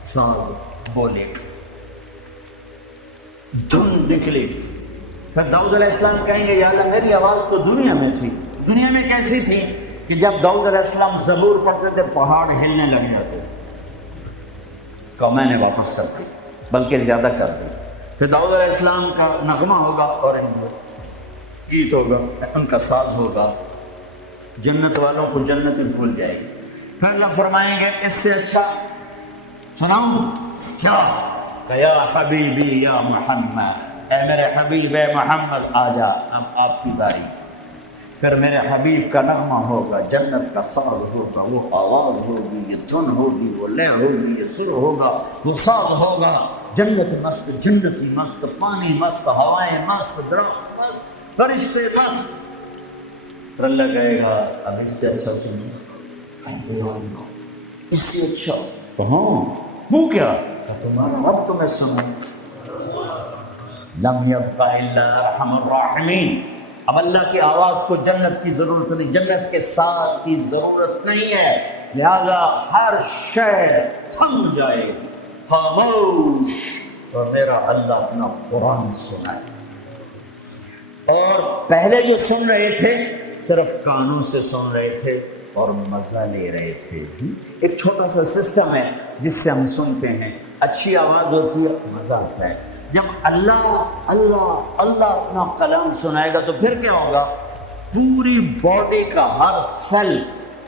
ساز بولے گا، دھن نکلے گی۔ پھر داؤد علیہ السلام کہیں گے یا اللہ میری آواز تو دنیا میں تھی، دنیا میں کیسی تھی کہ جب داؤد علیہ السلام زبور پڑھتے تھے پہاڑ ہلنے لگ جاتے تھے، کہ میں نے واپس کر دی، بلکہ زیادہ کر دی۔ پھر داؤد علیہ السلام کا نغمہ ہوگا اور ان کا گیت ہوگا، ان کا ساز ہوگا، جنت والوں کو جنت میں بھول جائے گی۔ پھر اللہ فرمائیں گے اس سے اچھا سناؤں کیا؟ کہ یا حبیبی یا محمد، اے میرے حبیب اے محمد آ جا، اب آپ کی باری۔ پھر میرے حبیب کا نغمہ ہوگا، جنت کا ساز ہوگا، وہ آواز ہوگی، یہ دھن ہوگی، وہ لے ہوگی، یہ سر ہوگا، وہ ساز ہوگا، جنت مست، جنتی مست، پانی مست، ہوائیں مست، درخت مست، فرشتے مست۔ پھر اللہ کہے گا اب اس سے اچھا سنو، اس سے اچھا کہاں؟ وہ کیا؟ تمہارا رب تمہیں سنو۔ لم یبق الا ارحم الراحمین، اب اللہ کی آواز کو جنت کی ضرورت نہیں، جنت کے ساز کی ضرورت نہیں ہے، لہذا ہر شے تھم جائے، خاموش، اور میرا اللہ اپنا قرآن سنائے۔ اور پہلے جو سن رہے تھے صرف کانوں سے سن رہے تھے اور مزہ لے رہے تھے۔ ایک چھوٹا سا سسٹم ہے جس سے ہم سنتے ہیں، اچھی آواز ہوتی ہے، مزہ آتا ہے۔ جب اللہ اللہ اللہ اپنا کلام سنائے گا تو پھر کیا ہوگا؟ پوری باڈی کا ہر سیل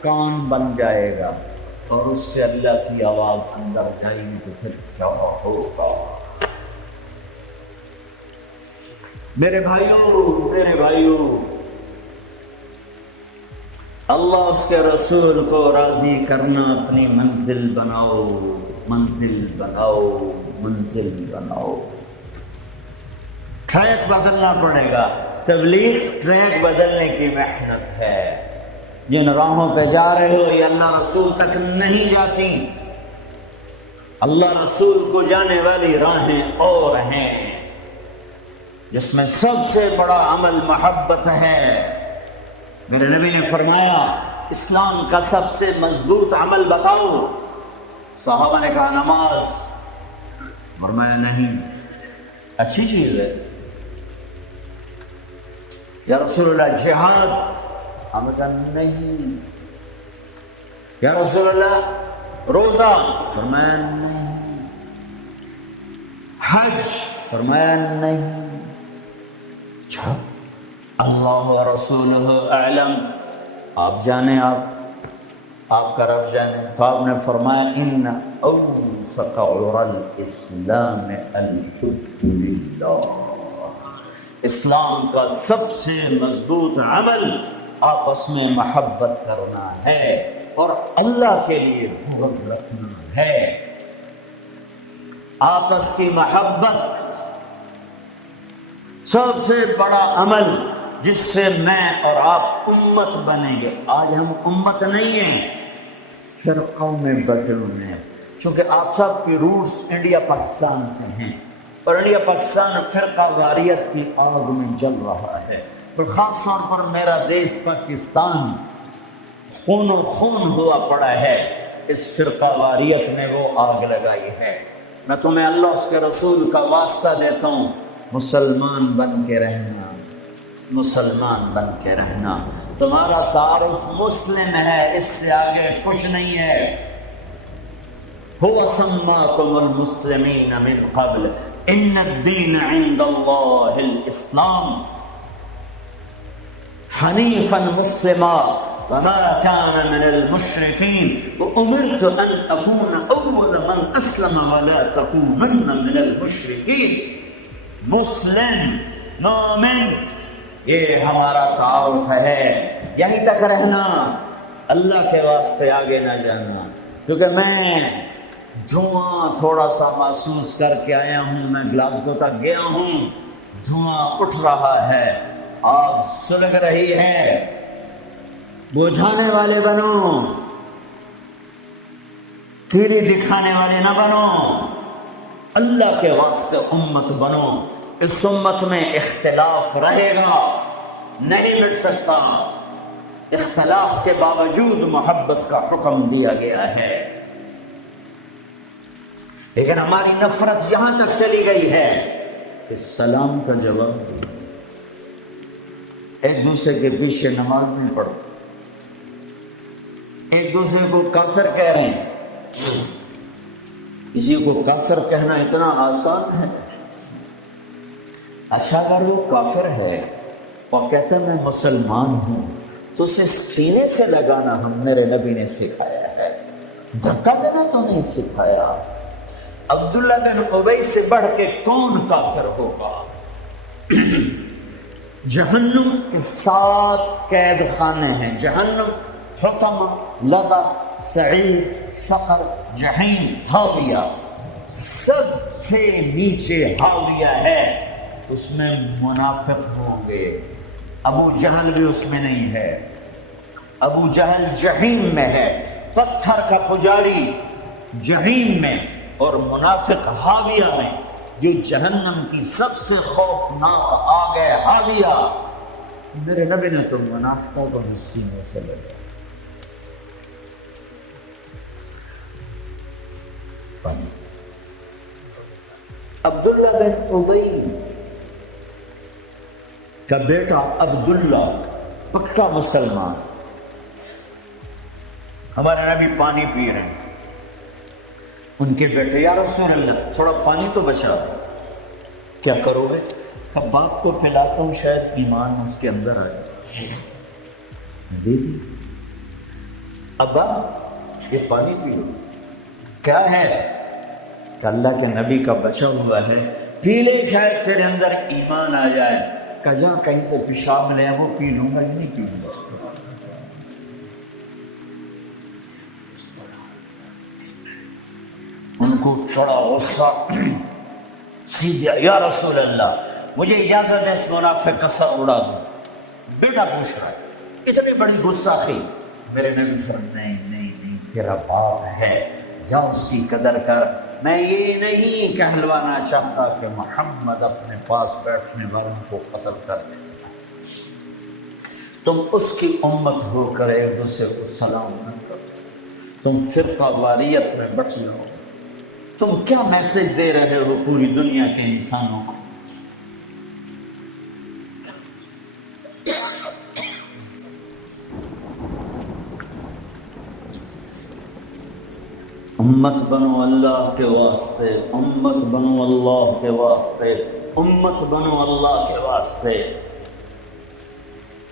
کان بن جائے گا، اور اس سے اللہ کی آواز اندر جائے گی تو پھر کیا ہوگا؟ میرے بھائیوں، اللہ اس کے رسول کو راضی کرنا اپنی منزل بناؤ، منزل بناؤ، منزل بناؤ۔ ٹریک بدلنا پڑے گا، تبلیغ ٹریک بدلنے کی محنت ہے۔ جن راہوں پہ جا رہے ہو یہ اللہ رسول تک نہیں جاتی، اللہ رسول کو جانے والی راہیں اور ہیں، جس میں سب سے بڑا عمل محبت ہے۔ میرے نبی نے فرمایا اسلام کا سب سے مضبوط عمل بتاؤ، صحابہ نے کہا نماز، فرمایا نہیں، اچھی چیز ہے یا رسول اللہ جہاد، ہم کہا نہیں، یا رسول اللہ روزہ، فرمایا نہیں، حج، فرمایا نہیں۔ اچھا اللہ و رسولہ اعلم، آپ جانے، آپ کا رب جانے۔ تو آپ نے فرمایا ان اوثق عرى الاسلام الحب للہ، اسلام کا سب سے مضبوط عمل آپس میں محبت کرنا ہے اور اللہ کے لیے بغض رکھنا ہے۔ آپس کی محبت سب سے بڑا عمل جس سے میں اور آپ امت بنیں گے۔ آج ہم امت نہیں ہیں، فرقوں میں بٹے ہوئے ہیں، چونکہ آپ سب کی روٹس انڈیا پاکستان سے ہیں، اور انڈیا پاکستان فرقہ واریت کی آگ میں جل رہا ہے، اور خاص طور پر میرا دیش پاکستان خون و خون ہوا پڑا ہے، اس فرقہ واریت نے وہ آگ لگائی ہے۔ میں تمہیں اللہ اس کے رسول کا واسطہ دیتا ہوں، مسلمان بن کے رہنا، مسلمان بن کے رہنا۔ تمہارا تعارف مسلم ہے، اس سے آگے کچھ نہیں ہے۔ هو سماکم المسلمین من قبل ان الدین عند اللہ الاسلام حنیفا مسلما وما كان من المشرکین وامرت ان اکون اول من اسلم ولا تکونن من المشرکین۔ مسلم، مومن، یہ ہمارا تعارف ہے، یہیں تک رہنا، اللہ کے واسطے آگے نہ جانا۔ کیونکہ میں دھواں تھوڑا سا محسوس کر کے آیا ہوں، میں گلاسگو تک گیا ہوں، دھواں اٹھ رہا ہے، آگ سلگ رہی ہے، بجھانے والے بنو، تیری دکھانے والے نہ بنو، اللہ کے واسطے امت بنو۔ اس امت میں اختلاف رہے گا، نہیں مٹ سکتا، اختلاف کے باوجود محبت کا حکم دیا گیا ہے، لیکن ہماری نفرت یہاں تک چلی گئی ہے کہ سلام کا جواب دیا، ایک دوسرے کے پیچھے نماز نہیں پڑھتے، ایک دوسرے کو کافر کہہ رہے ہیں۔ کسی کو کافر کہنا اتنا آسان ہے، اچھا اگر وہ کافر ہے اور کہتا ہے میں مسلمان ہوں تو اسے سینے سے لگانا ہم میرے نبی نے سکھایا ہے، دھکا دینا تو نہیں سکھایا۔ عبداللہ بن ابی سے بڑھ کے کون کافر ہوگا؟ جہنم کے 7 قید خانے ہیں، جہنم، حطمہ، لظہ، سعیر، سقر، جحیم، حاویہ، سب سے نیچے حاویہ ہے، اس میں منافق ہوں گے۔ ابو جہل بھی اس میں نہیں ہے، ابو جہل جحیم میں ہے، پتھر کا پجاری جحیم میں، اور منافق حاویہ میں، جو جہنم کی سب سے خوفناک آگ ہے، حاویہ۔ میرے نبی نے تو منافقوں کو سینے سے لگا. عبداللہ بن ابی کا بیٹا عبداللہ پکا مسلمان. ہمارے نبی پانی پی رہے ہیں, ان کے بیٹے یا رسول اللہ تھوڑا پانی تو بچا. کیا کرو گے؟ اب باپ کو پلاتا ہوں شاید ایمان اس کے اندر آ جائے. ابا یہ پانی پیو. کیا ہے؟ کہ اللہ کے نبی کا بچا ہوا ہے, پی لے شاید تیرے اندر ایمان آ جائے. کہ جہاں کہیں سے پیشاب لے وہ پی لوں گا, یہ نہیں پی لوں گا. ان کو چڑھا غصہ, سیدھا یا رسول اللہ مجھے اجازت ہے اس منافق کا سر اڑا دوں. بیٹا پوچھ رہا ہے, اتنی بڑی گستاخی. میرے نبی فرمایا نہیں نہیں نہیں, تیرا باپ ہے, جا اس کی قدر کر. میں یہ نہیں کہلوانا چاہتا کہ محمد اپنے پاس بیٹھنے والوں کو قتل کر دے. تم اس کی امت ہو کر ایک دوسرے کو سلام نہ کرو, تم فرقہ واریت میں بٹ جاؤ. تم کیا میسج دے رہے ہو پوری دنیا کے انسانوں کو؟ امت بنو اللہ کے واسطے, امت بنو اللہ کے واسطے, امت بنو اللہ کے واسطے.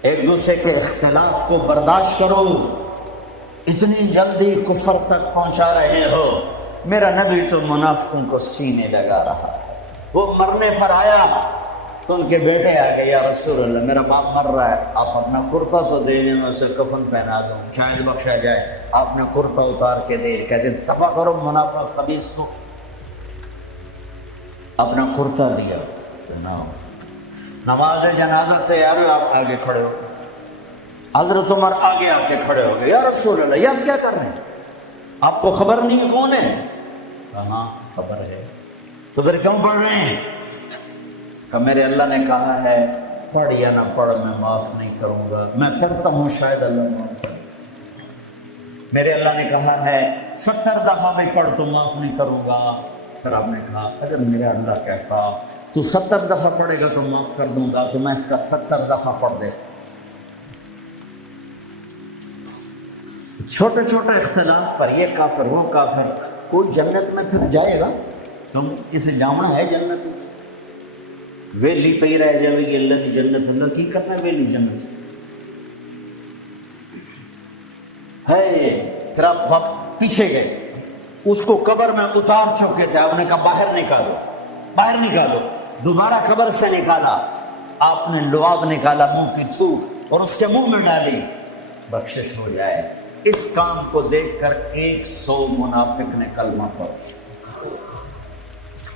ایک دوسرے کے اختلاف کو برداشت کرو. اتنی جلدی کفر تک پہنچا رہے ہو. میرا نبی تو منافقوں کو سینے لگا رہا ہے. وہ مرنے پر آیا تو ان کے بیٹے آ گئے, یا رسول اللہ میرا باپ مر رہا ہے, آپ اپنا کرتا تو دے دیں, میں اسے کفن پہنا دوں, شاید بخشا جائے. آپ نے کرتا اتار کے دے, کہتے دفع کرو منافق خبیث کو. اپنا کرتا دیا. نماز جنازہ تیار ہو, آپ آگے کھڑے ہو. حضرت عمر آگے آ کے کھڑے ہو گئے, یا رسول اللہ یہ آپ کیا کر رہے ہیں؟ آپ کو خبر نہیں کون ہے؟ ہاں خبر ہے. تو پھر کیوں پڑھ رہے ہیں؟ کہ میرے اللہ نے کہا ہے پڑھ یا نہ پڑھ میں معاف نہیں کروں گا. میں پڑھتا ہوں شاید اللہ معاف کرے. میرے اللہ نے کہا ہے 70 دفعہ بھی پڑھ تو معاف نہیں کروں گا. پھر آپ نے کہا اگر میرا اللہ کہتا تو 70 دفعہ پڑھے گا تو معاف کر دوں گا, تو میں اس کا 70 دفعہ پڑھ دیتا. چھوٹے چھوٹے اختلاف پر یہ کافر وہ کافر, کوئی جنت میں پھر جائے گا؟ تم اسے جامنا ہے جنت؟ ویلی پہ رہ جائے گی اللہ کی جنت. اللہ کی کرنا ہے ویلی جنت ہے. پھر آپ پیچھے گئے, اس کو قبر میں اتار چکے تھے, آپ نے کہا باہر نکالو, باہر نکالو. دوبارہ قبر سے نکالا, آپ نے لعاب نکالا منہ کی تھوک اور اس کے منہ میں ڈالی, بخشش ہو جائے. اس کام کو دیکھ کر 100 منافق نے کلمہ پڑھا,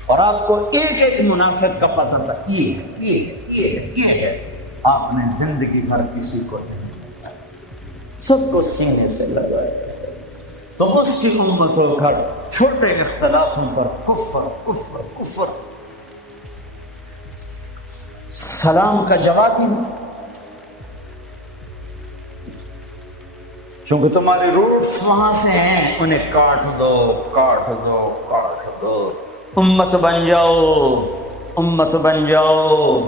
اور آپ کو ایک ایک منافق کا پتہ تھا یہ ہے. آپ نے زندگی بھر کسی کو نہیں بتایا, سب کو سینے سے لگایا. تو اس کی امت ہو کر چھوٹے اختلافوں پر کفر کفر کفر. سلام کا جواب ہی نہیں, چونکہ تمہارے روٹس وہاں سے ہیں, انہیں کاٹ دو کاٹ دو کاٹ دو. امت بن جاؤ, امت بن جاؤ,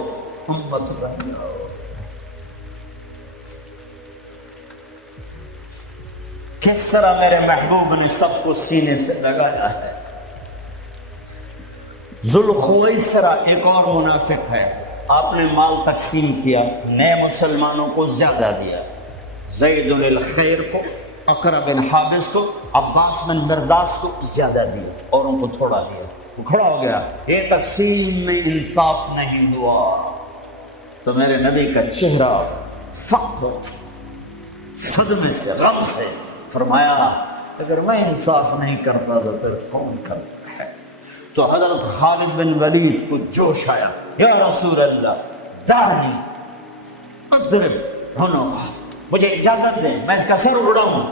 امت بن جاؤ. کس طرح میرے محبوب نے سب کو سینے سے لگایا ہے. ذوالخویسرہ ایک اور منافق ہے, آپ نے مال تقسیم کیا, نئے مسلمانوں کو زیادہ دیا. زید الخیر کو, اقرا بن حابس کو, عباس بن مرداس کو زیادہ دیا, اوروں کو تھوڑا دیا. وہ کھڑا ہو گیا, یہ تقسیم میں انصاف نہیں ہوا. تو میرے نبی کا چہرہ فقر, صدمے سے, غم سے فرمایا اگر میں انصاف نہیں کرتا تو پھر کون کرتا ہے؟ تو حضرت خالد بن ولید کو جوش آیا, یا رسول اللہ دعنی اضرب عنقہ, مجھے اجازت دیں میں اس کا سر اڑاؤں.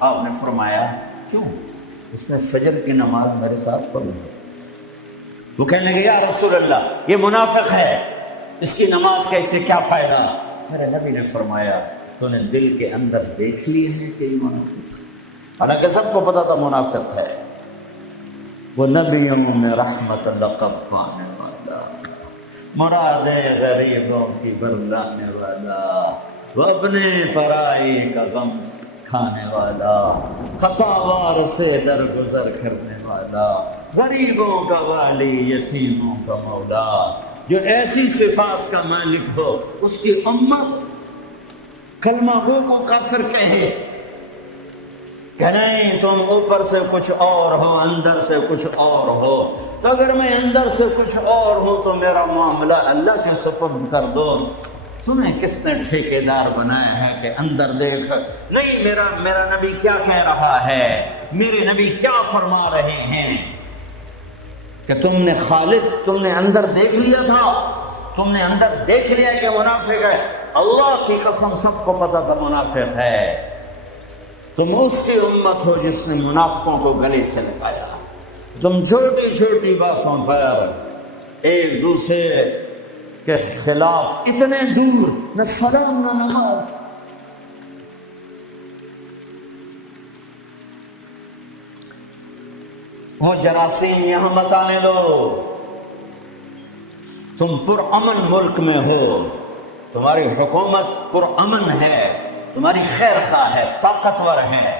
آپ نے فرمایا کیوں؟ اس نے فجر کی نماز میرے ساتھ پڑھی. وہ کہنے لگے یا رسول اللہ یہ منافق ہے, اس کی نماز کا اس سے کیا فائدہ؟ میرے نبی نے فرمایا تو نے دل کے اندر دیکھ لی ہے کہ یہ منافق ہے؟ حالانکہ سب کو پتا تھا منافق ہے. وہ نبیوں میں رحمت لقب پانے والا، مراد غریبوں کی برلانے والا، وہ اپنے پرائی کا غم کھانے والا، خطاوار سے درگزر کرنے والا، غریبوں کا والی، یتیموں کا مولا. جو ایسی صفات کا مالک ہو اس کی امت کلمہ گو کو کافر کہے کہ نہیں تم اوپر سے کچھ اور ہو اندر سے کچھ اور ہو. تو اگر میں اندر سے کچھ اور ہوں تو میرا معاملہ اللہ کے سپرد کر دو. تمہیں کس نے ٹھیکیدار بنایا ہے کہ اندر دیکھ؟ نہیں، میرا نبی کیا کہہ رہا ہے، میرے نبی کیا فرما رہے ہیں کہ تم نے خالد، تم نے اندر دیکھ لیا تھا، تم نے اندر دیکھ لیا کہ منافق ہے. اللہ کی قسم سب کو پتا تھا منافق ہے. تم اس کی امت ہو جس نے منافقوں کو گلے سے لگایا. تم چھوٹی چھوٹی باتوں پر ایک دوسرے کے خلاف اتنے دور، نہ سلام نہ نماز. وہ جراثیم یہاں مت آنے دو. تم پرامن ملک میں ہو، تمہاری حکومت پرامن ہے، تمہاری خیر خواہ ہے، طاقتور ہے.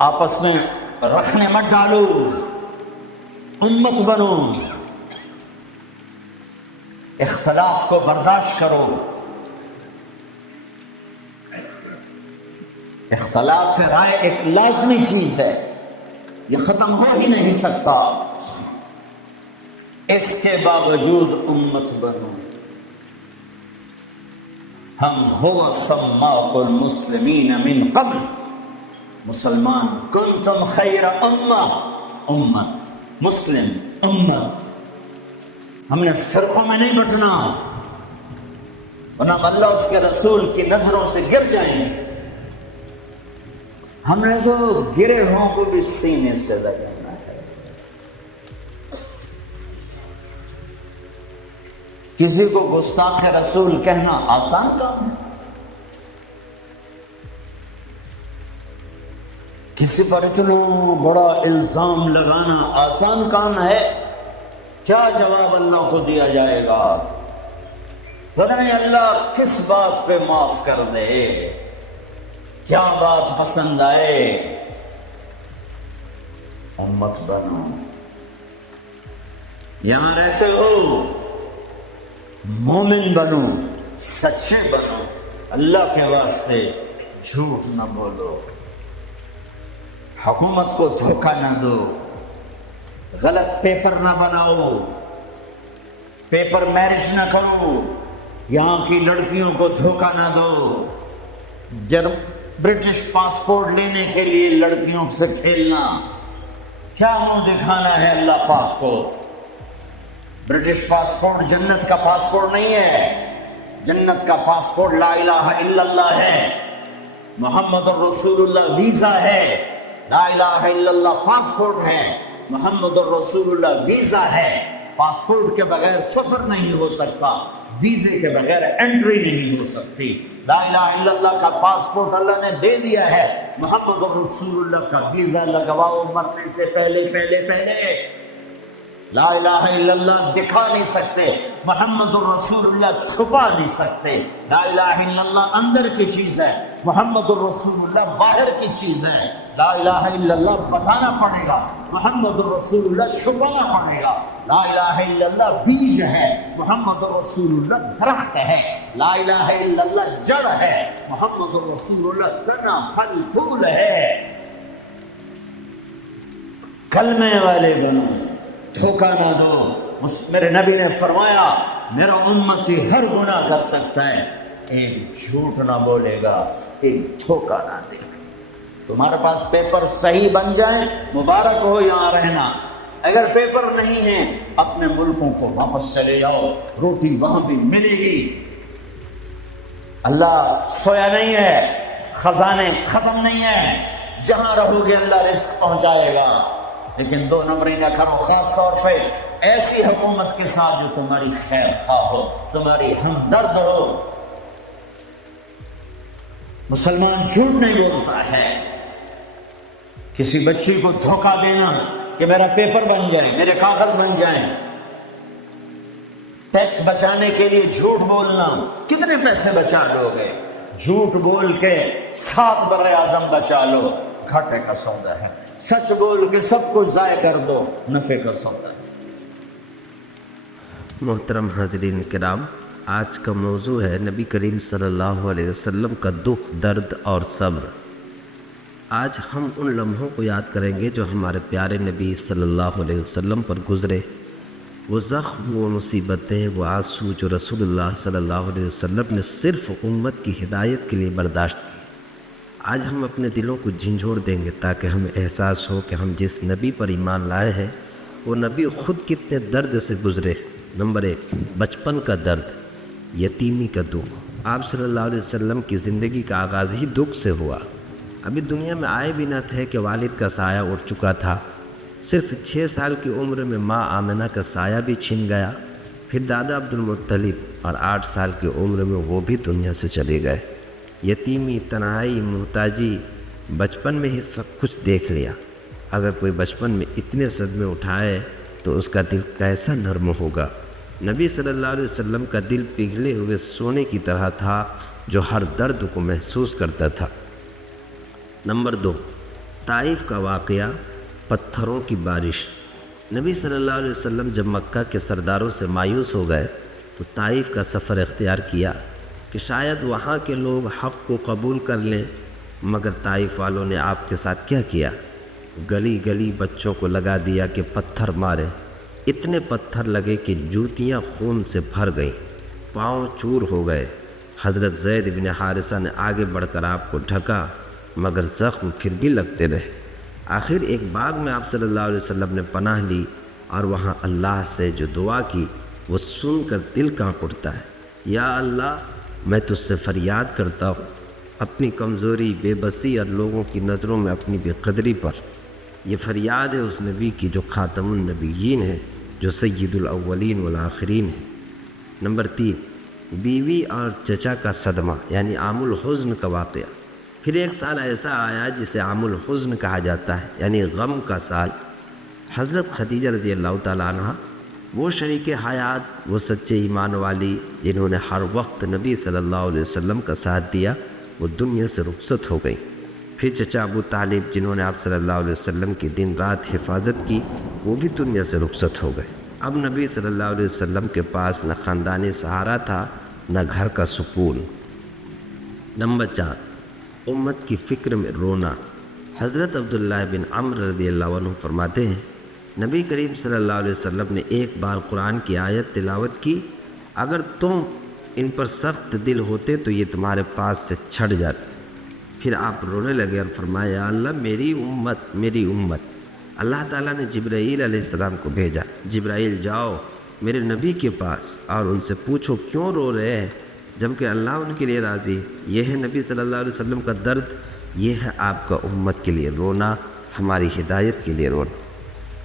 آپس میں رکھنے مت ڈالو، امت بنو، اختلاف کو برداشت کرو. اختلاف رائے ایک لازمی چیز ہے، یہ ختم ہو ہی نہیں سکتا. اس کے باوجود امت بنو. ہم هو سماق المسلمین من قبل، مسلمان کنتم خیر امت، مسلم امت. ہم نے فرقوں میں نہیں بٹنا، ورنہ اللہ اس کے رسول کی نظروں سے گر جائیں گے. ہم نے تو گرے ہوں کو بھی سینے سے لگانا ہے. کسی کو گستاخ رسول کہنا آسان کام ہے، کسی پر اتنا بڑا الزام لگانا آسان کام ہے. کیا جواب اللہ کو دیا جائے گا؟ پتہ نہیں اللہ کس بات پہ معاف کر دے، کیا بات پسند آئے. امت بنو. یہاں رہتے ہو مومن بنو، سچے بنو، اللہ کے واسطے جھوٹ نہ بولو، حکومت کو دھوکہ نہ دو، غلط پیپر نہ بناؤ، پیپر میرج نہ کرو، یہاں کی لڑکیوں کو دھوکہ نہ دو. برٹش پاسپورٹ لینے کے لیے لڑکیوں سے کھیلنا، کیا منہ دکھانا ہے اللہ پاک کو؟ برٹش پاسپورٹ جنت کا پاسپورٹ نہیں ہے. جنت کا پاسپورٹ لا الہ الا اللہ ہے، محمد الرسول اللہ ویزا ہے. لا الہ الا اللہ پاسپورٹ ہے، محمد الرسول اللہ ویزا ہے. پاسپورٹ کے بغیر سفر نہیں ہو سکتا، ویزے کے بغیر انٹری نہیں ہو سکتی. لا الہ الا اللہ کا پاسپورٹ اللہ نے دے دیا ہے، محمد الرسول اللہ کا ویزا لگواؤ مرنے سے پہلے. لا الہ الا اللہ دکھا نہیں سکتے، محمد الرسول اللہ چھپا نہیں سکتے. لا الہ الا اللہ اندر کی چیز ہے، محمد الرسول اللہ باہر کی چیز ہے. لا الہ الا اللہ بتانا پڑے گا، محمد الرسول اللہ چھپانا پڑے گا. لا الہ الا اللہ بیج ہے، محمد الرسول اللہ درخت ہے. لا الہ الا اللہ جڑ ہے، محمد الرسول اللہ تنا پھل پھول ہے. کلمے والے بنو، دھوکہ نہ دو. میرے نبی نے فرمایا میرا امتی ہر گناہ کر سکتا ہے، ایک جھوٹ نہ بولے گا، ایک دھوکہ نہ دے گا. تمہارے پاس پیپر صحیح بن جائیں مبارک ہو یہاں رہنا. اگر پیپر نہیں ہیں اپنے ملکوں کو واپس چلے جاؤ، روٹی وہاں بھی ملے گی. اللہ سویا نہیں ہے، خزانے ختم نہیں ہیں، جہاں رہو گے اللہ رزق پہنچائے گا. لیکن 2 نمبری نہ کرو، خاص طور پہ ایسی حکومت کے ساتھ جو تمہاری خیر خواہ ہو، تمہاری ہمدرد ہو. مسلمان جھوٹ نہیں بولتا ہے. کسی بچی کو دھوکہ دینا کہ میرا پیپر بن جائے، میرے کاغذ بن جائیں، ٹیکس بچانے کے لیے جھوٹ بولنا. کتنے پیسے بچا لو گے؟ جھوٹ بول کے 7 بر اعظم بچا لو، گھاٹے کا سودا ہے. سچ بول کے سب کچھ ضائع کر دو، نفع کا سودا ہے. محترم حاضرین کرام، آج کا موضوع ہے نبی کریم صلی اللہ علیہ وسلم کا دکھ، درد اور صبر. آج ہم ان لمحوں کو یاد کریں گے جو ہمارے پیارے نبی صلی اللہ علیہ وسلم پر گزرے. وہ زخم، وہ مصیبتیں، وہ آنسو جو رسول اللہ صلی اللہ علیہ وسلم نے صرف امت کی ہدایت کے لیے برداشت کی. آج ہم اپنے دلوں کو جھنجھوڑ دیں گے تاکہ ہمیں احساس ہو کہ ہم جس نبی پر ایمان لائے ہیں وہ نبی خود کتنے درد سے گزرے. نمبر 1، بچپن کا درد، یتیمی کا دکھ. آپ صلی اللہ علیہ وسلم کی زندگی کا آغاز ہی دکھ سے ہوا. ابھی دنیا میں آئے بھی نہ تھے کہ والد کا سایہ اٹھ چکا تھا. صرف 6 سال کی عمر میں ماں آمنہ کا سایہ بھی چھن گیا. پھر دادا عبد المطلب اور 8 سال کی عمر میں وہ بھی دنیا سے چلے گئے. یتیمی، تنہائی، محتاجی، بچپن میں ہی سب کچھ دیکھ لیا. اگر کوئی بچپن میں اتنے صدمے اٹھائے تو اس کا دل کیسا نرم ہوگا. نبی صلی اللہ علیہ وسلم کا دل پگھلے ہوئے سونے کی طرح تھا جو ہر درد کو محسوس کرتا تھا. نمبر 2، طائف کا واقعہ، پتھروں کی بارش. نبی صلی اللہ علیہ وسلم جب مکہ کے سرداروں سے مایوس ہو گئے تو طائف کا سفر اختیار کیا کہ شاید وہاں کے لوگ حق کو قبول کر لیں. مگر طائف والوں نے آپ کے ساتھ کیا کیا؟ گلی گلی بچوں کو لگا دیا کہ پتھر مارے. اتنے پتھر لگے کہ جوتیاں خون سے بھر گئیں، پاؤں چور ہو گئے. حضرت زید بن حارثہ نے آگے بڑھ کر آپ کو ڈھکا مگر زخم پھر بھی لگتے رہے. آخر ایک باغ میں آپ صلی اللہ علیہ وسلم نے پناہ لی اور وہاں اللہ سے جو دعا کی وہ سن کر دل کانپ اٹھتا ہے. یا اللہ، میں تجھ سے فریاد کرتا ہوں اپنی کمزوری، بے بسی اور لوگوں کی نظروں میں اپنی بے قدری پر. یہ فریاد ہے اس نبی کی جو خاتم النبیین ہے، جو سید الاولین والآخرین ہے. نمبر 3، بیوی اور چچا کا صدمہ یعنی عام الحزن کا واقعہ. پھر ایک سال ایسا آیا جسے عام الحزن کہا جاتا ہے یعنی غم کا سال. حضرت خدیجہ رضی اللہ تعالیٰ عنہ، وہ شریک حیات، وہ سچے ایمان والی جنہوں نے ہر وقت نبی صلی اللہ علیہ وسلم کا ساتھ دیا، وہ دنیا سے رخصت ہو گئی. پھر چچا ابو طالب جنہوں نے آپ صلی اللہ علیہ وسلم کی دن رات حفاظت کی، وہ بھی دنیا سے رخصت ہو گئے. اب نبی صلی اللہ علیہ وسلم کے پاس نہ خاندانی سہارا تھا نہ گھر کا سکون. نمبر 4، امت کی فکر میں رونا. حضرت عبداللہ بن عمرو رضی اللہ عنہ فرماتے ہیں نبی کریم صلی اللہ علیہ وسلم نے ایک بار قرآن کی آیت تلاوت کی، اگر تم ان پر سخت دل ہوتے تو یہ تمہارے پاس سے چھٹ جاتے. پھر آپ رونے لگے اور فرمایا، یا اللہ میری امت، میری امت. اللہ تعالیٰ نے جبرائیل علیہ السلام کو بھیجا. جبرائیل جاؤ میرے نبی کے پاس اور ان سے پوچھو کیوں رو رہے ہیں جبکہ اللہ ان کے لیے راضی ہے. یہ ہے نبی صلی اللہ علیہ وسلم کا درد، یہ ہے آپ کا امت کے لیے رونا، ہماری ہدایت کے لیے رونا.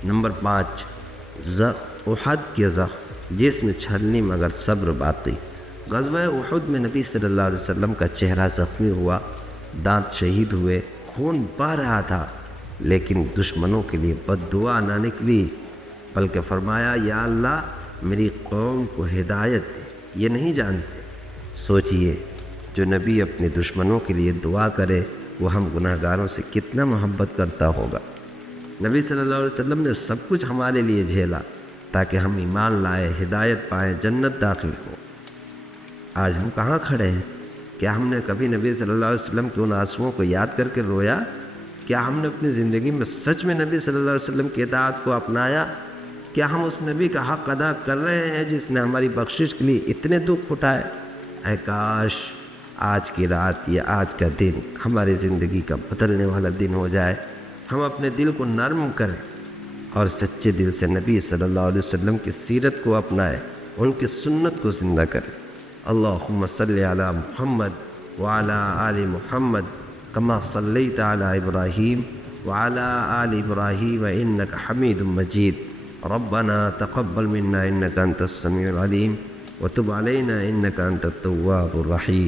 نمبر 5، احد کے زخم، جس میں چھلنی مگر صبر باقی. غزوہ احد میں نبی صلی اللہ علیہ وسلم کا چہرہ زخمی ہوا، دانت شہید ہوئے، خون بہہ رہا تھا، لیکن دشمنوں کے لیے بد دعا نہ نکلی بلکہ فرمایا، یا اللہ میری قوم کو ہدایت دے، یہ نہیں جانتے. سوچئے جو نبی اپنے دشمنوں کے لیے دعا کرے وہ ہم گناہ گاروں سے کتنا محبت کرتا ہوگا. نبی صلی اللہ علیہ وسلم نے سب کچھ ہمارے لیے جھیلا تاکہ ہم ایمان لائے، ہدایت پائیں، جنت داخل ہو. آج ہم کہاں کھڑے ہیں؟ کیا ہم نے کبھی نبی صلی اللہ علیہ وسلم کے ان آنسوؤں کو یاد کر کے رویا؟ کیا ہم نے اپنی زندگی میں سچ میں نبی صلی اللہ علیہ وسلم کی اطاعت کو اپنایا؟ کیا ہم اس نبی کا حق ادا کر رہے ہیں جس نے ہماری بخشش کے لیے اتنے دکھ اٹھائے؟ اے کاش آج کی رات یا آج کا دن ہماری زندگی کا بدلنے والا دن ہو جائے. ہم اپنے دل کو نرم کریں اور سچے دل سے نبی صلی اللہ علیہ وسلم کی سیرت کو اپنائیں، ان کی سنت کو زندہ کریں. اللہم صلی علی محمد وعلی آل محمد کما صلیت علی ابراہیم وعلی آل ابراہیم انک حمید مجید. ربنا تقبل منا انک انت السمیع العلیم وتب علینا انک انت التواب الرحیم.